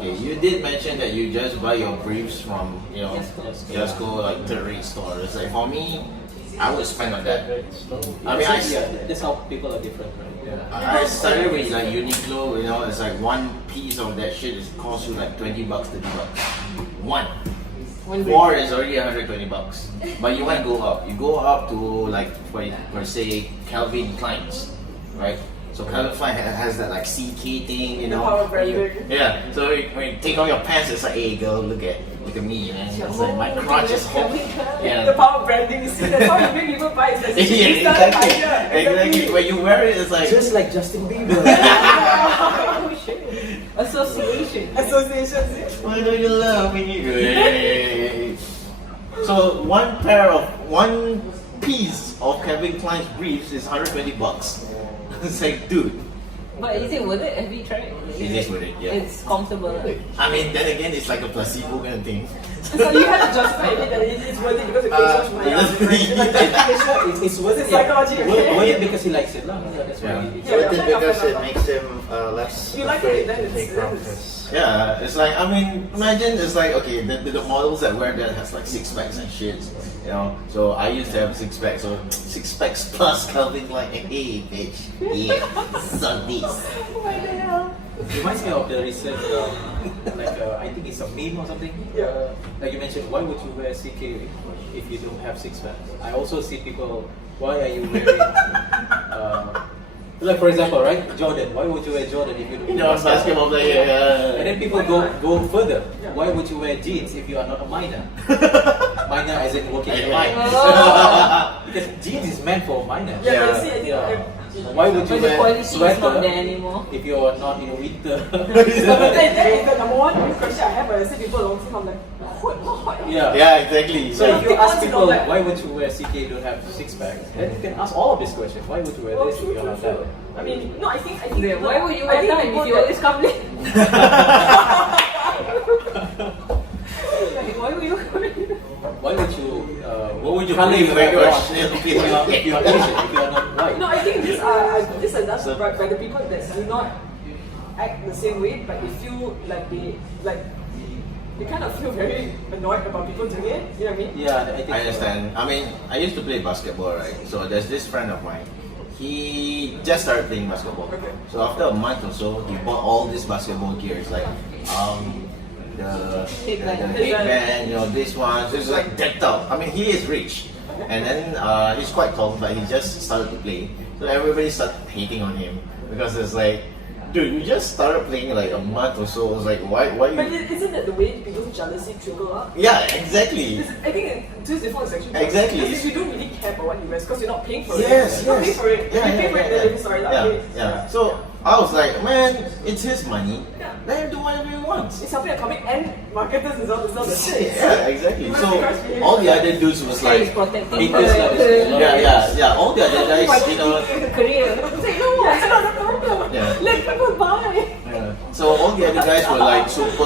okay, you did mention that you just buy your briefs from, you know, just go like third rate stores. Like for me, I would spend on that. I mean, Yeah, that's how people are different, right? Yeah. I started with like Uniqlo, you know, it's like one piece of that shit is cost you like 20 bucks, 30 bucks. One. Four is already 120 bucks. But you want to go up. You go up to like, per se, Calvin Klein's, right? So Calvin Klein has that like CK thing, you The know. power branding. Yeah. So when you take off your pants, it's like, hey girl, look at me, man. It's like my crotch is hot. The Yeah. power of branding, you see, that's how you make people buy. It's like, Yeah, it's not an exactly. idea. Exactly. When you wear it, it's like Just like Justin Bieber. Association. Associations. why don't you love me? So one piece of Calvin Klein's briefs is 120 bucks. It's like, dude, But is it worth it? Have you tried? it is worth it, yeah. It's comfortable. I mean, then again, it's like a placebo kind of thing. So you have to justify it that it's worth it because it pays so much money. It's worth it. It's psychology, okay? Worth it because he likes it, lah. That's why. Yeah. It's Yeah, Worth it yeah. because it makes him less You like afraid it, then to it's- take then risks. Yeah, it's like, I mean, imagine it's like, okay, the models that wear that has like six packs and shit, you know. So I used to have a six pack, so 6 packs plus Calvin Klein, hey bitch, yeah, suck this. What the hell? reminds me of the recent, I think it's a meme or something. Yeah. Like you mentioned, why would you wear CK if you don't have six packs? I also see people, why are you wearing, like for example, right, Jordan. Why would you wear Jordan if you don't? You know, basketball player, yeah. And then people go further. Why would you wear jeans if you are not a minor? Minor as in working in the mine. Oh. Because jeans is meant for minors. Yeah, but Yeah. see, I think Yeah. Why would you But the wear quality is sweater not there anymore. if you're not in a winter? That is the number one question I have when I see people long sleeve. I'm like, what? Yeah. Yeah, exactly. So if you Because ask you people know that- why would you wear CK don't have six packs, then you can ask all of these questions. Why would you wear Oh, this if true, you true, have that? true. I mean, no, I think Yeah, people- why would you I wear think that people if you that- always come late? Like, why would you come late? Why would you? What would you colour believe your when you're background if you are Asian, if you are not white? No, I think these are done by the people that do not act the same way, but they feel like they kind of feel very annoyed about people doing it. You know what I mean? Yeah, I think I understand. I mean, I used to play basketball, right? So there's this friend of mine. He just started playing basketball. Okay. So after a month or so, he bought all this basketball gear. It's like the headband, you know, this one. So it's like decked out. I mean, he is rich, and then he's quite tall, but he just started to play. So everybody started hating on him because it's like, dude, you just started playing like a month or so. It's like, why But you? isn't that the way people's jealousy trickle up? Yeah, exactly. I think Tuesday's default is actually Exactly. because you don't really care about what you wear because you're not paying for it. Yes, You're not yes. paying for it. Yeah, you pay for it, then you're sorry, like, okay. yeah. So I was like, man, it's his money. Yeah. Let him do whatever he wants. It's something that comic and marketers is all the shit. Yeah, exactly. So all the other dudes was He's like, protecting Because her yeah. All the other guys, you know. career. It's like, no, it's not a problem. Yeah. Let people buy. Yeah. So all the other guys were like super.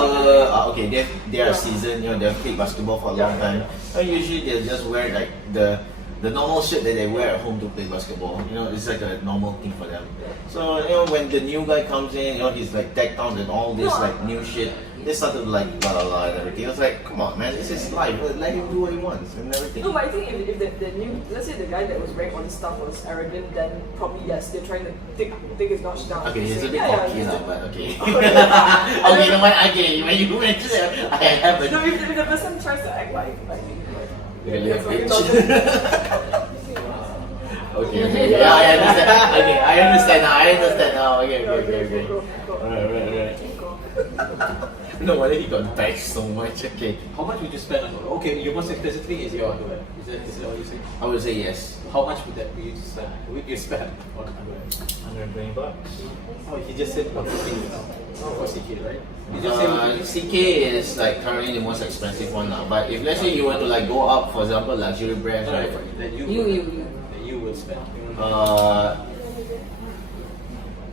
Okay, they are seasoned. You know, they've played basketball for a long time. And usually they just wear like the normal shit that they wear at home to play basketball. You know, it's like a normal thing for them. So you know, when the new guy comes in, you know, he's like decked out and all this like new shit. They started like blah blah blah and everything. I was like, come on, man, this is life. Let him do what he wants and everything. No, but I think if the new, let's say the guy that was wearing all this stuff was arrogant, then probably yes, they're trying to take his notch down. Okay, he's a bit Yeah, cocky yeah, now, but okay. Okay, you know what? Okay, when you mention it, I have No, a. if the person tries to act like Really a that's what bitch. you're Okay, yeah, I understand. Okay, I understand now. Okay. Go. Alright. No wonder he got back so much. Okay, How much would you spend on? Okay, your most expensive thing is your underwear. Is that what you say? I would say yes. How much would that be spend? Would you spend on underwear? $120. Oh, he just said what for CK, right? You just said CK is like currently the most expensive one now. But if let's say you want to like go up, for example, luxury brands, right? that You. you will spend.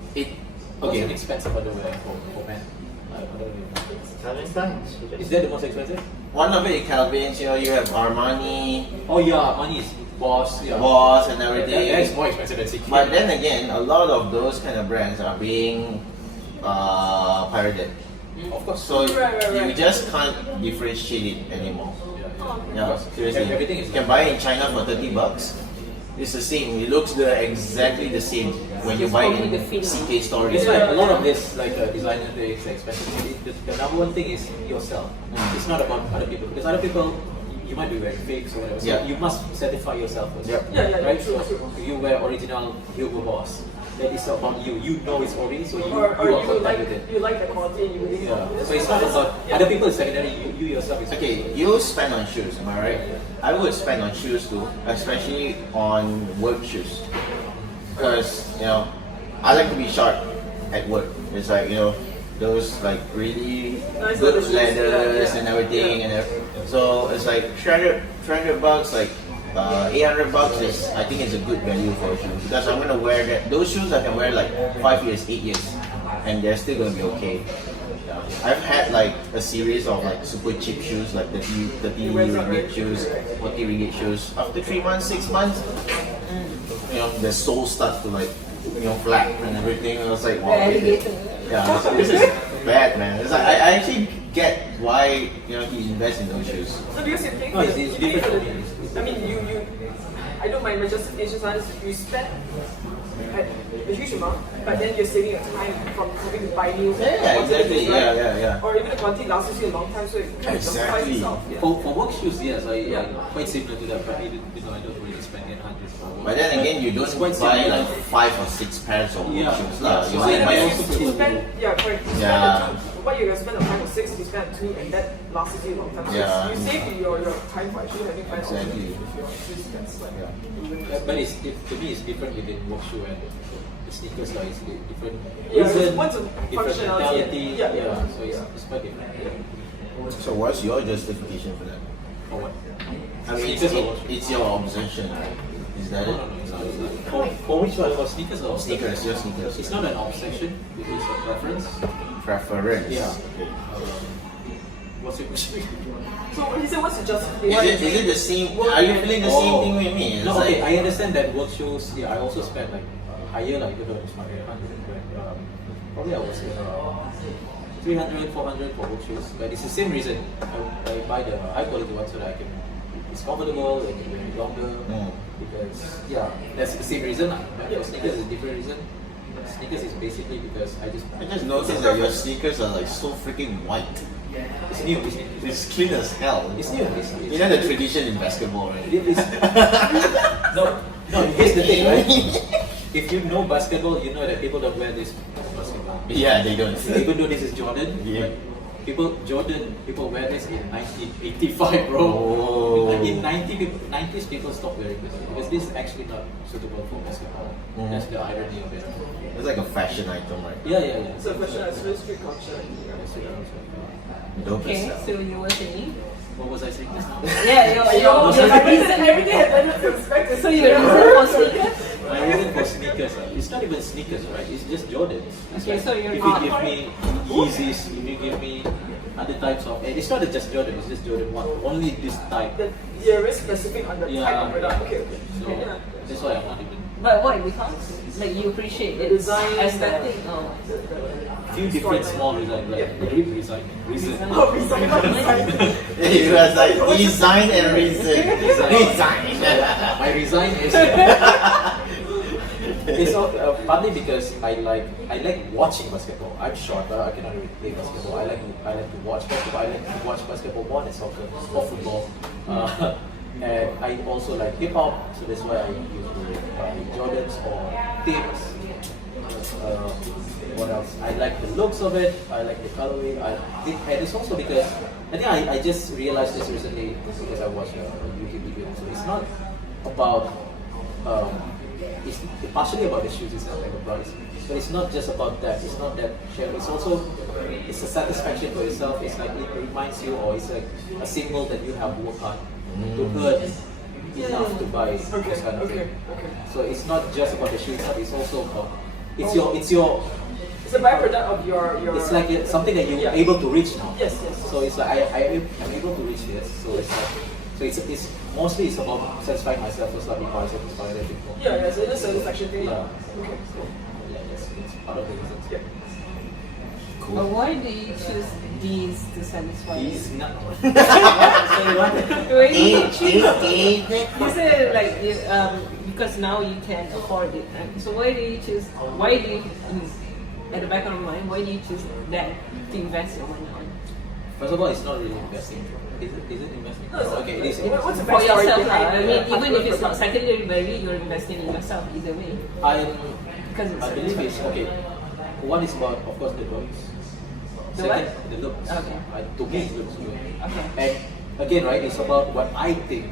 What's an Okay. expensive underwear for men? I don't know. Calvin Klein's. Is that the most expensive? One of it, Calvin's. You know, you have Armani, Oh yeah, money is Boss. Yeah. Boss, and That everything. is more expensive than CK. But then again, a lot of those kind of brands are being pirated. of course. So Right. you just can't differentiate it anymore. Yeah. Yeah, seriously. Everything is You can buy it in China for $30. It's the same. It looks exactly the same when you It's buy probably it the in feeling. CK stores. It's like a lot of this, like designer things, expensive. The number one thing is yourself. It's not about other people because other people, you might be wearing fakes or whatever. So Yeah. you must certify yourself first. Yep. Yeah, Right. true. So you wear original Hugo Boss. That is about you. You know it's already, so you Or you are you content like with it. you like the quality and you really Yeah. want it. So it's not about other people is secondary. You yourself is Okay, you spend on shoes, am I right? I would spend on shoes too, especially on work shoes. Because, you know, I like to be sharp at work. It's like, you know, those like really Nice good leather shoes, leathers yeah. and everything. Yeah. And so it's like $300 like $800 is, I think it's a good value for a shoe. Because I'm gonna wear that. Those shoes I can wear like 5 years, 8 years. And they're still gonna be okay. I've had like a series of like super cheap shoes, like 30 ringgit shoes, 40 ringgit shoes. After 3 months, 6 months, you know, the sole starts to like, you know, flap and everything. I was like, wow, this is bad, man. It's like I actually get why, you know, he invests in those shoes. No, because you pay No, for it's you pay for different. I mean, you. I don't mind justification is you spend a huge amount, but then you're saving your time from having to buy new. Yeah, exactly. quantities, right? Yeah. Or even the quantity lasts you a long time, so it kind of justifies Exactly. itself. Yeah. For work shoes, yes, I Yeah. quite similar to that, but I don't really spend 800 for work. But then again, you don't It's quite buy similar. like 5 or 6 pairs of work Yeah. shoes. Yeah. lah. So You I only buy buy also You spend, correct. You spend Yeah. what you're gonna spend on 5 or 6, you spend on 2, and that lasts you a long time. So Yeah. you save your time for actually having fun. Exactly. With your shoes, that's like. Yeah. But to me, it's different within work shoe and sneakers are different Yeah, reason, one's a different functionality. mentality. Yeah. So it's quite different. Yeah. So what's your justification for that? For what? I mean, Sneakers or watch? it's your obsession, right? Is that No, it? no, no, it's not. It's not. For which one? For sneakers or Sneakers, your sneakers. It's not an obsession. It is a preference. Preference. Yeah. Okay. What's your question? So he said, what's the Is justification? it the same? Are you feeling the same thing with me? It's No, like, okay, I understand that work shoes. Yeah, I also spent like higher, like even though it's my 100, probably I was 300, 400 for work shoes. But it's the same reason. I buy the high quality one so that I can. It's comfortable, it can wear it longer. Because yeah, that's the same reason. But for sneakers, is a different reason. Sneakers is basically because I just noticed that your sneakers are like so freaking white. It's new. It's new. It's clean as hell. It's new. You know the tradition in basketball, right? No, here's the thing, right? If you know basketball, you know that people don't wear this for basketball. Yeah, they don't. Even though this is Jordan, Yeah. people wear this in 1985, bro. Oh. In 90s, people stopped wearing this because this is actually not suitable for basketball. That's the irony of it. It's like a fashion item, right? Yeah. It's a fashion, it's really street culture. Dope Okay, as so you were saying? What was I saying just now? Yeah, Everything has been perspective. so your reason for sneakers? My reason for sneakers, it's not even sneakers, right? It's just Jordan. It's Okay, so you're if not- you give me Yeezys, if you give me other types of, and it's not just Jordan, it's just Jordan 1. Only this type. You're very specific on the type of product. Okay. So Yeah. that's why I'm not even. But what? Because like you appreciate The the design, aesthetic? Oh. Few different small design, like the rib design. Reason. Oh, design. It was like design and reason. Design. My resign is. It's all, partly because I like watching basketball. I'm short, but I cannot really play basketball. I like to watch basketball. I like to watch basketball more than soccer or football. And I also like hip hop, so that's why I usually buy Jordans or Tips. What else? I like the looks of it. I like the colorway. And it's also because I think I just realized this recently because I watched a YouTube video. So it's not about it's partially about the shoes itself, like the price, but it's not just about that. It's not that share. It's also a satisfaction for yourself. It's like it reminds you, or it's like a symbol that you have worked hard to earn enough to buy this kind of thing. So it's not just about the shoes. It's also about it's your. It's a byproduct of your. It's like something that you're able to reach now. Yes. So it's like I'm able to reach this. So it's like it's mostly it's about satisfying myself first before I satisfy other people. Yeah, so it's a satisfaction thing. Yeah. Okay. So yeah, it's part of the reasons. Yeah. But why do you choose these to satisfy you? He's not. Sorry, what? Why do you choose? You said like because now you can afford it. Right? So why do you choose? Why do you? At the back of your mind, why do you choose that to invest your money on? First of all, it's not really investing. Is it investing? No, it's not. Okay, it is. What's the For backstory yourself, behind I it? mean, even if it's not secondary value, you're investing in yourself either way. Because it's I believe it's okay. One is about, of course, the looks. The Second, what? the looks. Okay. To me, it looks good. Okay. And again, right, it's about what I think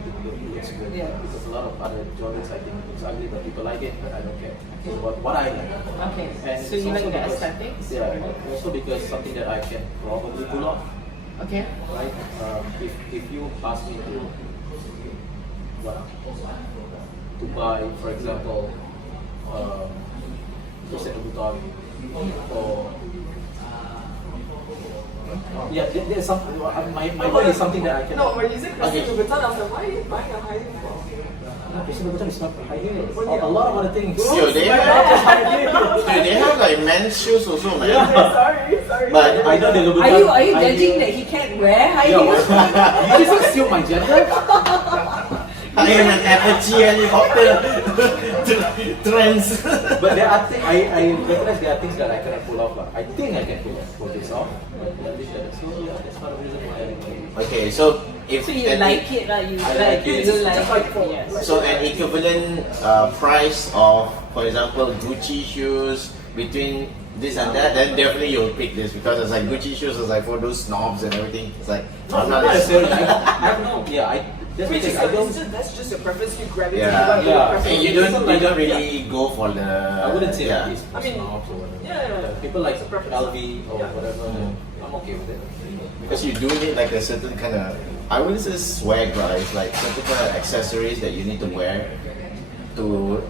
looks good. Yeah. Because a lot of other Jordans, I think looks ugly, but people like it, but I don't care. It's about what I like. Okay. And So it's you like also the because- aesthetics? Yeah. Also because something that I can probably pull off. Okay. Right? If you ask me to buy, for example, Christian Louboutin or yeah, there's some. My point is something that I can. No, but you said Christian Okay. Louboutin. I was like, why are you buying a high heel for? No, Christian Louboutin is not high heels. A lot of other things. Yo, they have like men's shoes also, man. Sorry. But I know the Louboutin. Are you high judging heel- that he can't wear high Yeah, heels? what? You just assume my gender? I am an Apache helicopter trends. But there are things I recognize there are things that I cannot pull off. I think I can pull this off. But so yeah, that's one of the reasons why I like it. Okay, so if So you an like it, right? You I like like it. You like Just like it. for- Yes. So an equivalent price of, for example, Gucci shoes between this and that, then definitely you'll pick this because it's like Gucci shoes is like for those snobs and everything. It's like Not necessarily. I don't know. Yeah, That's the Which is thing, I don't. that's just your preference. You gravitate Yeah. toward your Yeah. preference. And you don't really go for the. I wouldn't say yeah. that it's I mean, snobs or whatever. yeah. People like It's a preference. LV or Yeah. whatever. Mm. I'm okay with it. Because you do need like a certain kind of, I wouldn't say swag, right? It's like certain kind of accessories that you need to wear to,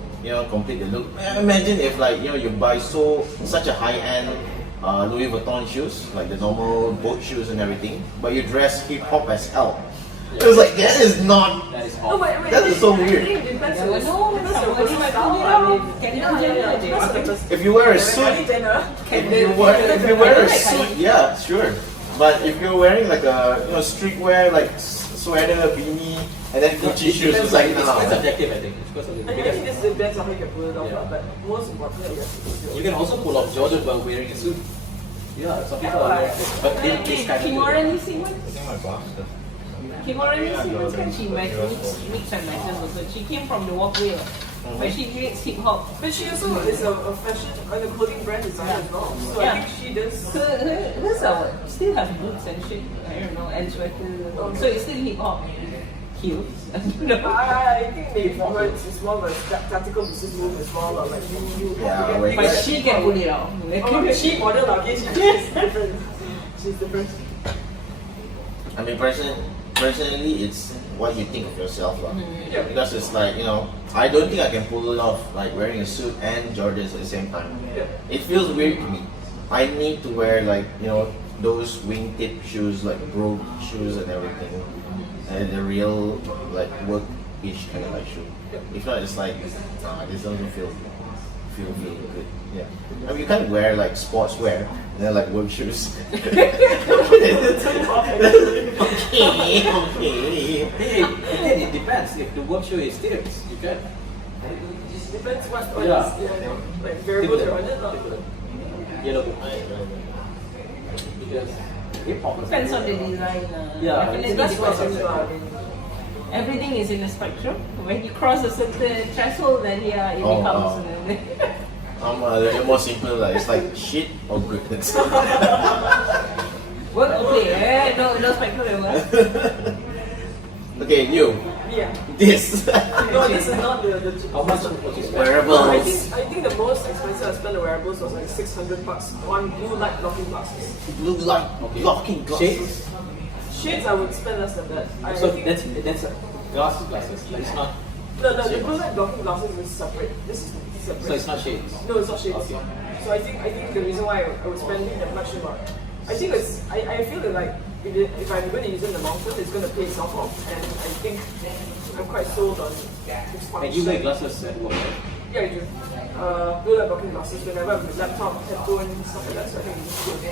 complete the look. Imagine if like, you buy such a high-end Louis Vuitton shoes, like the normal boat shoes and everything, but you dress hip hop as hell. It was like, that is not, That is No, all. but That is so I weird. think it depends Yeah, on well, no, depends on your somebody personal might style. do it. I mean, Can yeah, you yeah, do yeah. it? Depends on the person. if you wear a Very suit, dinner. if you wear a suit, yeah, sure. But if you're wearing like a streetwear, like sweater, beanie, and then Gucci shoes, it's like, It's quite nah. subjective, I think. It's quite I subjective. think Because this depends on how you can pull it off, Yeah. but most importantly, yes. you can also pull off Jordan while wearing a suit. Yeah, some people are wearing it. But this kind of Kimura ni Simmons. I think my boss does. Kimura ni Simmons kan she mix and matches also. She came from the walkway, but she creates hip hop. But she also is a fashion and a clothing brand designer as well. So I Yeah. think she does. Hers are what? Still have boots and shit. I don't know, and sweater. So it's still hip hop. Heels. I don't know. I think maybe for her it's more of a tactical business move as well. Like you Yeah, get wait. But things she that can people- pull it off. Oh, she model okay, she's different. She's different. I mean, personally, it's what you think of yourself, lah. Yeah. Because it's like, I don't think I can pull it off, like wearing a suit and Jordans at the same time. Yeah. It feels weird to me. I need to wear like, those wingtip shoes, like brogue shoes and everything, and the real like work-ish kind of like shoe. If not, it's like, this doesn't feel good. Yeah. I mean, you can't wear like sportswear and then like work shoes. Okay. Again, it depends. If the work shoe is stickers, you can. Depends what Yeah. is like variables are on it. Yellow book. Because hip hop is Depends on the design. Yeah, Definitely That's what depends I'm on saying. everything is in a spectrum. When you cross a certain threshold, then yeah, it Oh, becomes. I'm a little more simple, like it's like shit or goodness. Work okay, no spectrum level. Okay, you. Yeah. This. No, this is not the How much would you spend? Wearables. I think the most expensive I spent on wearables was like $600 on blue light blocking glasses. Blue light Okay. blocking glasses. Shades? Shades I would spend less than that. I So think that's a glasses. Like it's not. the blue light blocking glasses is separate. This is separate. So it's not shades. No, it's not shades. Okay. So I think the reason why I was spending that much more, I think I feel that like if I'm going to use it in the long term, it's going to pay itself off, and I think I'm quite sold on its function. And you wear glasses at work, right? Yeah, I do. Blue light blocking glasses whenever I'm with laptop, headphone, stuff like that. So I think it's good.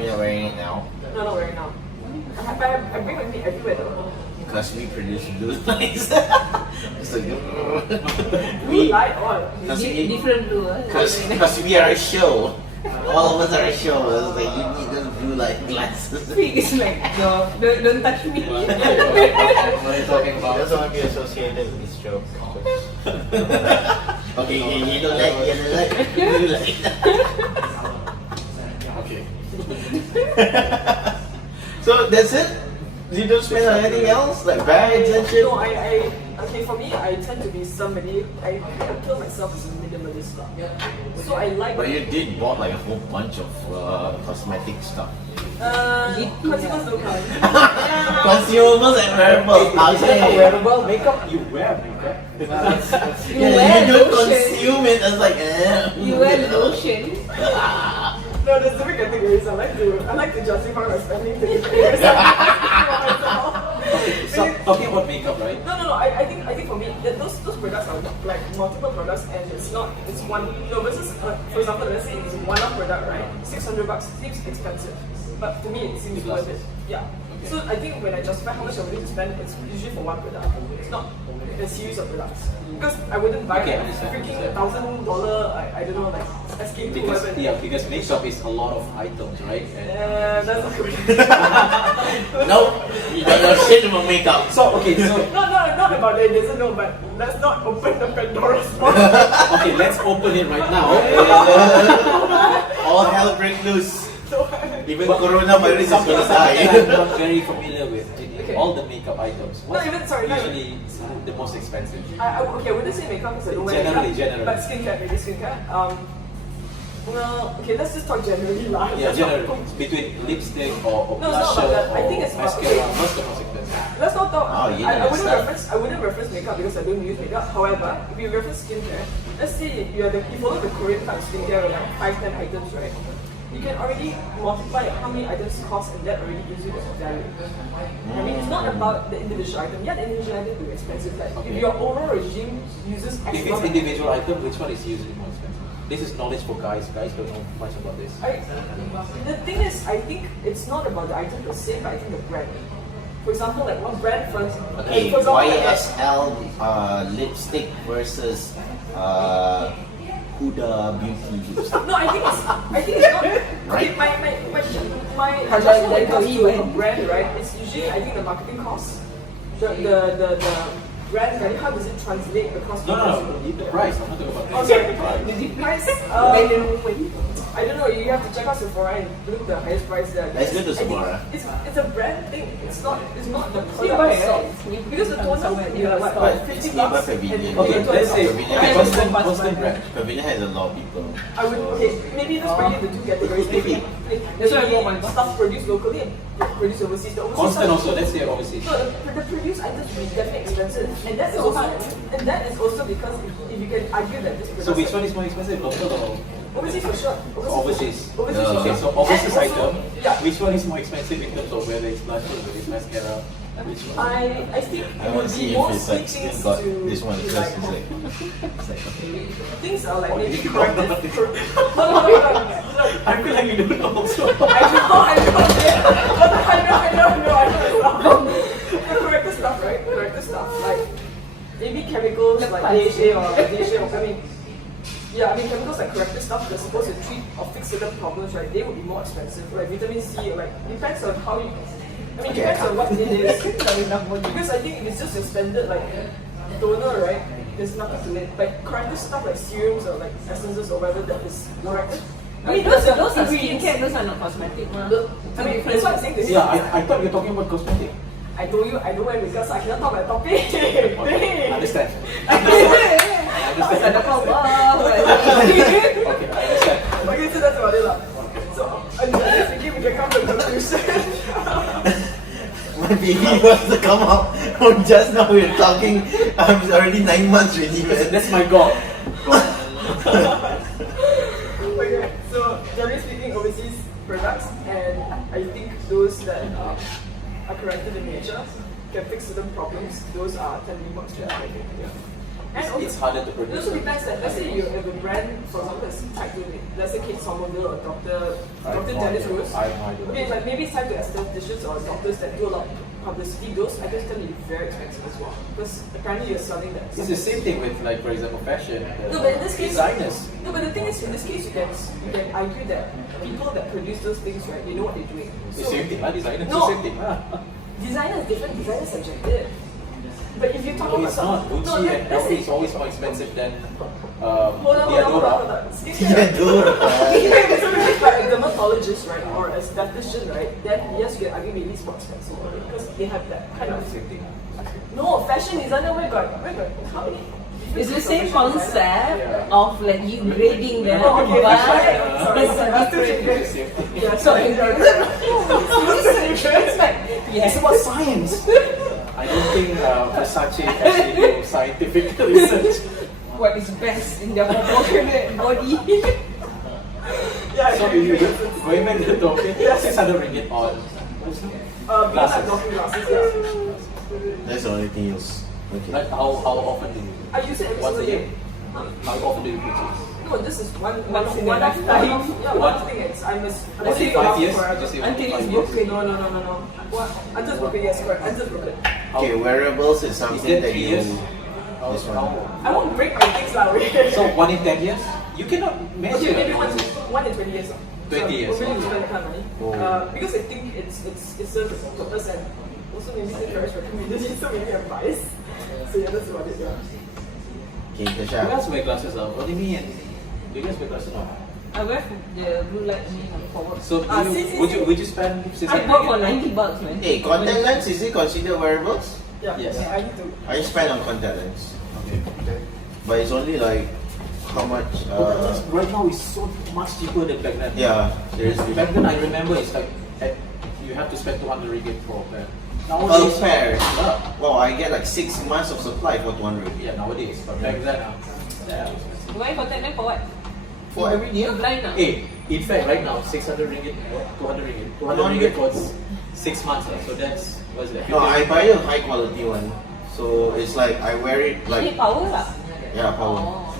You're not wearing it now No, not wearing now. I bring with me everywhere though. because we produce blue lights. It's like, Blue light or Different blue. because we are a show. All of us are a show. It's like you need those blue light glasses. It's like, no, don't touch me. What are you talking He about? doesn't want to be associated with this joke. Okay, you don't like yellow light, blue light. Okay. So that's it? You don't spend on anything else? Like bags and shit? No, okay, for me, I tend to be somebody, I kill myself as a minimalist. So I like, But you did bought like a whole bunch of cosmetic stuff. consumers don't count. Consumables and wearables. I'll Is that a say. wearable makeup? You wear makeup. You Yeah, wear you don't lotion. consume it. It's like, You wear lotion. No, there's different categories. I like to justify my spending to different areas. So, talking about makeup, right? No. I think for me, those products are like multiple products, and it's one. No, versus for example, let's say it's one-off product, right? $600 seems expensive, but to me it seems worth it. Yeah. So I think when I justify how much I'm willing to spend, it's usually for one product. It's not a series of products. Because I wouldn't buy Okay, a understand, freaking understand. $1,000, I don't know, like SK2 Because whatever. yeah, because makeup is a lot of items, right? And That's not good. No, you don't know shit about makeup. so okay, so No, not about it, doesn't know, but let's not open the Pandora's box. okay, let's open it right now. All hell break loose. So, Even coronavirus is gonna Something that die. I'm not very familiar with. Okay. all the makeup items. Not even- sorry, not even- usually the most expensive. Okay, I wouldn't say makeup because I don't wear Generally, makeup. generally. But skincare, maybe skincare. Well, okay, let's just talk generally lah. Yeah, Let's not generally. com- Between lipstick or No, it's not blusher about that. I or think it's about- mascara, okay. what's the most expensive? Let's not talk. Oh, you I know wouldn't stuff. reference. I wouldn't reference makeup because I don't use makeup. However, if you reference skincare, let's say you follow the Korean type skincare with like 5-10 items, right? You can already multiply how many items cost, and that already gives you the value. I mean, it's not about the individual item. Yeah, the individual item will be expensive. Like if your overall regime uses X If it's amount of- individual item, which one is usually more expensive? This is knowledge for guys. Guys don't know much about this. The thing is, I think it's not about the item per se, but I think the brand. For example, like one brand first. Okay, for example, like, YSL lipstick versus Huda Beauty lipstick. no, I think it's not. Right. Okay, my judgment when it comes to a brand, right? It's usually I think the marketing cost, the brand value. How does it translate across? No, the price. I'm not talking about Oh, this. sorry. The price. I don't know. You have to check out Sephora and look the highest price there. Let's go to I think Sephora. It's a brand thing. It's not the product Nearby, itself. right? Because the toner, you know, what, But 50 it's nearby bucks. Pavilion. Okay, let's say Pavilion constant brand. Pavilion has a lot of people. I would okay, maybe let's break it into two categories. Maybe That's why I bought mine. stuff produced locally and produced overseas. The overseas Constant stuff- also. Let's say overseas. No, the produced items will be definitely expensive, and that is also because if you can argue that this product. So which one is more expensive, local or Overseas for sure. overseas? Overseas for Okay, sure. so overseas And also- item. Yeah. Which one is more expensive in terms of whether it's blusher, whether it's mascara? Which one? I think I it want would to be see more if it's like sweet things still got to this one be because like, it's like things are like Oh, maybe you corrective. got No. I feel like you don't know also. I know. The corrective stuff, right? Corrective stuff, like maybe chemicals like DHA or I mean, yeah, I mean chemicals like corrective stuff that's supposed to treat or fix certain problems, right? They would be more expensive. Like vitamin C, like depends on how you. I mean, depends on what it is. Because I think if it's just your standard like toner, right? There's nothing to it. But corrective stuff like serums or like essences or whatever that is corrective. I mean, those are skincare, those are not cosmetic. I mean, that's what I'm saying. Yeah, I thought you were talking about cosmetic. I told you I don't wear makeup, so I cannot talk about the topic. Okay, understand. Terus ada power. Okay, I understand. Okay, so that's about it lah. So, I'm just thinking we can come to a conclusion. my baby wants to come out. Just now we were talking. I'm already 9 months already, man. That's my goal. Okay, so generally speaking, overseas products, and I think those that are corrected in nature can fix certain problems. Those are tend to be more expensive. I think. Yeah. And also, It's harder to it produce. also depends that let's say you have a brand, for example, that's tied to let's say Kate Somerville or Dr. Dennis Rose. I have no idea. Okay, like maybe it's tied to estheticians or doctors that do a lot of publicity. Those items tend to be very expensive as well because apparently you're selling that. It's the same thing with, like, for example, fashion. No, but in this case, designers. No, but the thing is, in this case, you can argue that people that produce those things, right, they know what they're doing. The same thing, designers. No. The same thing. Designer is different. Designer is subjective. But if you talk No, about it's not. Gucci and let's LV say- is always more expensive than Hold on. Diadora. Skincare. Dude. Okay, so if it's like a dermatologist, right, or a statistician, right, then yes, you can argue maybe it's more expensive because they have that kind of. Same thing. No, fashion designer, where got how many? It's the same concept of like you grading them, Oh, okay, but sorry. it's a different. It's the same thing. Yeah, So it's like yes. about science. I don't think Versace actually do scientific research. What is best in their proportionate body? Yeah, So you going back to the topic, 600 ringgit on glasses. Glasses, yeah. That's the only thing you use. Okay. like how often do you I use it every once a single year? day. How often do you purchase? No, this is one Once in a one lifetime. Yeah, one thing is I'm Was it saying 5 about years? forever. Did you say Until it's 5 years? broken. No. What? Until it's broken, yes, correct. Until it's broken. Okay, wearables is Is something that that 3 you. years? This one. I won't break my things that way. So 1 in 10 years? You cannot measure. Okay, maybe one in 20 years. 20 years. So I'm willing to spend that kind of money. Oh. Because I think it serves its purpose and also maybe to encourage my community, so maybe I'm biased. So yeah, that's about it. Yeah. Okay, You Tasha. guys wear glasses now. What do you mean? Do you guys wear glasses now? I wear the blue light only for work. So would you spend I 600 bought for ringgit? $90, man. Hey, contact lens, is it considered wearables? Yeah, Yes. I need to. I spend on contact lens. Okay. But it's only like how much? Right now it's so much cheaper than back then. Yeah, seriously. Back then I remember it's like you have to spend 200 ringgit for a pair. Per Nowadays, pair. yeah, Wow, I get like 6 months of supply for 200. yeah, nowadays. But back then, yeah. Why contact lens for what? For every You're year? blind now. Hey, in fact, right now 600 ringgit, 200 ringgit, 200 ringgit for 6 months. So that's what's that? No, I buy a high quality one. So it's like I wear it Like, like, power lah. yeah, power. Oh.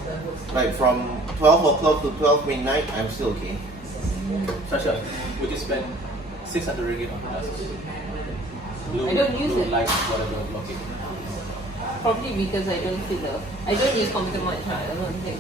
Like from 12 o'clock to 12 midnight, I'm still okay. Sasha, would you spend 600 ringgit on glasses? Blue, I don't use blue it. light, whatever, blocking. Probably because I don't use computer much. I don't think.